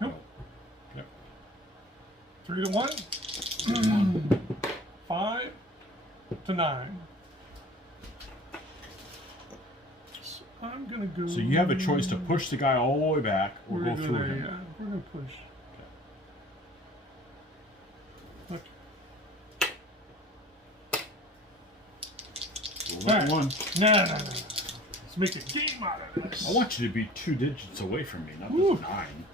Nope. Yep. 3 to 1. 5 to 9. So I'm gonna go. So you have a choice to push the guy all the way back or We're go gonna, through him. yeah, we're gonna push. Look. Roll that Alright. 1. No. Let's make a game out of this. I want you to be 2 digits away from me, not Ooh. just 9.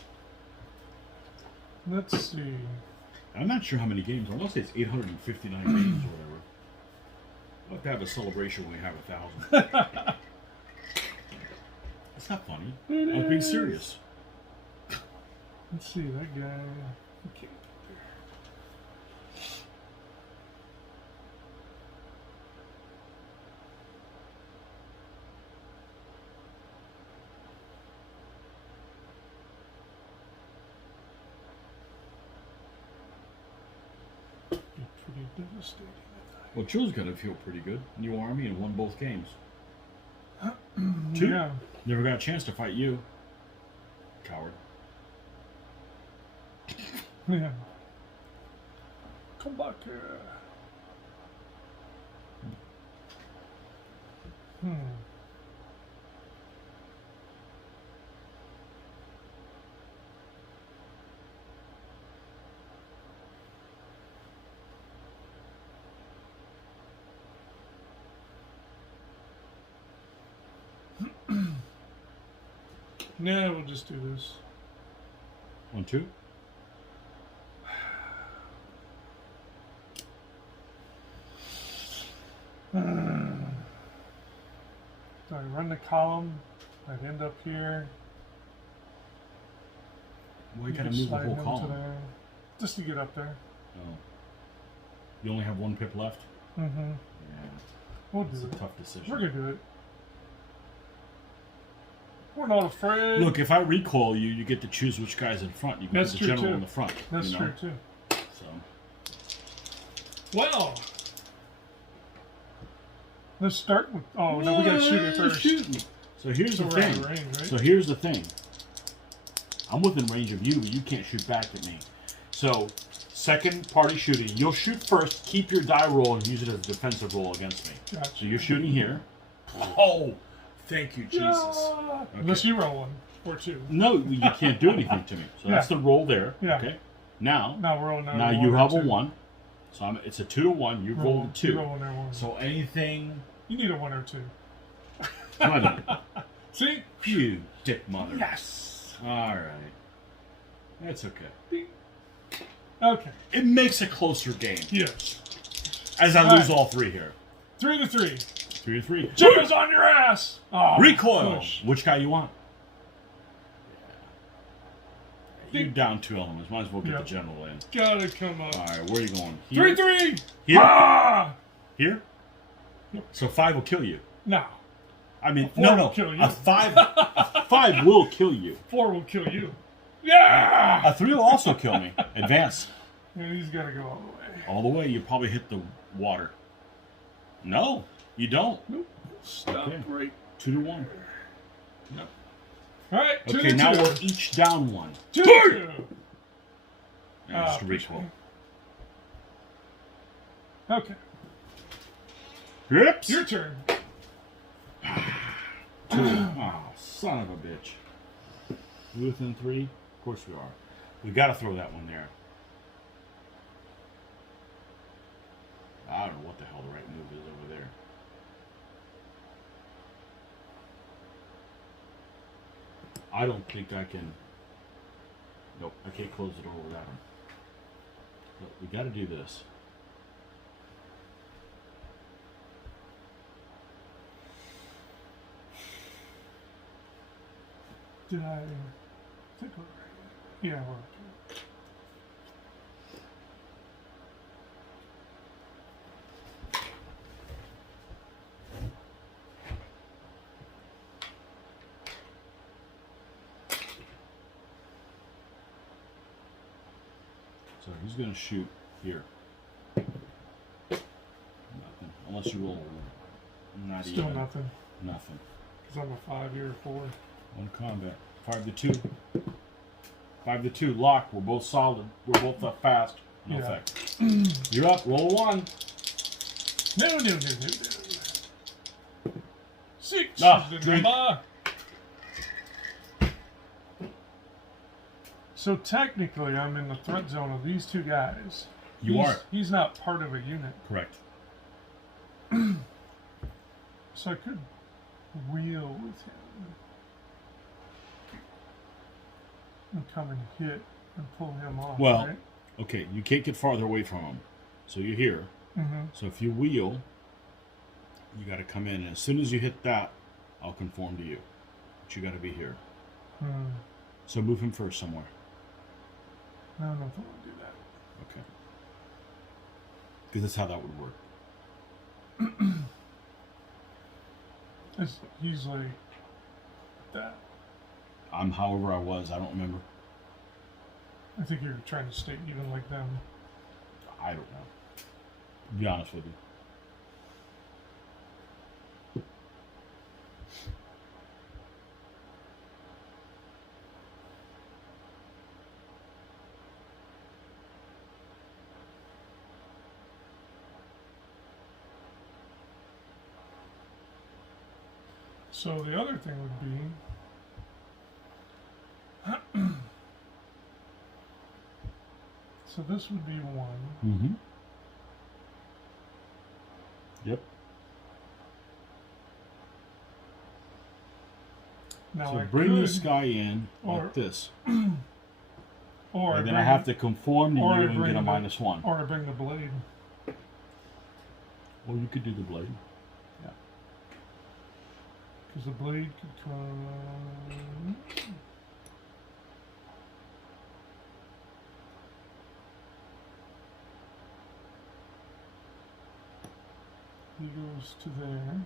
Let's see. I'm not sure how many games. I want to say it's 859 games or whatever. We'll have to have a celebration when we have 1,000. It's not funny. I was being serious. Let's see, that guy. Okay. Pretty devastating. Well, Joe's got to feel pretty good. New army and won both games. 2. Yeah. Never got a chance to fight you. Coward. Yeah. Come back here. Yeah, we'll just do this. 1, 2. So I run the column, I'd end up here. Well, you gotta move the slide whole them column. to there, just to get up there. Oh. You only have 1 pip left? Mm-hmm. Yeah. We'll It's do a it. tough decision. We're gonna do it. We're not afraid. Look, if I recoil you, you get to choose which guy's in front. You can That's put the true, general too. in the front. That's you know? true too. So. Well, let's start with. Oh no, we gotta shoot it first. So here's So the we're out thing. of range, right? So here's the thing. I'm within range of you, but you can't shoot back at me. So, second party shooting. You'll shoot first, keep your die roll, and use it as a defensive roll against me. Gotcha. So you're shooting here. Oh, thank you, Jesus. Yeah. Unless you roll 1 or 2. No, you can't do anything to me. So that's Yeah. the roll there. Yeah. Okay. Now, Now we're on now you have a 1. So it's a 2 to 1. You roll a 2. You roll there 1. So anything. You need a 1 or 2. Honey, See? you dick mother. Yes. All right. That's okay. Okay. It makes a closer game. Yes. As I All lose right. all 3 here. 3 to 3. 3 to 3. Jim's on your ass. Oh, Recoil. push. Which guy you want? You're down 2 elements. Might as well get Yeah. the general in. Gotta come up. All right, where are you going? Here? 3-3. Here? Ah! Here? So 5 will kill you. No. I mean, 4 no, will no. kill you. A 5 will kill you. 4 will kill you. Yeah. A 3 will also kill me. Advance. And he's gotta go all the way. All the way, you probably hit the water. No, you don't. Nope. Stop Okay. right. 2 to 1. No. All right. 2 Okay, to now 2. we're each down 1. 2 to 2. And just a recoil. Okay. Rips. Your turn. 2. Oh, son of a bitch. We within 3? Of course we are. We got to throw that one there. I don't know what the hell the right move is over there. I don't think I can. Nope, I can't close the door without him. But we got to do this. Did I think we're right? Yeah, we're okay. So he's going to shoot here. Nothing. Unless you roll. Not Still even. nothing. Nothing. Because I'm a 5 or 4. 1 combat. 5 to 2. 5 to 2. Lock. We're both solid. We're both up fast. No Yeah. effect. You're up. Roll a 1. No. 6 Ah, is the drink. number. So technically, I'm in the threat zone of these 2 guys. You are. He's not part of a unit. Correct. So I could wheel with him and come and hit and pull him off. Well, right? okay. You can't get farther away from him. So you're here. Mm-hmm. So if you wheel, you got to come in. And as soon as you hit that, I'll conform to you. but you got to be here. Hmm. So move him first somewhere. I don't know if I want to do that. Okay. Because that's how that would work. He's like that. I'm however I was. I don't remember. I think you're trying to stay even like them. I don't know. To be honest with you. So the other thing would be so this would be 1. Mm-hmm. Yep. Now So I bring could, this guy in or- like this. or And then bring, I have to conform to you or I and bring get a the- -1. or I bring the blade. Well, you could do the blade. Because the blade could come. He goes to there.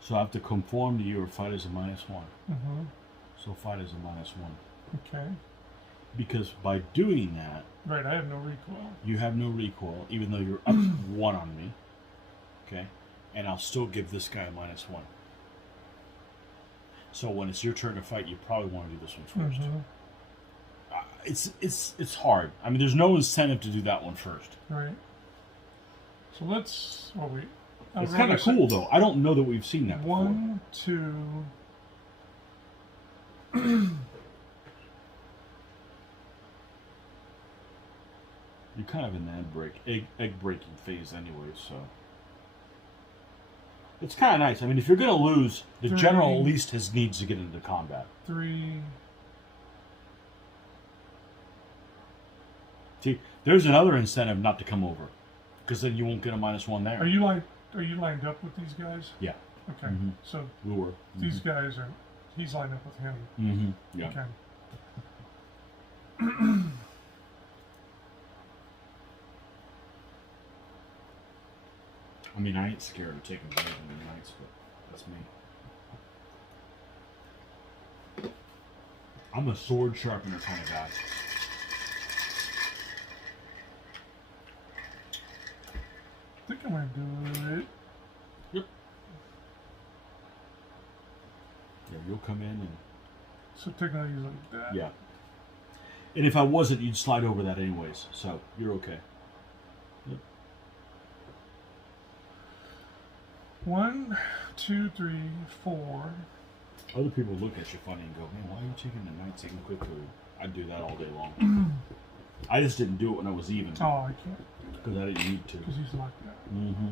So I have to conform to you or fight as a -1. Mm-hmm. So fight as a -1. Okay. Because by doing that, Right, I have no recoil. you have no recoil, even though you're up 1 on me. Okay? And I'll still give this guy a -1. So when it's your turn to fight, you probably want to do this one first. Mm-hmm. It's hard. I mean, there's no incentive to do that one first. Right. So let's. Oh wait. It's kind of cool, though. I don't know that we've seen that before. 1, 2. You're kind of in the egg breaking phase anyway, so it's kind of nice. I mean, if you're going to lose, the general at least needs to get into combat. 3. See, there's another incentive not to come over, because then you won't get a -1 there. Are you lined up with these guys? Yeah. Okay. Mhm. So We were. these guys are. He's lined up with him. Mm-hmm. Yeah. Okay. I mean, I ain't scared of taking blade in the knights, but that's me. I'm a sword sharpener kind of guy. I think I'm gonna do it. Yep. Yeah, you'll come in and So technically he's like that. yeah. And if I wasn't, you'd slide over that anyways, so you're okay. Yep. 1, 2, 3, 4. Other people look at you funny and go, man, why are you taking the knights in quickly? I'd do that all day long. I just didn't do it when I was even, Oh, I can't because I didn't need to. because he's like that. Mm-hmm.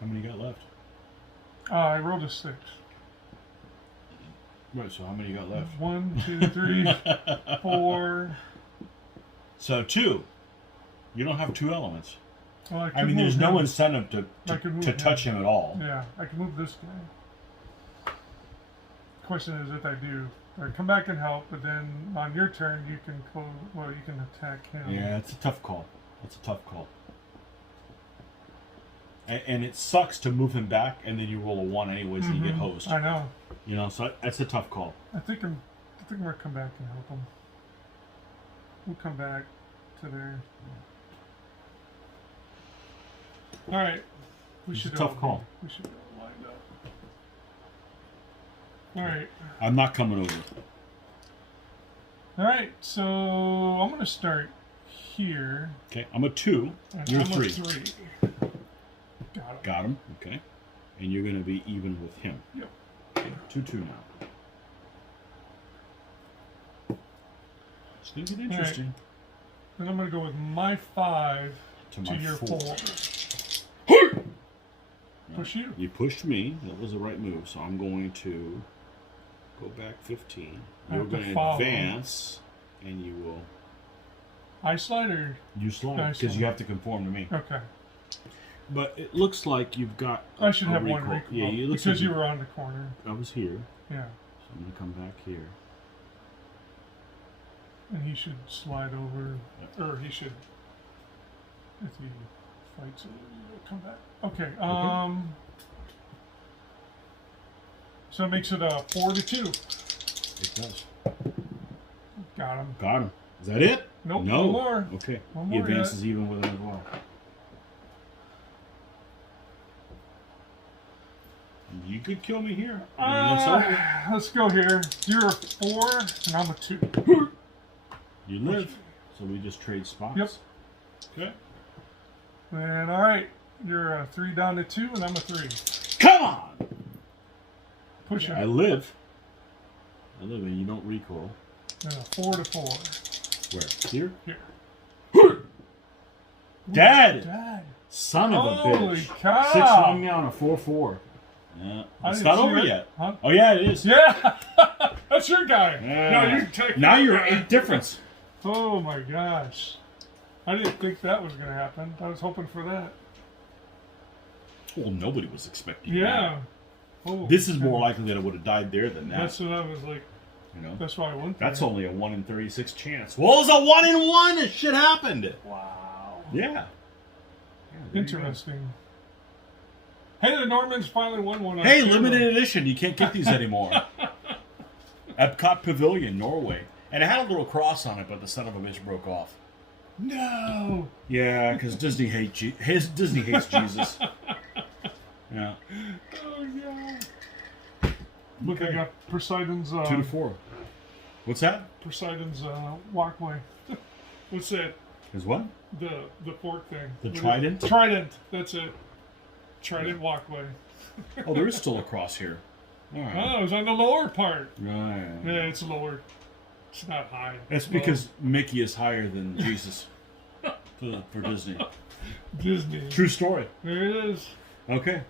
How many you got left? I rolled a 6. Right, so how many you got left? 1, 2, 3, 4. So 2. You don't have 2 elements. Well, I could mean, there's move no him. incentive I could move to him. touch him at all. Yeah, I can move this guy. Question is if I do. I come back and help, but then on your turn you can you can attack him. Yeah, it's a tough call. That's a tough call. And it sucks to move him back, and then you roll a 1 anyways, and you get hosed. I know. You know, so that's a tough call. I think I'm gonna come back and help him. We'll come back to there. All right. It's should a tough all call. We should go lined up. All right. I'm not coming over. All right. So I'm gonna start here. Okay, I'm a 2. And You're I'm 3. A 3. Got it. Got him. Okay. And you're going to be even with him. Yep. Okay, 2-2 now. It's going to get interesting. Then I'm going to go with my 5 To to my your 4. 4. Push you. You pushed me. That was the right move. So I'm going to go back 15. I You're have to going to follow. advance, and you will. I slide or... You slide I because slide. you have to conform to me. Okay. But it looks like you've got. I should a have one recoil. recoil. Yeah, it looks because like you were on the corner. I was here, Yeah. so I'm going to come back here. And he should slide over, or he should, if he fights it, he'll come back. Okay, so it makes it a 4 to 2. It does. Got him. Got him. Is that it? Nope, No. one more. Okay. One He more advances even with it as well. You could kill me here. And it's over. Let's go here. You're a 4, and I'm a 2. You live. So we just trade spots. Yep. Okay. And alright, you're a 3 down to 2, and I'm a 3. Come on! Push I it. live. I live and you don't recoil. And a 4 to 4. Where? Here? Here. Dad! Dad. Son of a Holy bitch. cow. 6 swung me on a 4-4. Yeah. I It's didn't not see over that. yet. Huh? Oh yeah, it is. Yeah! That's your guy. Yeah. No, you take Now that you're guy. 8 difference. Oh my gosh. I didn't think that was going to happen. I was hoping for that. Well, nobody was expecting Yeah. that. Oh, This is more likely that I would have died there than that. That's what I was like. You know? That's why I went That's there. only a 1 in 36 chance. Well, it was a 1 in 1. This shit happened. Wow. Yeah. Yeah, there you go. Interesting. Hey, the Normans finally won one. on Hey, camera. limited edition. You can't get these anymore. Epcot Pavilion, Norway. And it had a little cross on it, but the son of a bitch broke off. No. Yeah, because Disney hates Disney hates Jesus. Yeah. Oh yeah. Look, I got Poseidon's 2 to 4. What's that? Poseidon's walkway. What's that? Is what? The fork thing. The What is- trident? Trident. That's it. Trident walkway. Oh, there is still a cross here. All right. Oh, it was on the lower part. Right. Yeah, it's lower. It's not high. That's It's low. because Mickey is higher than Jesus for Disney. Disney. True story. There it is. Okay.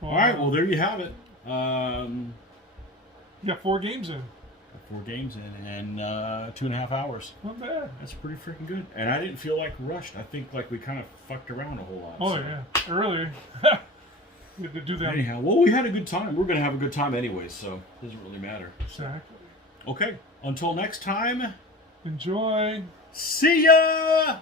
Wow. All right. Well, there you have it. You got 4 games in. 4 games in 2.5 hours. Not bad. That's pretty freaking good. And I didn't feel like rushed. I think like we kind of fucked around a whole lot. Oh so. yeah, earlier. You had to do that. Anyhow, well, we had a good time. We're gonna have a good time anyway, so it doesn't really matter. Exactly. Okay. Until next time. Enjoy. See ya.